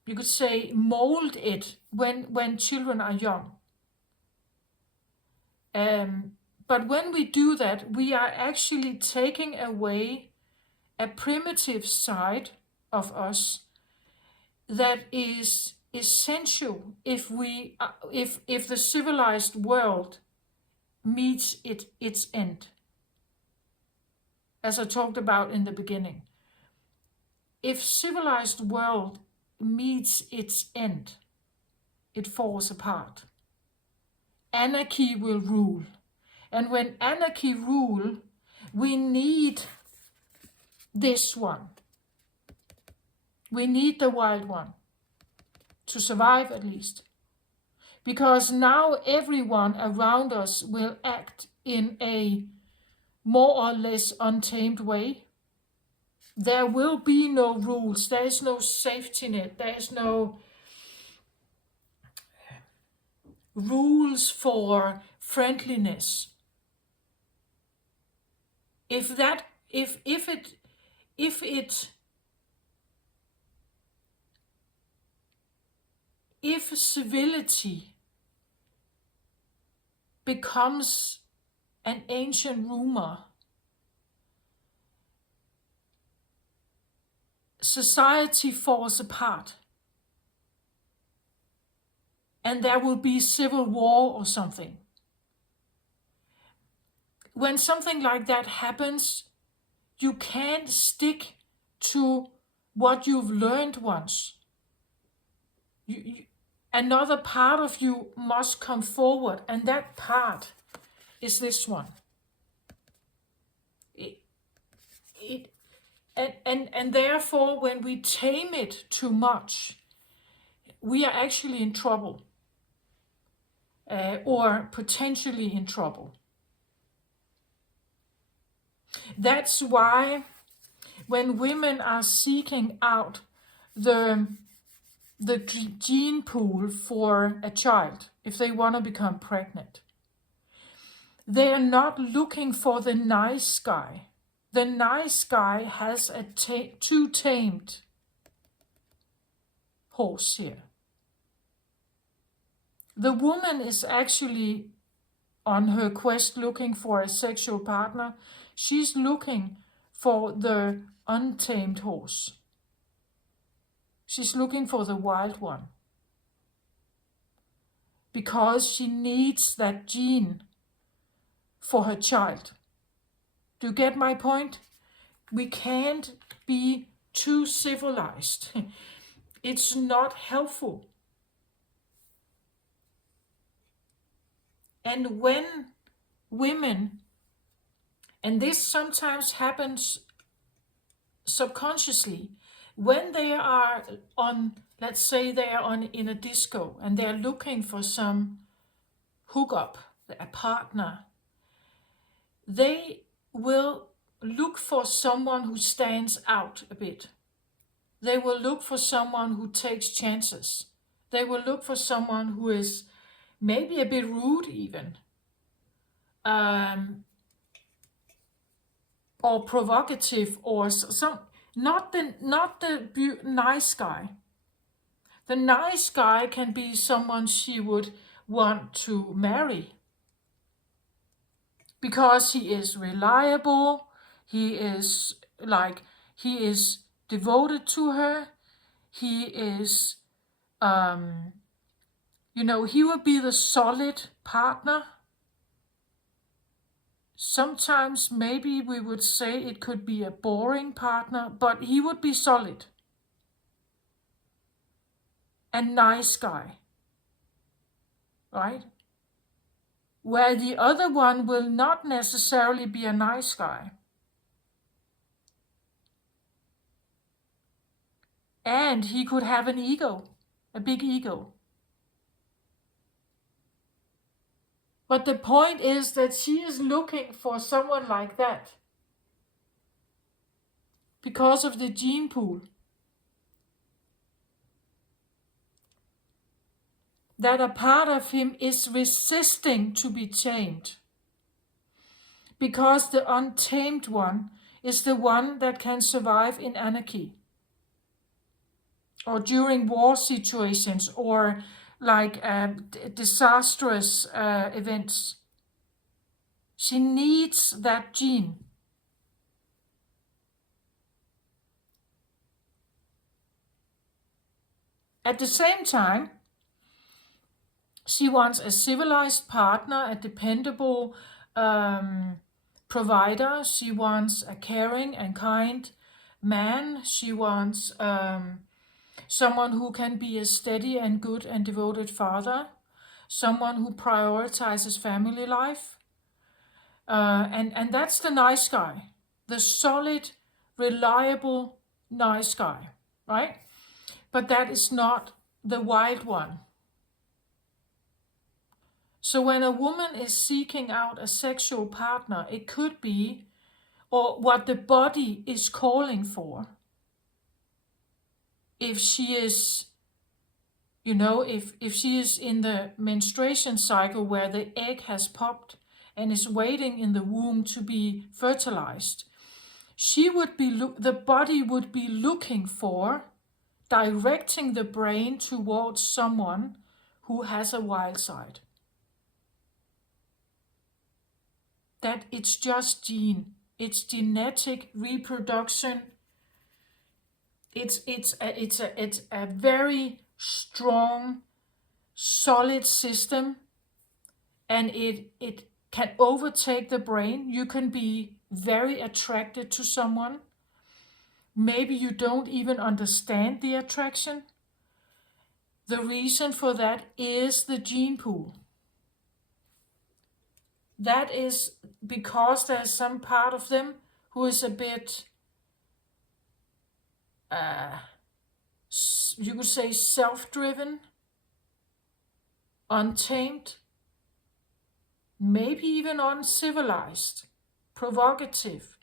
you could say mold it when children are young. But when we do that, we are actually taking away a primitive side of us that is essential if the civilized world meets its end. As I talked about in the beginning, if civilized world meets its end, it falls apart. Anarchy will rule. And when anarchy rule, we need this one. We need the wild one to survive, at least. Because now everyone around us will act in a more or less untamed way. There will be no rules. There is no safety net. There is no rules for friendliness. If it if civility becomes an ancient rumor, society falls apart and there will be civil war or something. When something like that happens, you can't stick to what you've learned once. Another part of you must come forward, and that part is this one. And therefore, when we tame it too much, we are actually in trouble, or potentially in trouble. That's why when women are seeking out the gene pool for a child, if they want to become pregnant, they are not looking for the nice guy. The nice guy has a too tamed horse here. The woman is actually on her quest looking for a sexual partner. She's looking for the untamed horse. She's looking for the wild one. Because she needs that gene for her child. Do you get my point? We can't be too civilized. It's not helpful. And when women, and this sometimes happens subconsciously, when they are on, let's say they are on in a disco and they're looking for some hookup, a partner, they will look for someone who stands out a bit. They will look for someone who takes chances. They will look for someone who is maybe a bit rude even, or provocative, or some. Not the nice guy. The nice guy can be someone she would want to marry because he is reliable. He is devoted to her. He is, he would be the solid partner. Sometimes maybe we would say it could be a boring partner, but he would be solid. A nice guy, right? Where the other one will not necessarily be a nice guy. And he could have an ego, a big ego. But the point is that she is looking for someone like that because of the gene pool. That a part of him is resisting to be tamed. Because the untamed one is the one that can survive in anarchy. Or during war situations, or like disastrous events. She needs that gene. At the same time, she wants a civilized partner, a dependable provider. She wants a caring and kind man. She wants someone who can be a steady and good and devoted father, someone who prioritizes family life. And that's the nice guy, the solid, reliable, nice guy, right? But that is not the wild one. So when a woman is seeking out a sexual partner, it could be, or what the body is calling for. If she is, if she is in the menstruation cycle where the egg has popped and is waiting in the womb to be fertilized, the body would be looking for directing the brain towards someone who has a wild side. That it's just gene. It's genetic reproduction. It's a very strong, solid system, and it can overtake the brain. You can be very attracted to someone. Maybe you don't even understand the attraction. The reason for that is the gene pool. That is because there's some part of them who is a bit, you could say, self-driven, untamed, maybe even uncivilized, provocative,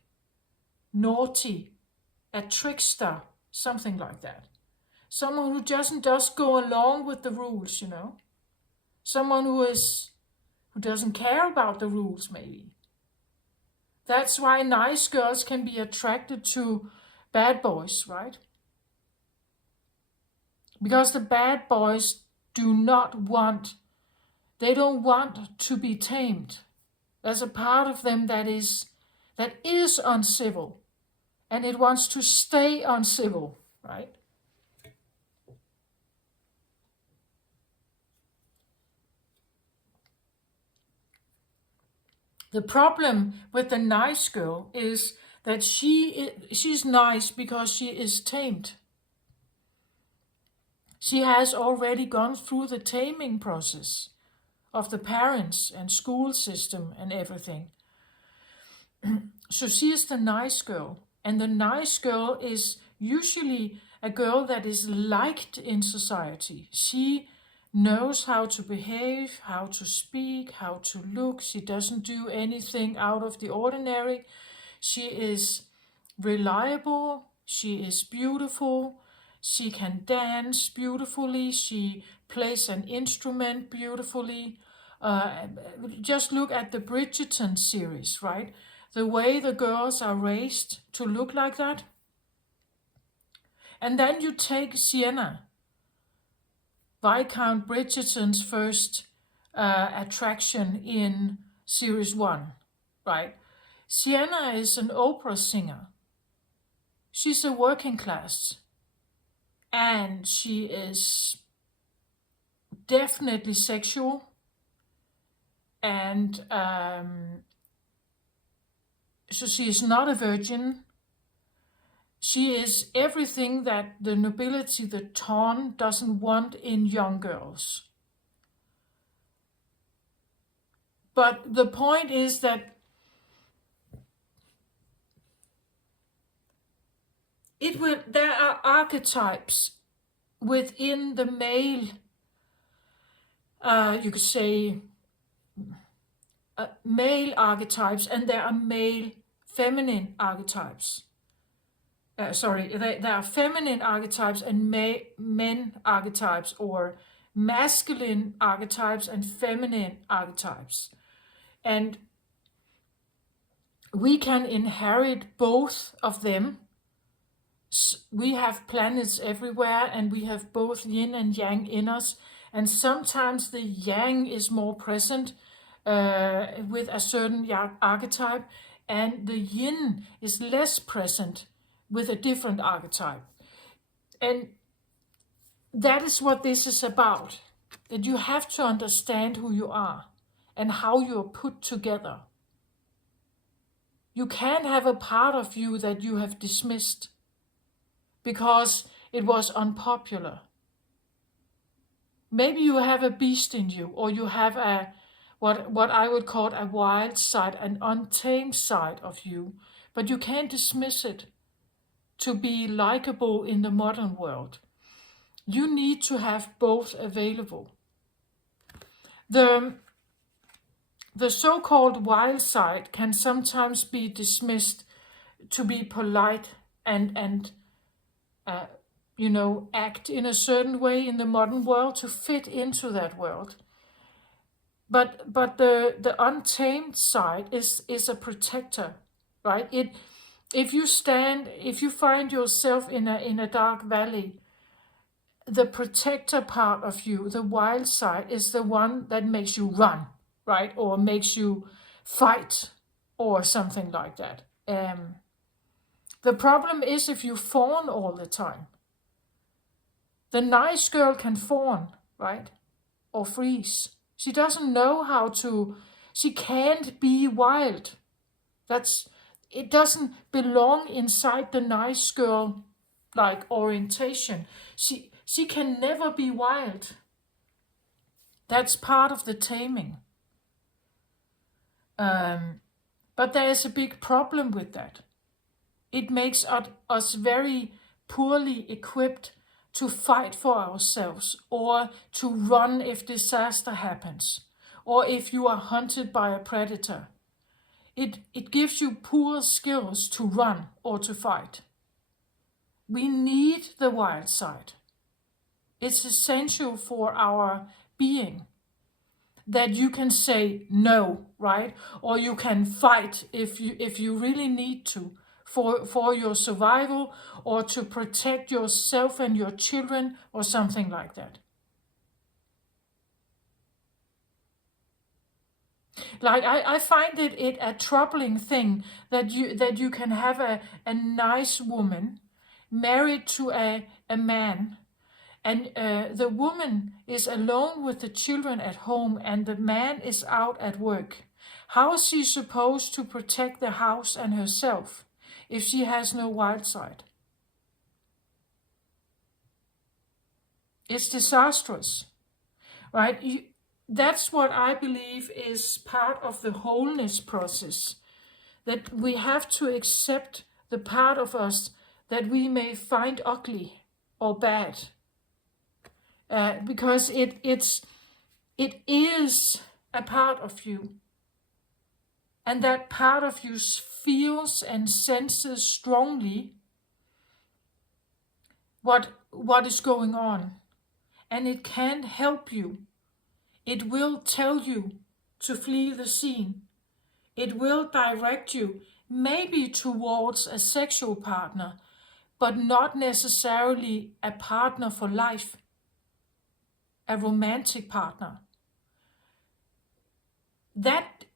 naughty, a trickster, something like that. Someone who just go along with the rules, you know. Someone who doesn't care about the rules, maybe. That's why nice girls can be attracted to bad boys, right? Because the bad boys they don't want to be tamed. There's a part of them that is uncivil, and it wants to stay uncivil, right? The problem with the nice girl is that she's nice because she is tamed. She has already gone through the taming process of the parents and school system and everything. So she is the nice girl. And the nice girl is usually a girl that is liked in society. She knows how to behave, how to speak, how to look. She doesn't do anything out of the ordinary. She is reliable. She is beautiful. She can dance beautifully. She plays an instrument beautifully. Just look at the Bridgerton series, right? The way the girls are raised to look like that. And then you take Sienna, Viscount Bridgerton's first attraction in series 1, right? Sienna is an opera singer. She's a working class, and she is definitely sexual, and so she is not a virgin. She is everything that the nobility, the ton, doesn't want in young girls. But the point is that there are archetypes within the male, you could say, male archetypes, and there are male feminine archetypes. There are feminine archetypes and men archetypes, or masculine archetypes and feminine archetypes. And we can inherit both of them. We have planets everywhere, and we have both yin and yang in us. And sometimes the yang is more present with a certain archetype, and the yin is less present with a different archetype. And that is what this is about, that you have to understand who you are and how you are put together. You can't have a part of you that you have dismissed because it was unpopular. Maybe you have a beast in you, or you have a what I would call a wild side, an untamed side of you, but you can't dismiss it to be likable in the modern world. You need to have both available. The so-called wild side can sometimes be dismissed to be polite and act in a certain way in the modern world to fit into that world. But the untamed side is a protector, right? If you find yourself in a dark valley, the protector part of you, the wild side, is the one that makes you run, right? Or makes you fight or something like that. The problem is if you fawn all the time. The nice girl can fawn, right? Or freeze. She doesn't know how to, she can't be wild. It doesn't belong inside the nice girl like orientation. She can never be wild. That's part of the taming. But there is a big problem with that. It makes us very poorly equipped to fight for ourselves or to run if disaster happens or if you are hunted by a predator. It gives you poor skills to run or to fight. We need the wild side. It's essential for our being that you can say no, right? Or you can fight if you really need to for your survival or to protect yourself and your children or something like that. Like I find it a troubling thing that you can have a nice woman married to a man, and the woman is alone with the children at home and the man is out at work. How is she supposed to protect the house and herself if she has no wild side? It's disastrous, right? That's what I believe is part of the wholeness process, that we have to accept the part of us that we may find ugly or bad, because it is a part of you, and that part of you feels and senses strongly what is going on, and it can help you. It will tell you to flee the scene. It will direct you maybe towards a sexual partner, but not necessarily a partner for life, a romantic partner. That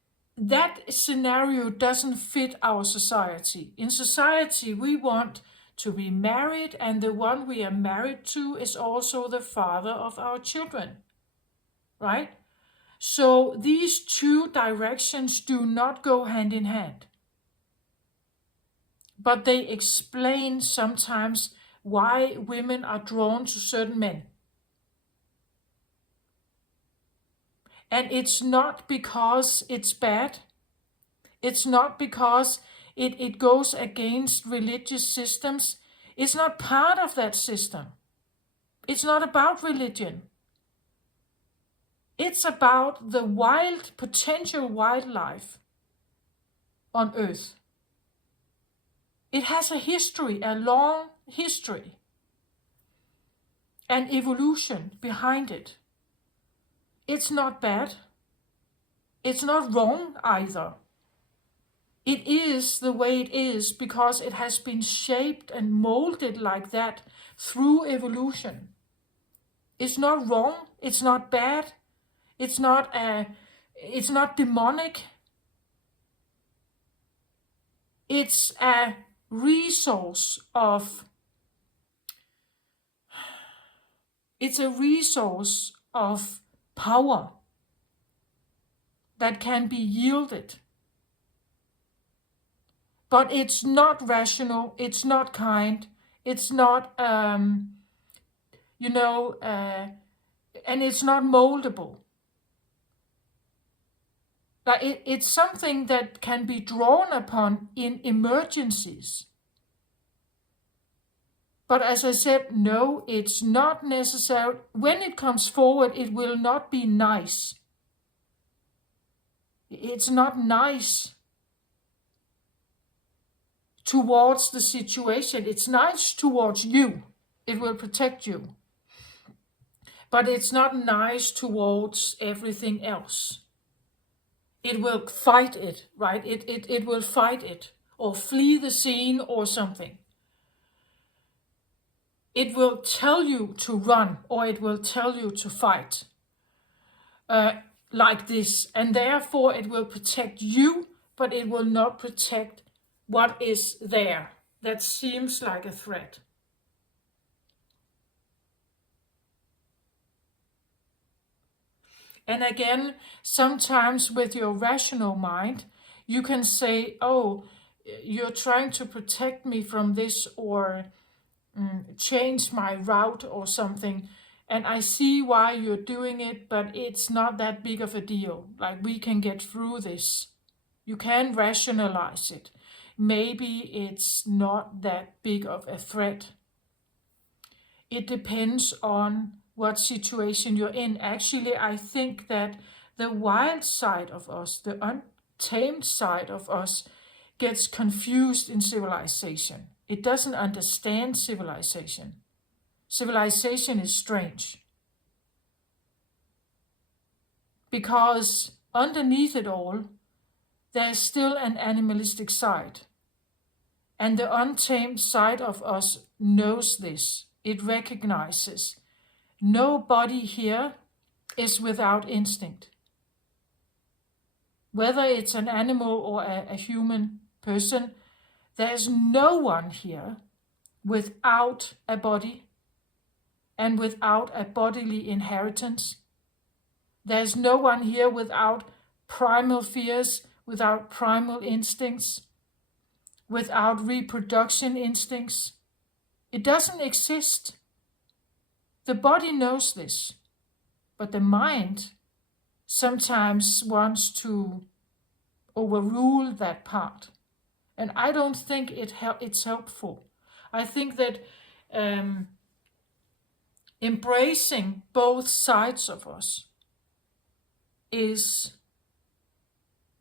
scenario doesn't fit our society. In society, we want to be married, and the one we are married to is also the father of our children, right? So these two directions do not go hand in hand. But they explain sometimes why women are drawn to certain men. And it's not because it's bad. It's not because it goes against religious systems. It's not part of that system. It's not about religion. It's about the potential wildlife on Earth. It has a history, a long history, and evolution behind it. It's not bad. It's not wrong either. It is the way it is because it has been shaped and molded like that through evolution. It's not wrong. It's not bad. It's not demonic. It's a resource of power that can be yielded. But it's not rational, it's not kind, it's not, and it's not moldable. But it's something that can be drawn upon in emergencies. But as I said, no, it's not necessary. When it comes forward, it will not be nice. It's not nice towards the situation. It's nice towards you. It will protect you. But it's not nice towards everything else. It will fight it, right? It will fight it or flee the scene or something. it will tell you to run or it will tell you to fight like this. And therefore it will protect you, but it will not protect what is there that seems like a threat. And again, sometimes with your rational mind, you can say, oh, you're trying to protect me from this or change my route or something. And I see why you're doing it, but it's not that big of a deal. Like, we can get through this. You can rationalize it. Maybe it's not that big of a threat. It depends on what situation you're in. Actually, I think that the wild side of us, the untamed side of us, gets confused in civilization. It doesn't understand civilization. Civilization is strange. Because underneath it all, there's still an animalistic side. And the untamed side of us knows this. It recognizes nobody here is without instinct. Whether it's an animal or a human person, there's no one here without a body and without a bodily inheritance. There's no one here without primal fears, without primal instincts, without reproduction instincts. It doesn't exist. The body knows this, but the mind sometimes wants to overrule that part. And I don't think it's helpful. I think that embracing both sides of us is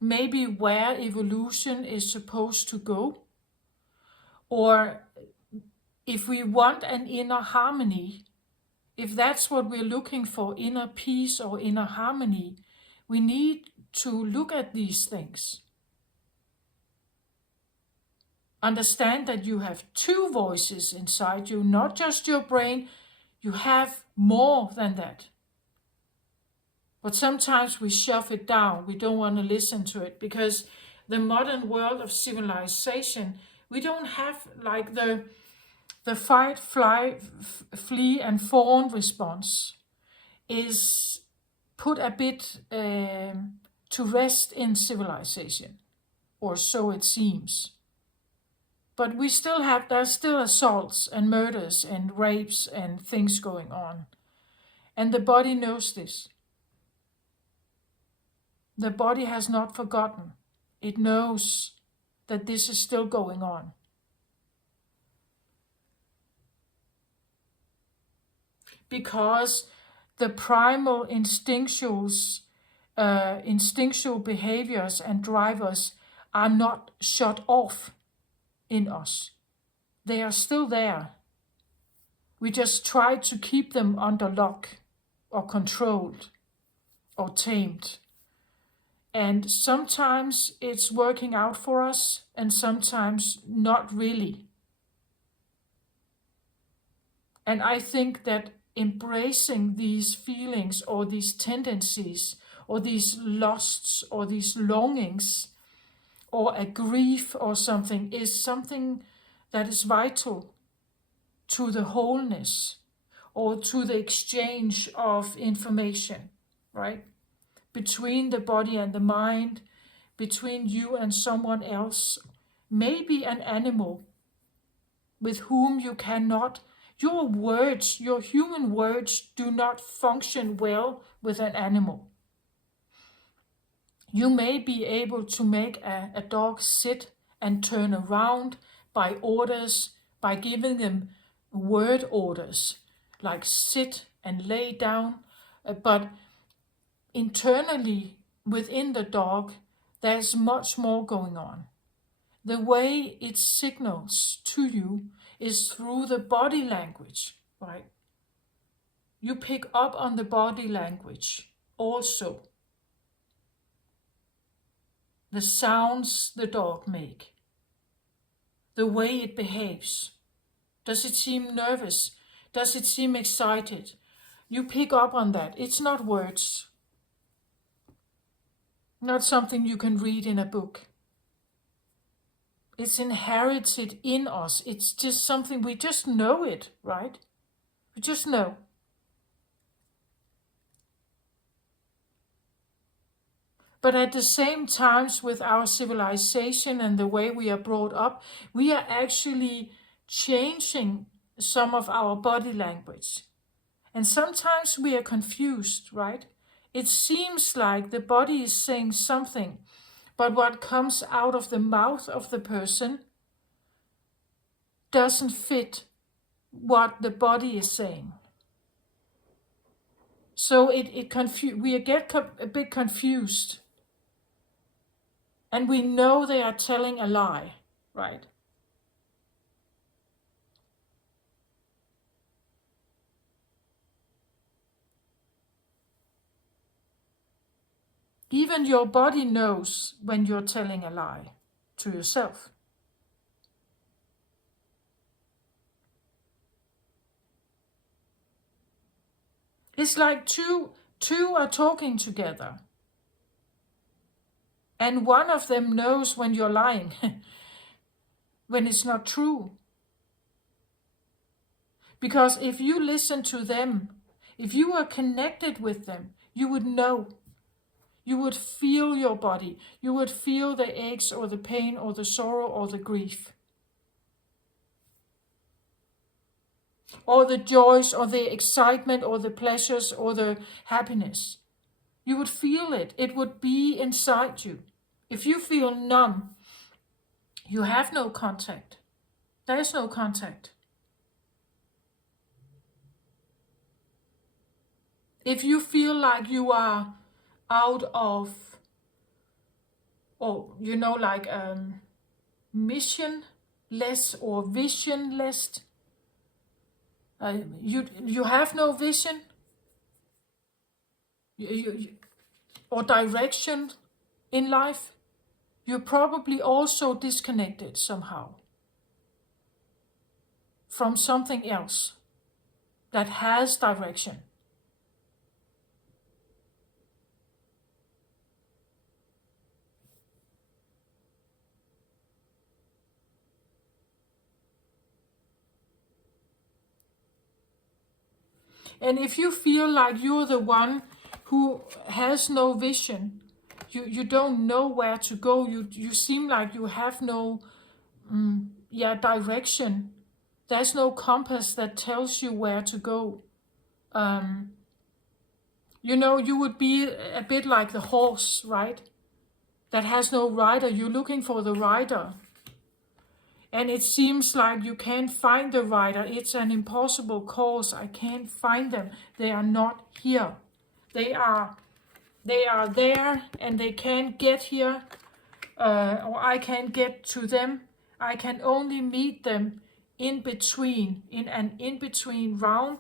maybe where evolution is supposed to go. Or if we want an inner harmony, if that's what we're looking for, inner peace or inner harmony, we need to look at these things. Understand that you have two voices inside you, not just your brain. You have more than that. But sometimes we shove it down. We don't want to listen to it because the modern world of civilization, we don't have like the fight, fly, flee and fawn response is put a bit to rest in civilization, or so it seems. But we still have, there's still assaults and murders and rapes and things going on. And the body knows this. The body has not forgotten. It knows that this is still going on. Because the primal instinctual behaviors and drivers are not shut off in us. They are still there. We just try to keep them under lock or controlled or tamed. And sometimes it's working out for us and sometimes not really. And I think that embracing these feelings or these tendencies or these lusts or these longings or a grief or something is something that is vital to the wholeness or to the exchange of information, right? Between the body and the mind, between you and someone else, maybe an animal with whom you cannot, your words, your human words do not function well with an animal. You may be able to make a dog sit and turn around by orders, by giving them word orders, like sit and lay down, but internally within the dog, there's much more going on. The way it signals to you is through the body language, right? You pick up on the body language also. The sounds the dog make, the way it behaves. Does it seem nervous? Does it seem excited? You pick up on that. It's not words. Not something you can read in a book. It's inherited in us. It's just something, we just know it, right? We just know. But at the same time, with our civilization and the way we are brought up, we are actually changing some of our body language. And sometimes we are confused, right? It seems like the body is saying something, but what comes out of the mouth of the person doesn't fit what the body is saying. So we get a bit confused. And we know they are telling a lie, right? Even your body knows when you're telling a lie to yourself. It's like two are talking together. And one of them knows when you're lying, when it's not true. Because if you listen to them, if you were connected with them, you would know. You would feel your body. You would feel the aches or the pain or the sorrow or the grief. Or the joys or the excitement or the pleasures or the happiness. You would feel it. It would be inside you. If you feel numb, you have no contact. There is no contact. If you feel like you are out of, or like missionless or visionless, you have no vision or direction in life, you're probably also disconnected somehow from something else that has direction. And if you feel like you're the one who has no vision, you don't know where to go, you seem like you have no direction. There's no compass that tells you where to go. You would be a bit like the horse, right? That has no rider. You're looking for the rider. And it seems like you can't find the rider. It's an impossible cause. I can't find them. They are not here. They are there and they can't get here. Or I can't get to them. I can only meet them in between, in an in-between round.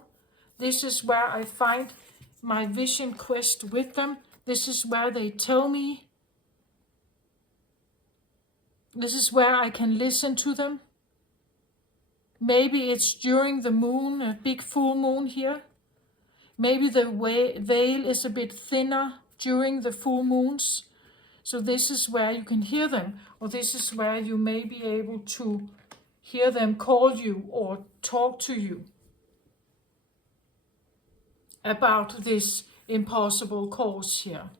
This is where I find my vision quest with them. This is where they tell me. This is where I can listen to them. Maybe it's during the moon, a big full moon here. Maybe the veil is a bit thinner during the full moons. So this is where you can hear them. Or this is where you may be able to hear them call you or talk to you about this impossible cause here.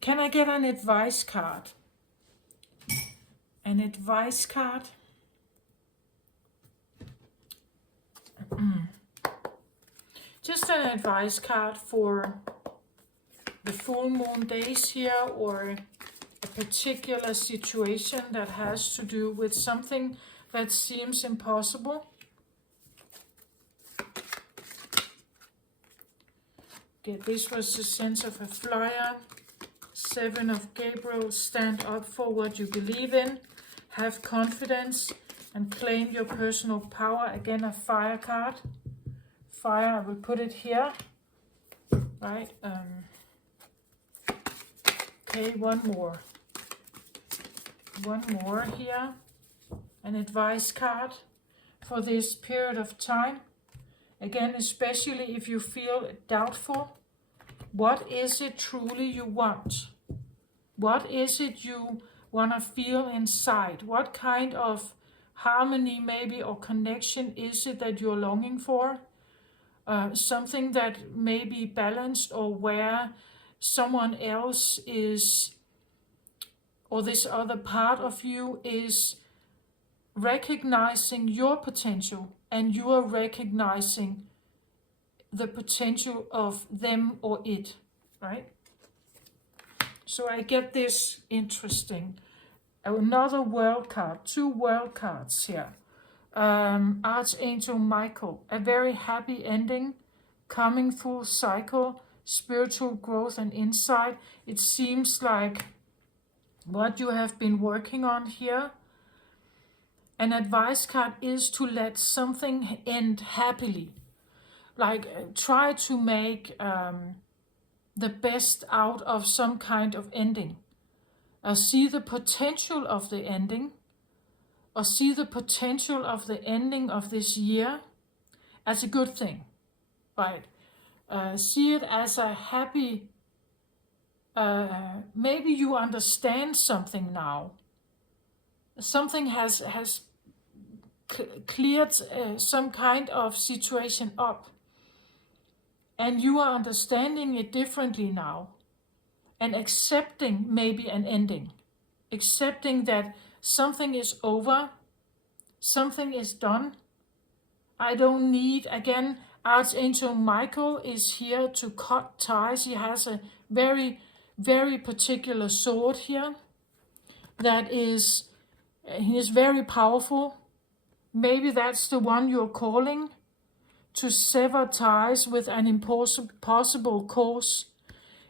Can I get an advice card? An advice card? Just an advice card for the full moon days here, or a particular situation that has to do with something that seems impossible. Okay, this was the sense of a flyer. Seven of Gabriel, stand up for what you believe in. Have confidence and claim your personal power. Again, a fire card. Fire, I will put it here. Right. Okay, one more. One more here. An advice card for this period of time. Again, especially if you feel doubtful. What is it truly you want? What is it you want to feel inside? What kind of harmony maybe or connection is it that you're longing for? Something that may be balanced, or where someone else is, or this other part of you is recognizing your potential, and you are recognizing the potential of them or it, right? So I get this interesting. Another world card, two world cards here. Archangel Michael, a very happy ending, coming full cycle, spiritual growth and insight. It seems like what you have been working on here. An advice card is to let something end happily. Like try to make the best out of some kind of ending. See the potential of the ending, or see the potential of the ending of this year as a good thing, right? See it as a happy, maybe you understand something now. Something has cleared some kind of situation up, and you are understanding it differently now, and accepting maybe an ending, accepting that something is over, something is done. I don't need, again, Archangel Michael is here to cut ties. He has a very, very particular sword here that is, he is very powerful. Maybe that's the one you're calling to sever ties with an impossible cause.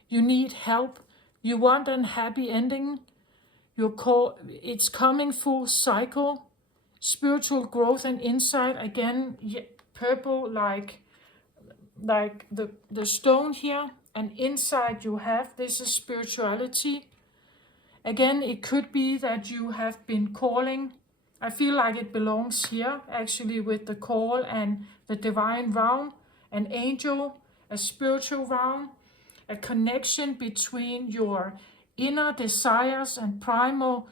You need help. You want an happy ending. It's coming full cycle. Spiritual growth and insight. Again, purple like the stone here. And inside you have, this is spirituality. Again, it could be that you have been calling. I feel like it belongs here, actually, with the call and the divine realm, an angel, a spiritual realm, a connection between your inner desires and primal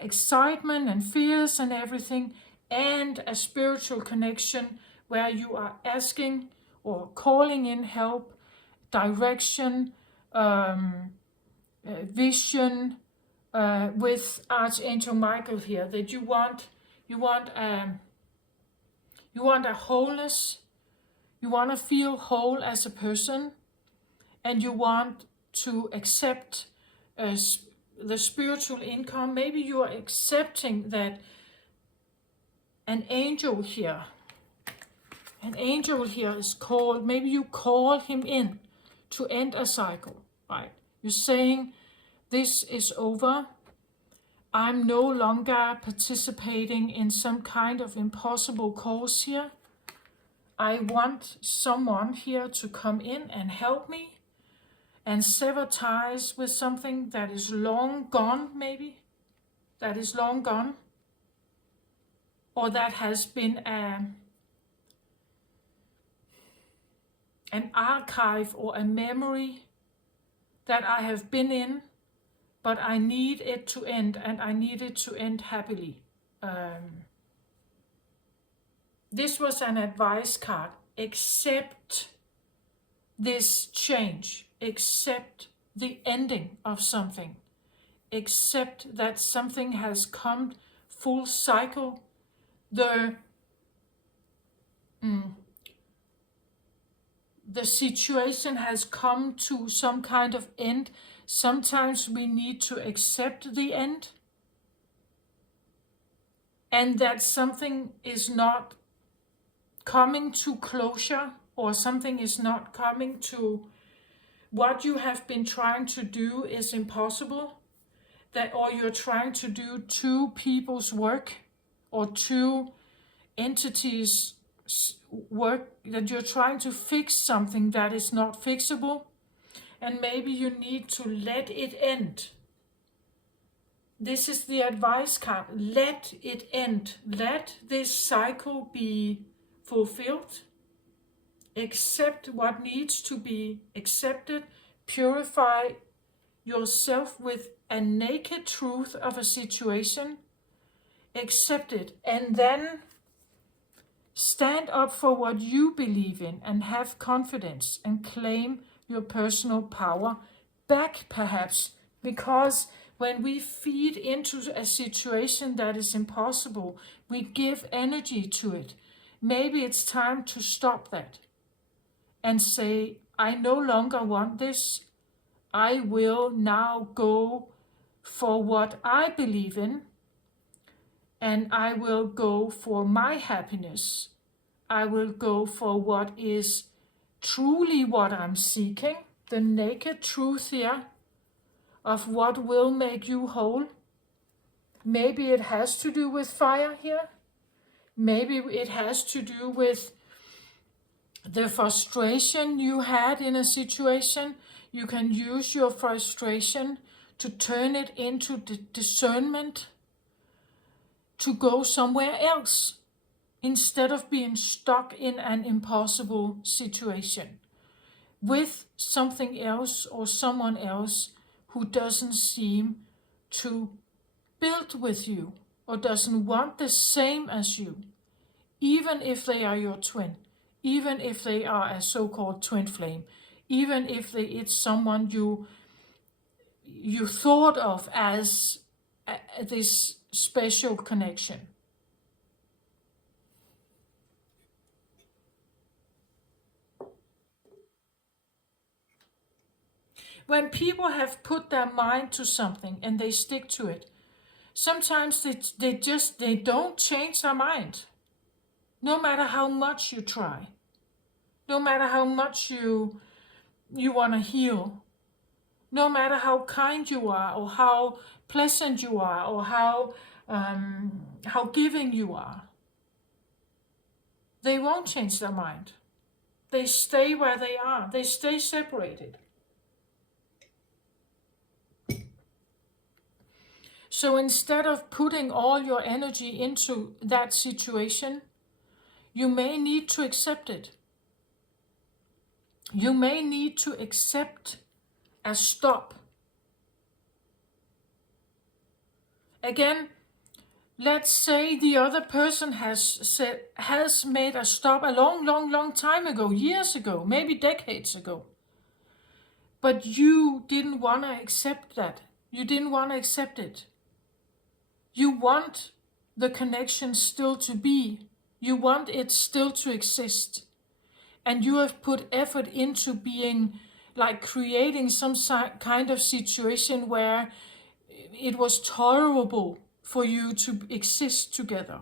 excitement and fears and everything, and a spiritual connection where you are asking or calling in help, direction, vision, with Archangel Michael here, that you want a wholeness. You want to feel whole as a person, and you want to accept the spiritual income. Maybe you are accepting that an angel here is called. Maybe you call him in to end a cycle, right? You're saying, this is over. I'm no longer participating in some kind of impossible cause here. I want someone here to come in and help me and sever ties with something that is long gone, maybe. That is long gone. Or that has been an archive or a memory that I have been in, but I need it to end, and I need it to end happily. This was an advice card. Accept this change. Accept the ending of something. Accept that something has come full cycle. The situation has come to some kind of end. Sometimes we need to accept the end, and that something is not coming to closure, or something is not coming to what you have been trying to do is impossible, that or you're trying to do two people's work or two entities work, that you're trying to fix something that is not fixable, and maybe you need to let it end. This is the advice card. Let it end. Let this cycle be fulfilled. Accept what needs to be accepted. Purify yourself with a naked truth of a situation. Accept it. And then stand up for what you believe in and have confidence and claim your personal power back, perhaps, because when we feed into a situation that is impossible, we give energy to it. Maybe it's time to stop that and say, I no longer want this. I will now go for what I believe in, and I will go for my happiness. I will go for what is truly what I'm seeking, the naked truth here of what will make you whole. Maybe it has to do with fire here. Maybe it has to do with the frustration you had in a situation. You can use your frustration to turn it into discernment, to go somewhere else instead of being stuck in an impossible situation with something else or someone else who doesn't seem to build with you or doesn't want the same as you, even if they are your twin, even if they are a so-called twin flame, even if it's someone you thought of as this special connection. When people have put their mind to something and they stick to it, sometimes they don't change their mind. No matter how much you try, no matter how much you want to heal, no matter how kind you are or how pleasant you are or how giving you are, they won't change their mind. They stay where they are. They stay separated. So instead of putting all your energy into that situation, you may need to accept it. You may need to accept a stop. Again, let's say the other person has made a stop a long time ago, years ago, maybe decades ago. But you didn't want to accept that. You didn't want to accept it. You want the connection still to be. You want it still to exist. And you have put effort into being like creating some kind of situation where it was tolerable for you to exist together.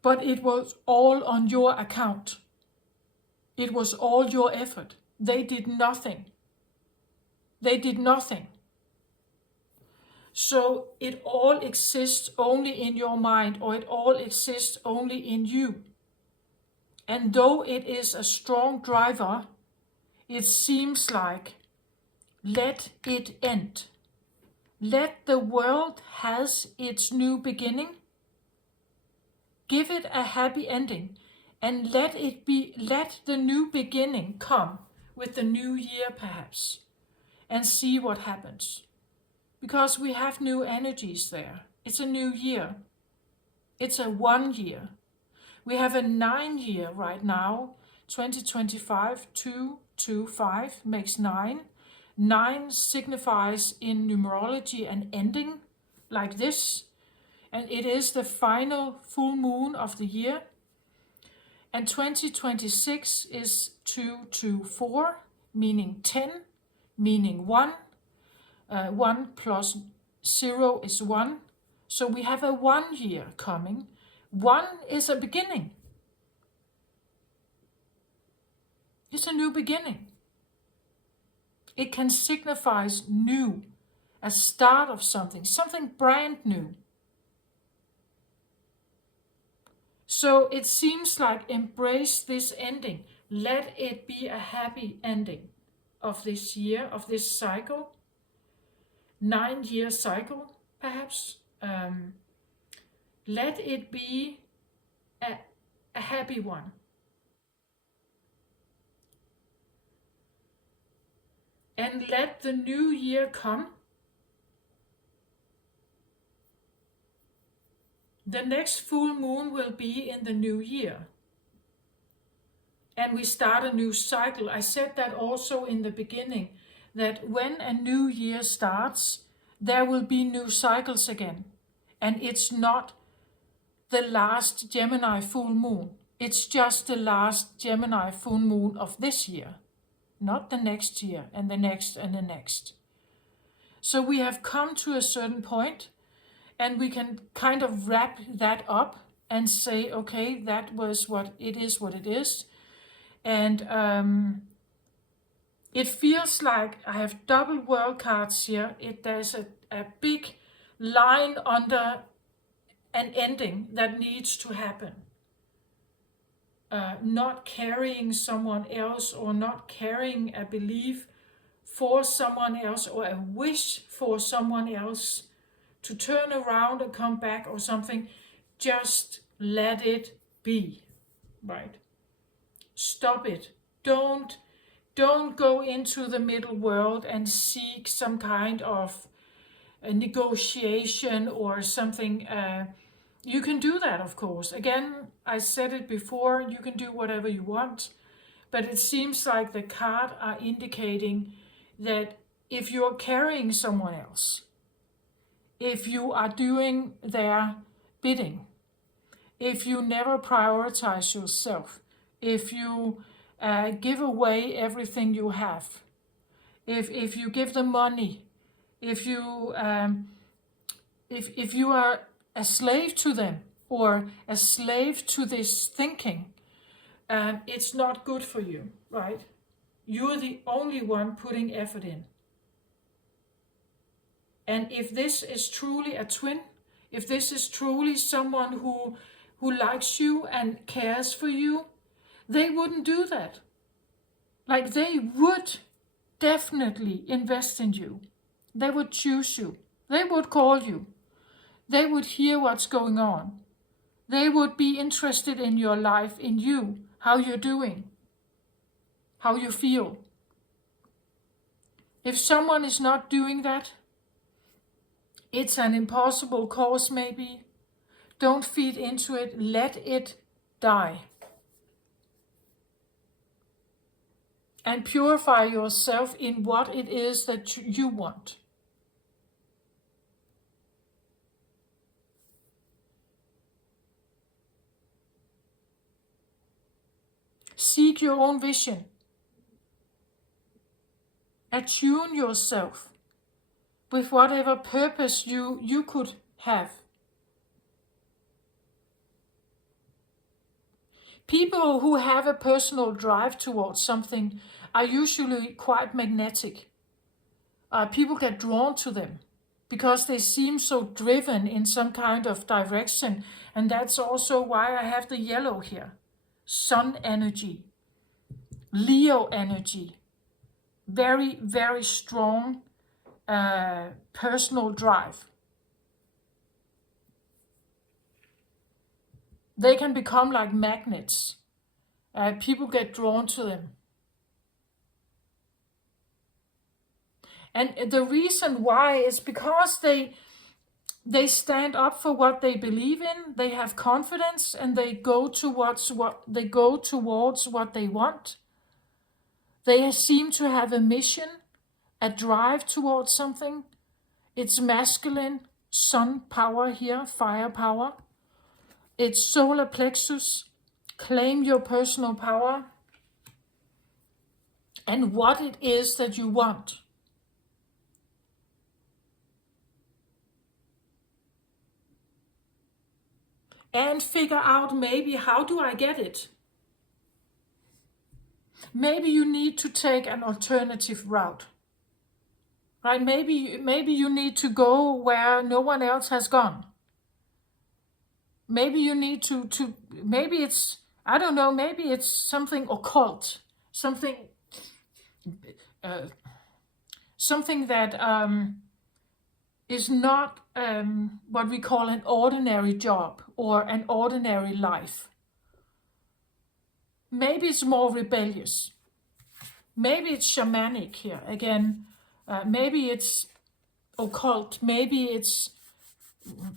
But it was all on your account. It was all your effort. They did nothing. They did nothing. So it all exists only in your mind, or it all exists only in you. And though it is a strong driver, it seems like, let it end. Let the world has its new beginning. Give it a happy ending, and let the new beginning come with the new year perhaps, and see what happens. Because we have new energies there. It's a new year. It's a 1 year. We have a 9 year right now. 2025, 225 makes 9. 9 signifies in numerology an ending, like this. And it is the final full moon of the year. And 2026 is 224, meaning 10, meaning 1. 1 plus 0 is 1. So we have a 1 year coming. 1 is a beginning. It's a new beginning. It can signify new, a start of something, something brand new. So it seems like embrace this ending. Let it be a happy ending of this year, of this cycle. 9-year cycle, perhaps. Let it be a happy one. And let the new year come. The next full moon will be in the new year. And we start a new cycle. I said that also in the beginning, that when a new year starts, there will be new cycles again. And it's not the last Gemini full moon. It's just the last Gemini full moon of this year, not the next year and the next and the next. So we have come to a certain point, and we can kind of wrap that up and say, okay, that was what it is. And it feels like I have double world cards here. There's a big line under an ending that needs to happen. Not carrying someone else, or not carrying a belief for someone else, or a wish for someone else to turn around and come back or something. Just let it be, right? Stop it. Don't go into the middle world and seek some kind of a negotiation or something. You can do that, of course. Again, I said it before, you can do whatever you want, but it seems like the card are indicating that if you're carrying someone else, if you are doing their bidding, if you never prioritize yourself, if you give away everything you have, if you give them money, if you are a slave to them or a slave to this thinking, it's not good for you, right? You're the only one putting effort in. And if this is truly a twin, if this is truly someone who likes you and cares for you, they wouldn't do that. Like, they would definitely invest in you. They would choose you. They would call you. They would hear what's going on. They would be interested in your life, in you, how you're doing, how you feel. If someone is not doing that, it's an impossible cause maybe. Don't feed into it. Let it die. And purify yourself in what it is that you want. Seek your own vision. Attune yourself with whatever purpose you could have. People who have a personal drive towards something are usually quite magnetic. People get drawn to them because they seem so driven in some kind of direction. And that's also why I have the yellow here. Sun energy, Leo energy, very, very strong personal drive. They can become like magnets. People get drawn to them. And the reason why is because they stand up for what they believe in, they have confidence, and they go towards what they want. They seem to have a mission, a drive towards something. It's masculine, sun power here, fire power. It's solar plexus, claim your personal power and what it is that you want. And figure out, maybe, how do I get it? Maybe you need to take an alternative route. right? Maybe you need to go where no one else has gone. Maybe you need to maybe it's, I don't know, maybe it's something occult, something uh, something that is not what we call an ordinary job or an ordinary life. Maybe it's more rebellious. Maybe it's shamanic here again. Maybe it's occult. Maybe it's,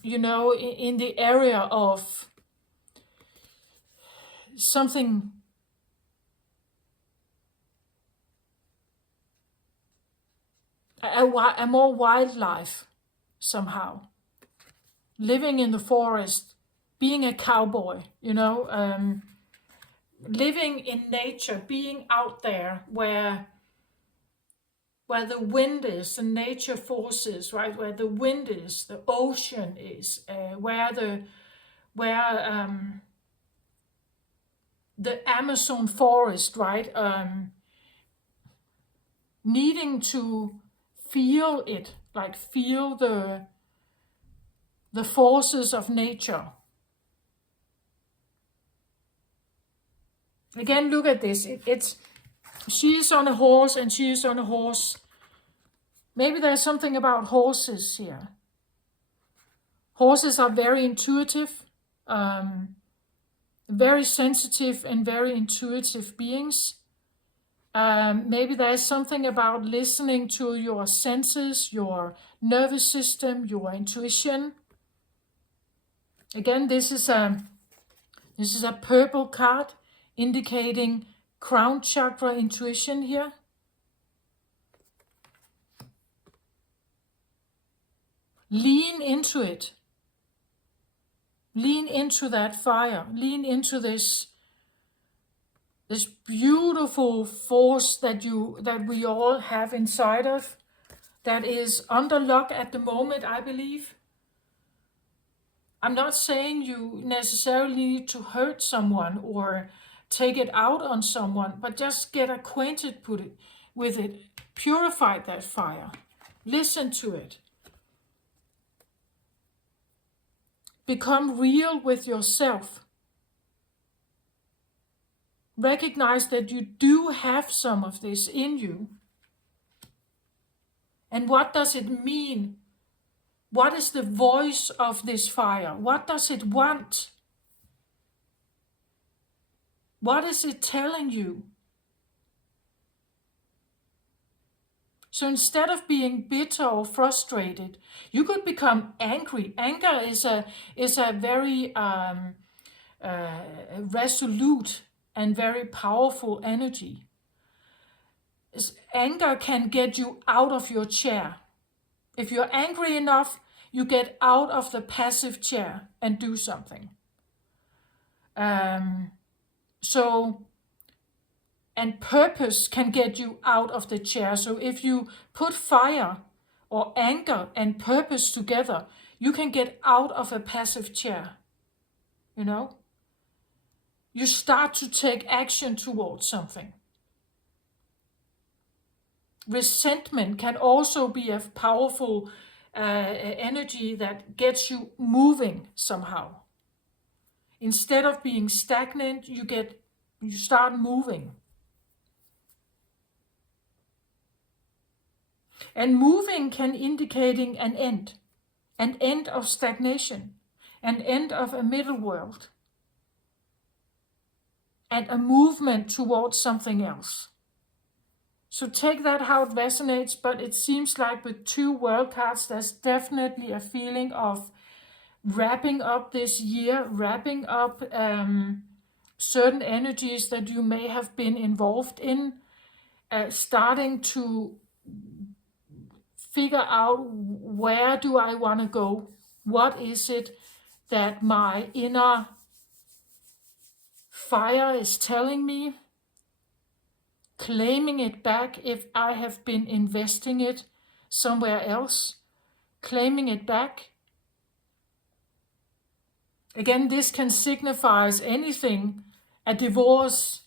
in the area of something a more wildlife somehow. Living in the forest, being a cowboy, living in nature, being out there where the wind is, the nature forces, right? Where the wind is, the ocean is, where the Amazon forest, right? Needing to feel it, like feel the forces of nature. Again, look at this. She's on a horse and she's on a horse. Maybe there's something about horses here. Horses are very intuitive, very sensitive and very intuitive beings. Maybe there's something about listening to your senses, your nervous system, your intuition. Again, this is a purple card indicating crown chakra intuition here. Lean into it. Lean into that fire. Lean into this beautiful force that we all have inside of, that is under lock at the moment, I believe. I'm not saying you necessarily need to hurt someone or take it out on someone, but just get acquainted with it. Purify that fire. Listen to it. Become real with yourself. Recognize that you do have some of this in you. And what does it mean? What is the voice of this fire? What does it want? What is it telling you? So instead of being bitter or frustrated, you could become angry. Anger is a very resolute and very powerful energy. Anger can get you out of your chair. If you're angry enough, you get out of the passive chair and do something. And purpose can get you out of the chair. So if you put fire or anger and purpose together, you can get out of a passive chair. You start to take action towards something. Resentment can also be a powerful energy that gets you moving somehow. Instead of being stagnant, you start moving. And moving can indicating an end of stagnation, an end of a middle world, and a movement towards something else. So take that how it resonates, but it seems like with 2 world cards, there's definitely a feeling of wrapping up this year, wrapping up certain energies that you may have been involved in, starting to figure out, where do I want to go? What is it that my inner fire is telling me? Claiming it back if I have been investing it somewhere else. Claiming it back. Again, this can signify anything: a divorce,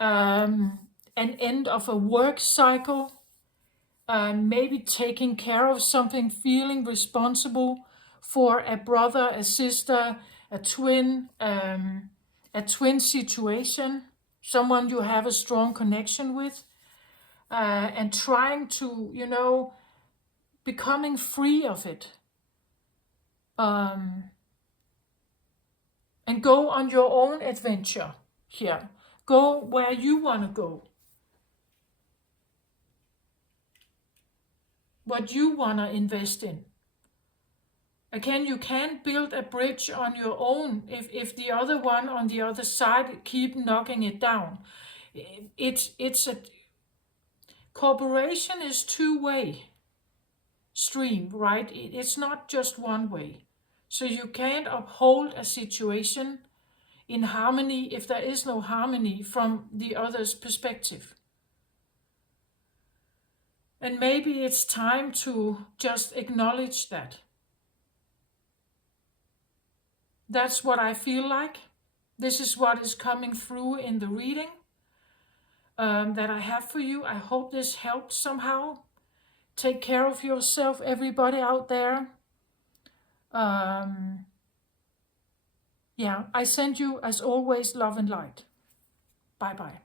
an end of a work cycle, maybe taking care of something, feeling responsible for a brother, a sister, a twin situation, someone you have a strong connection with, and trying to, becoming free of it, and go on your own adventure here. Go where you want to go, what you want to invest in. Again, you can't build a bridge on your own if the other one on the other side keep knocking it down. It's a cooperation is two-way stream, right? It's not just one way. So you can't uphold a situation in harmony if there is no harmony from the other's perspective. And maybe it's time to just acknowledge that. That's what I feel like. This is what is coming through in the reading that I have for you. I hope this helped somehow. Take care of yourself, everybody out there. I send you, as always, love and light. Bye-bye.